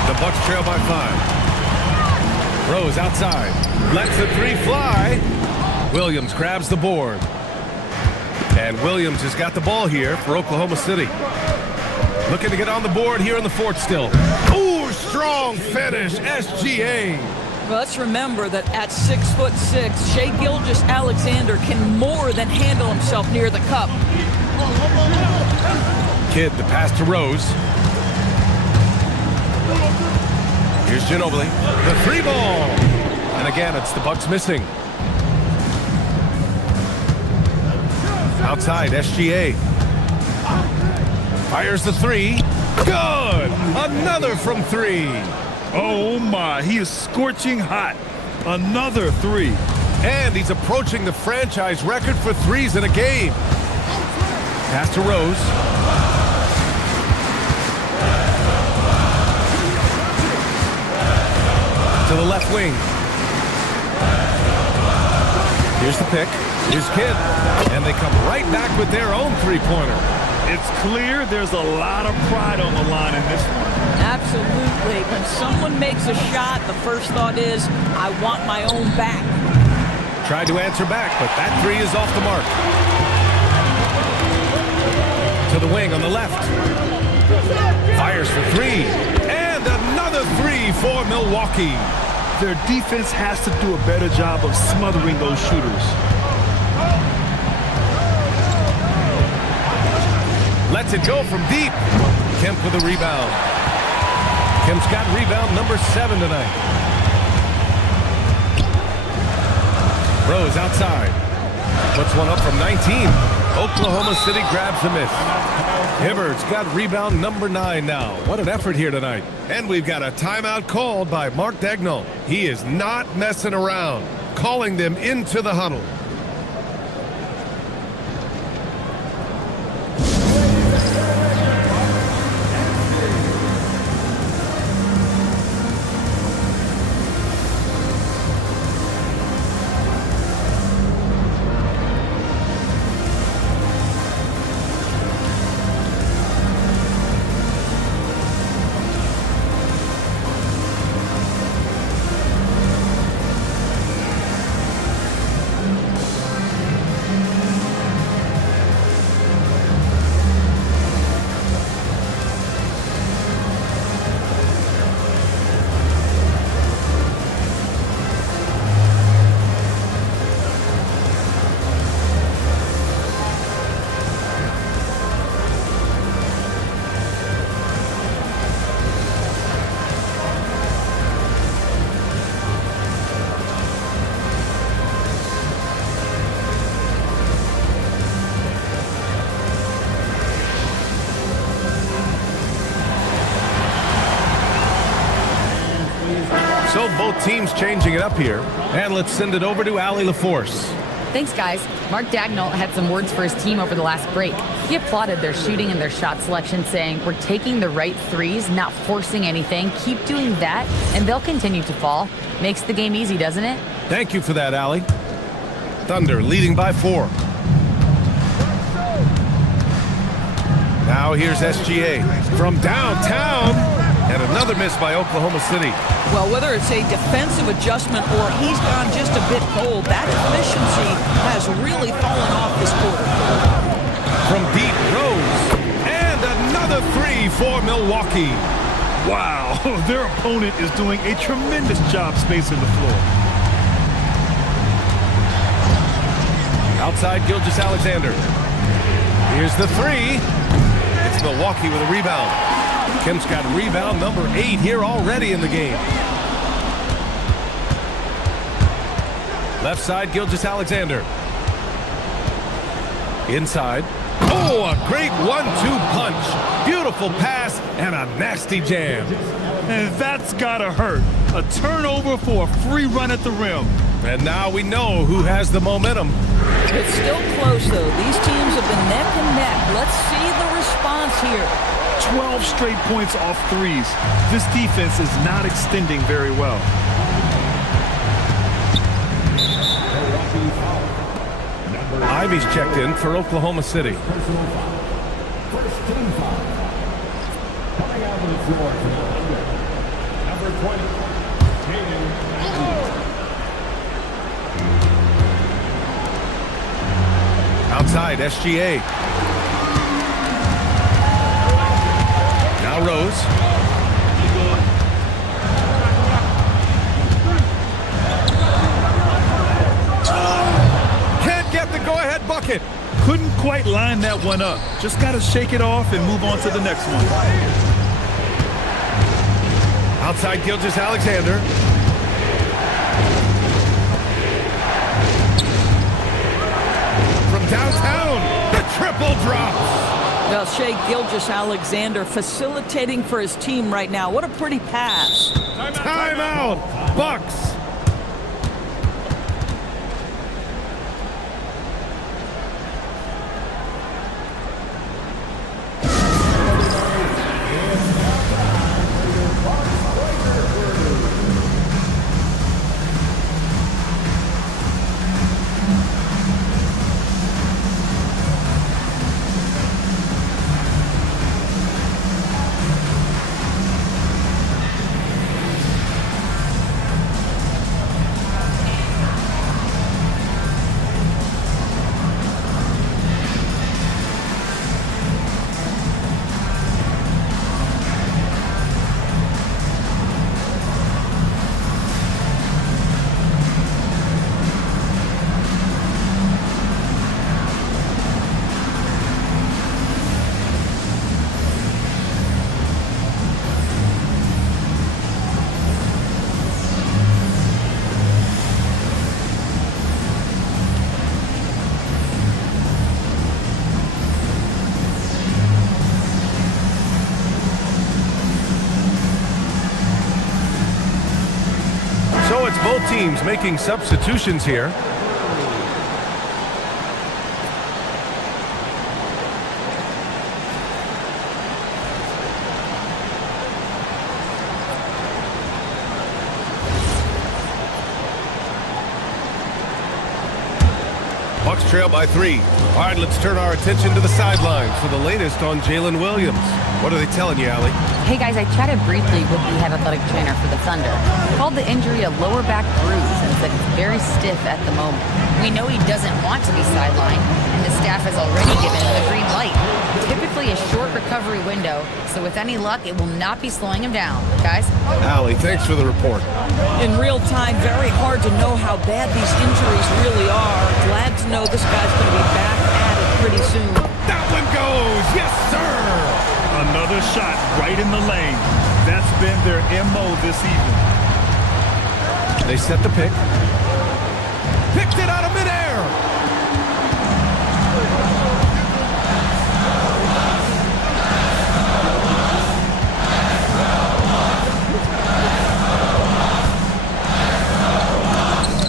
The Bucks trail by 5. Rose outside. Lets the 3 fly. Williams grabs the board. And Williams has got the ball here for Oklahoma City. Looking to get on the board here in the fourth still. Ooh, strong finish, SGA. Well, let's remember that at 6'6", Shai Gilgeous-Alexander can more than handle himself near the cup. Kidd, the pass to Rose. Here's Ginobili. The 3 ball. And again, it's the Bucks missing. Outside, SGA. Fires the three. Good! Another from three. Oh my, he is scorching hot. Another three. And he's approaching the franchise record for threes in a game. Pass to Rose. To the left wing. Here's the pick. Here's Kidd. And they come right back with their own three-pointer. It's clear there's a lot of pride on the line in this one. Absolutely. When someone makes a shot, the first thought is, I want my own back. Tried to answer back, but that three is off the mark. To the wing on the left. Fires for three. And another three for Milwaukee. Their defense has to do a better job of smothering those shooters. Lets it go from deep. Kemp with a rebound. Kemp's got rebound number 7 tonight. Rose outside. Puts one up from 19. Oklahoma City grabs the miss. Hibbard's got rebound number 9 now. What an effort here tonight. And we've got a timeout called by Mark Daigneault. He is not messing around, calling them into the huddle. So both teams changing it up here. And let's send it over to Allie LaForce. Thanks, guys. Mark Daigneault had some words for his team over the last break. He applauded their shooting and their shot selection, saying, we're taking the right threes, not forcing anything. Keep doing that, and they'll continue to fall. Makes the game easy, doesn't it? Thank you for that, Allie. Thunder leading by 4. Now here's SGA from downtown. And another miss by Oklahoma City. Well, whether it's a defensive adjustment or he's gone just a bit cold, that efficiency has really fallen off this quarter. From deep, Rose. And another three for Milwaukee. Wow, their opponent is doing a tremendous job spacing the floor. Outside Gilgeous-Alexander. Here's the three. It's Milwaukee with a rebound. Kemp's got rebound number 8 here already in the game. Left side, Gilgeous-Alexander. Inside. Oh, a great 1-2 punch. Beautiful pass and a nasty jam. And that's gotta hurt. A turnover for a free run at the rim. And now we know who has the momentum. It's still close, though. These teams have been neck and neck. Let's see the response here. 12 straight points off threes. This defense is not extending very well. Ivy's checked in for Oklahoma City. Outside, SGA. Now Rose. Can't get the go-ahead bucket. Couldn't quite line that one up. Just got to shake it off and move on to the next one. Outside Gilgeous-Alexander. From downtown, the triple drops. Well, Shea Gilgeous-Alexander facilitating for his team right now. What a pretty pass. Timeout, Bucks. So it's both teams making substitutions here. Bucks trail by 3. All right, let's turn our attention to the sidelines for the latest on Jalen Williams. What are they telling you, Allie? Hey guys, I chatted briefly with the head athletic trainer for the Thunder. Called the injury a lower back bruise and said it's very stiff at the moment. We know he doesn't want to be sidelined, and the staff has already given him the green light. Typically a short recovery window, so with any luck, it will not be slowing him down. Guys? Allie, thanks for the report. In real time, very hard to know how bad these injuries really are. Glad to know this guy's going to be back at it pretty soon. That one goes! Yes, sir! Another shot right in the lane. That's been their MO this evening. They set the pick. Picked it out of midair!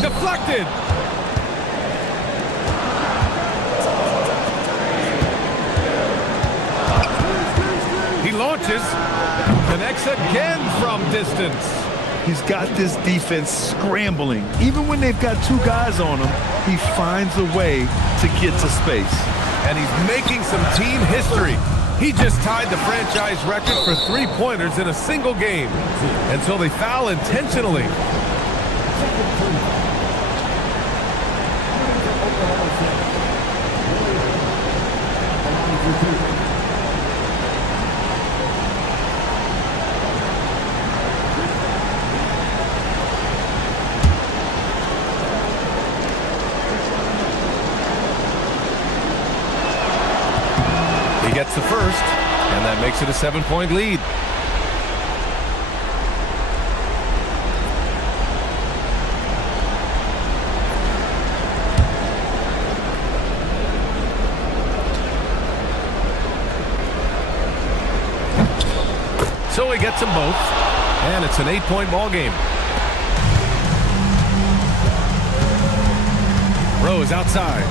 Deflected! He launches, connects again from distance. He's got this defense scrambling. Even when they've got 2 guys on him, he finds a way to get to space. And he's making some team history. He just tied the franchise record for 3-pointers in a single game until they foul intentionally. He gets the first, and that makes it a 7-point lead. So he gets them both, and it's an 8-point ball game. Rose outside.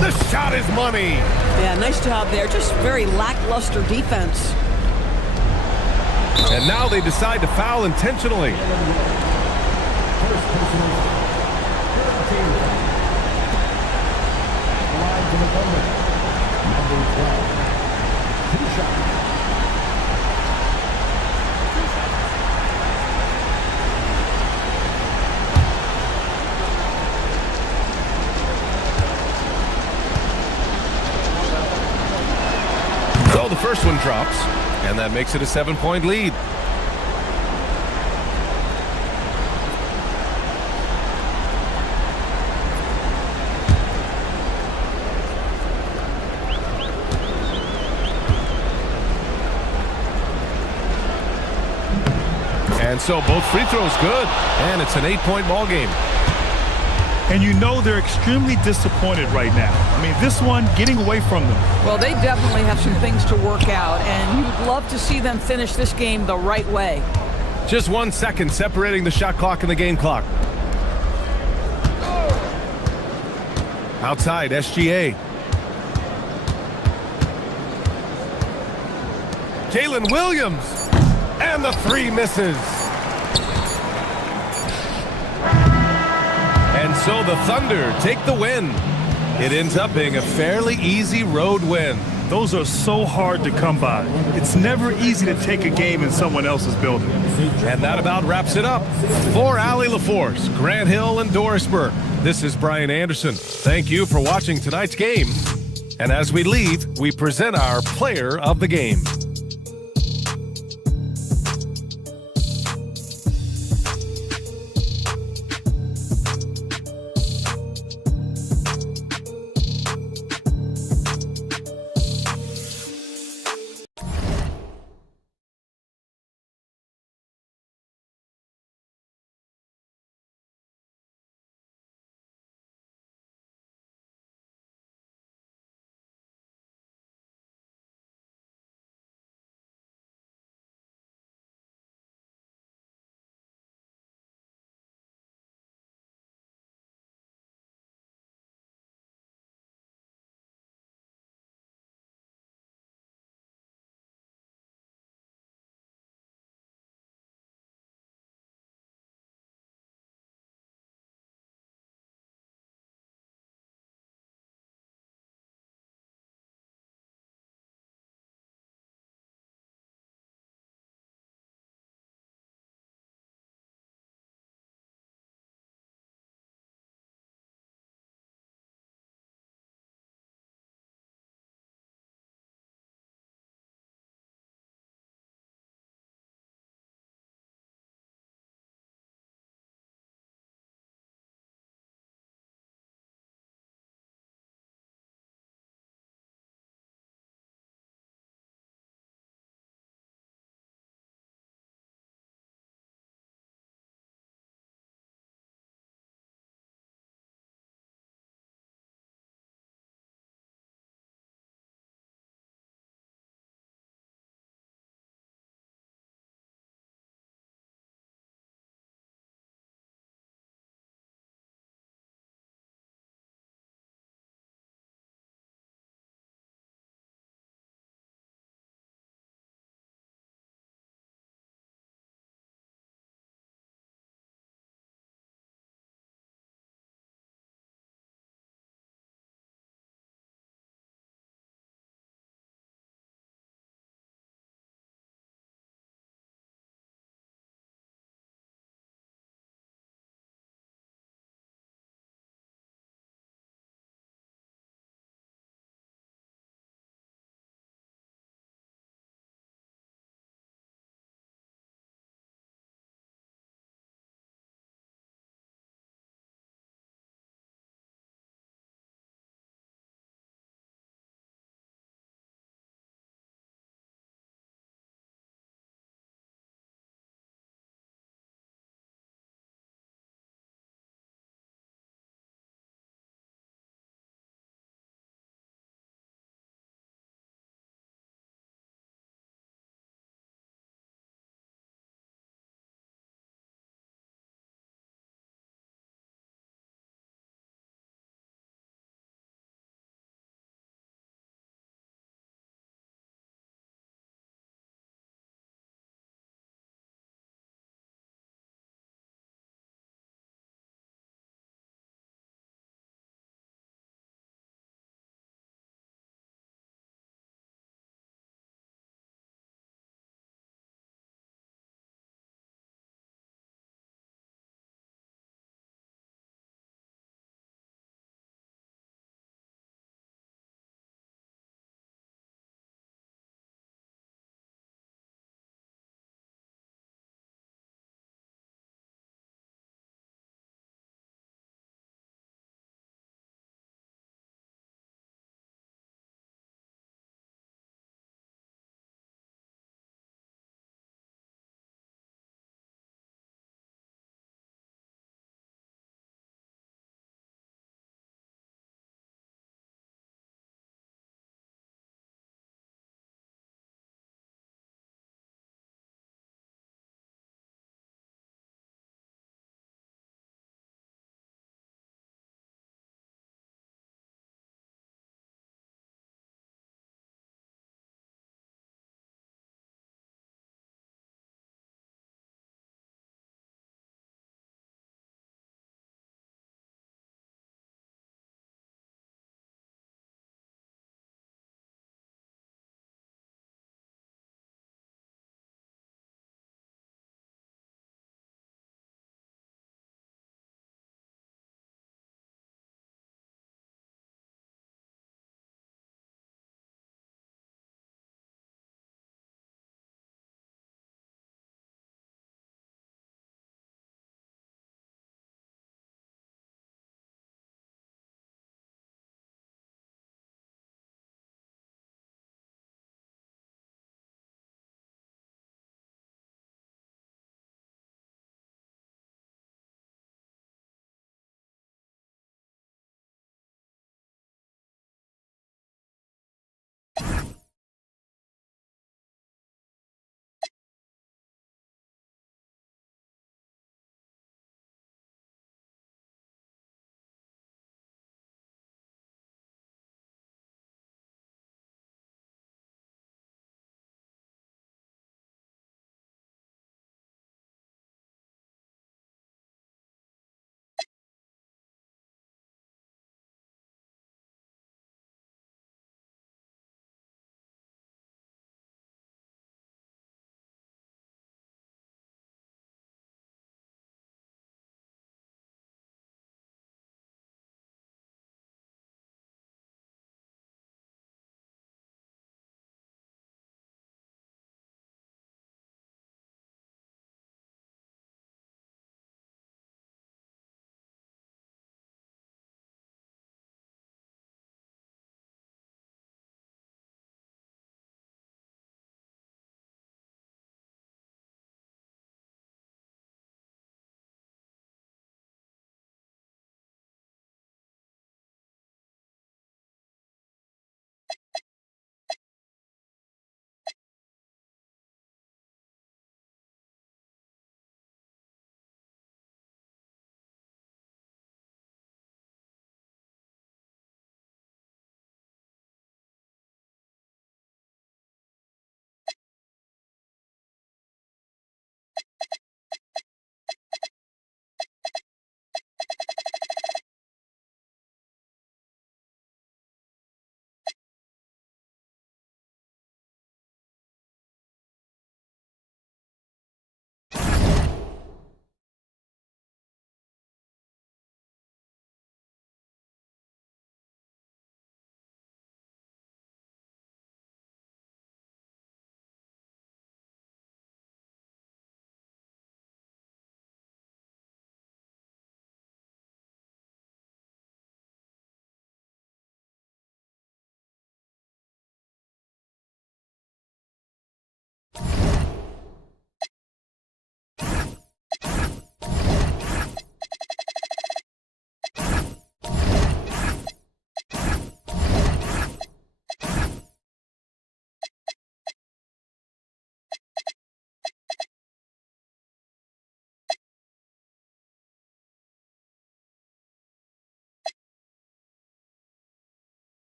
The shot is money. Yeah, nice job there. Just very lackluster defense. And now they decide to foul intentionally. So the first one drops, and that makes it a 7-point lead. And so both free throws good, and it's an 8-point ball game. And you know they're extremely disappointed right now. I mean, this one getting away from them. Well, they definitely have some things to work out, and you'd love to see them finish this game the right way. Just 1 second separating the shot clock and the game clock. Outside, SGA. Jalen Williams. And the three misses. And so the Thunder take the win. It ends up being a fairly easy road win. Those are so hard to come by. It's never easy to take a game in someone else's building. And that about wraps it up. For Allie LaForce, Grant Hill, and Doris Burke, this is Brian Anderson. Thank you for watching tonight's game. And as we leave, we present our player of the game.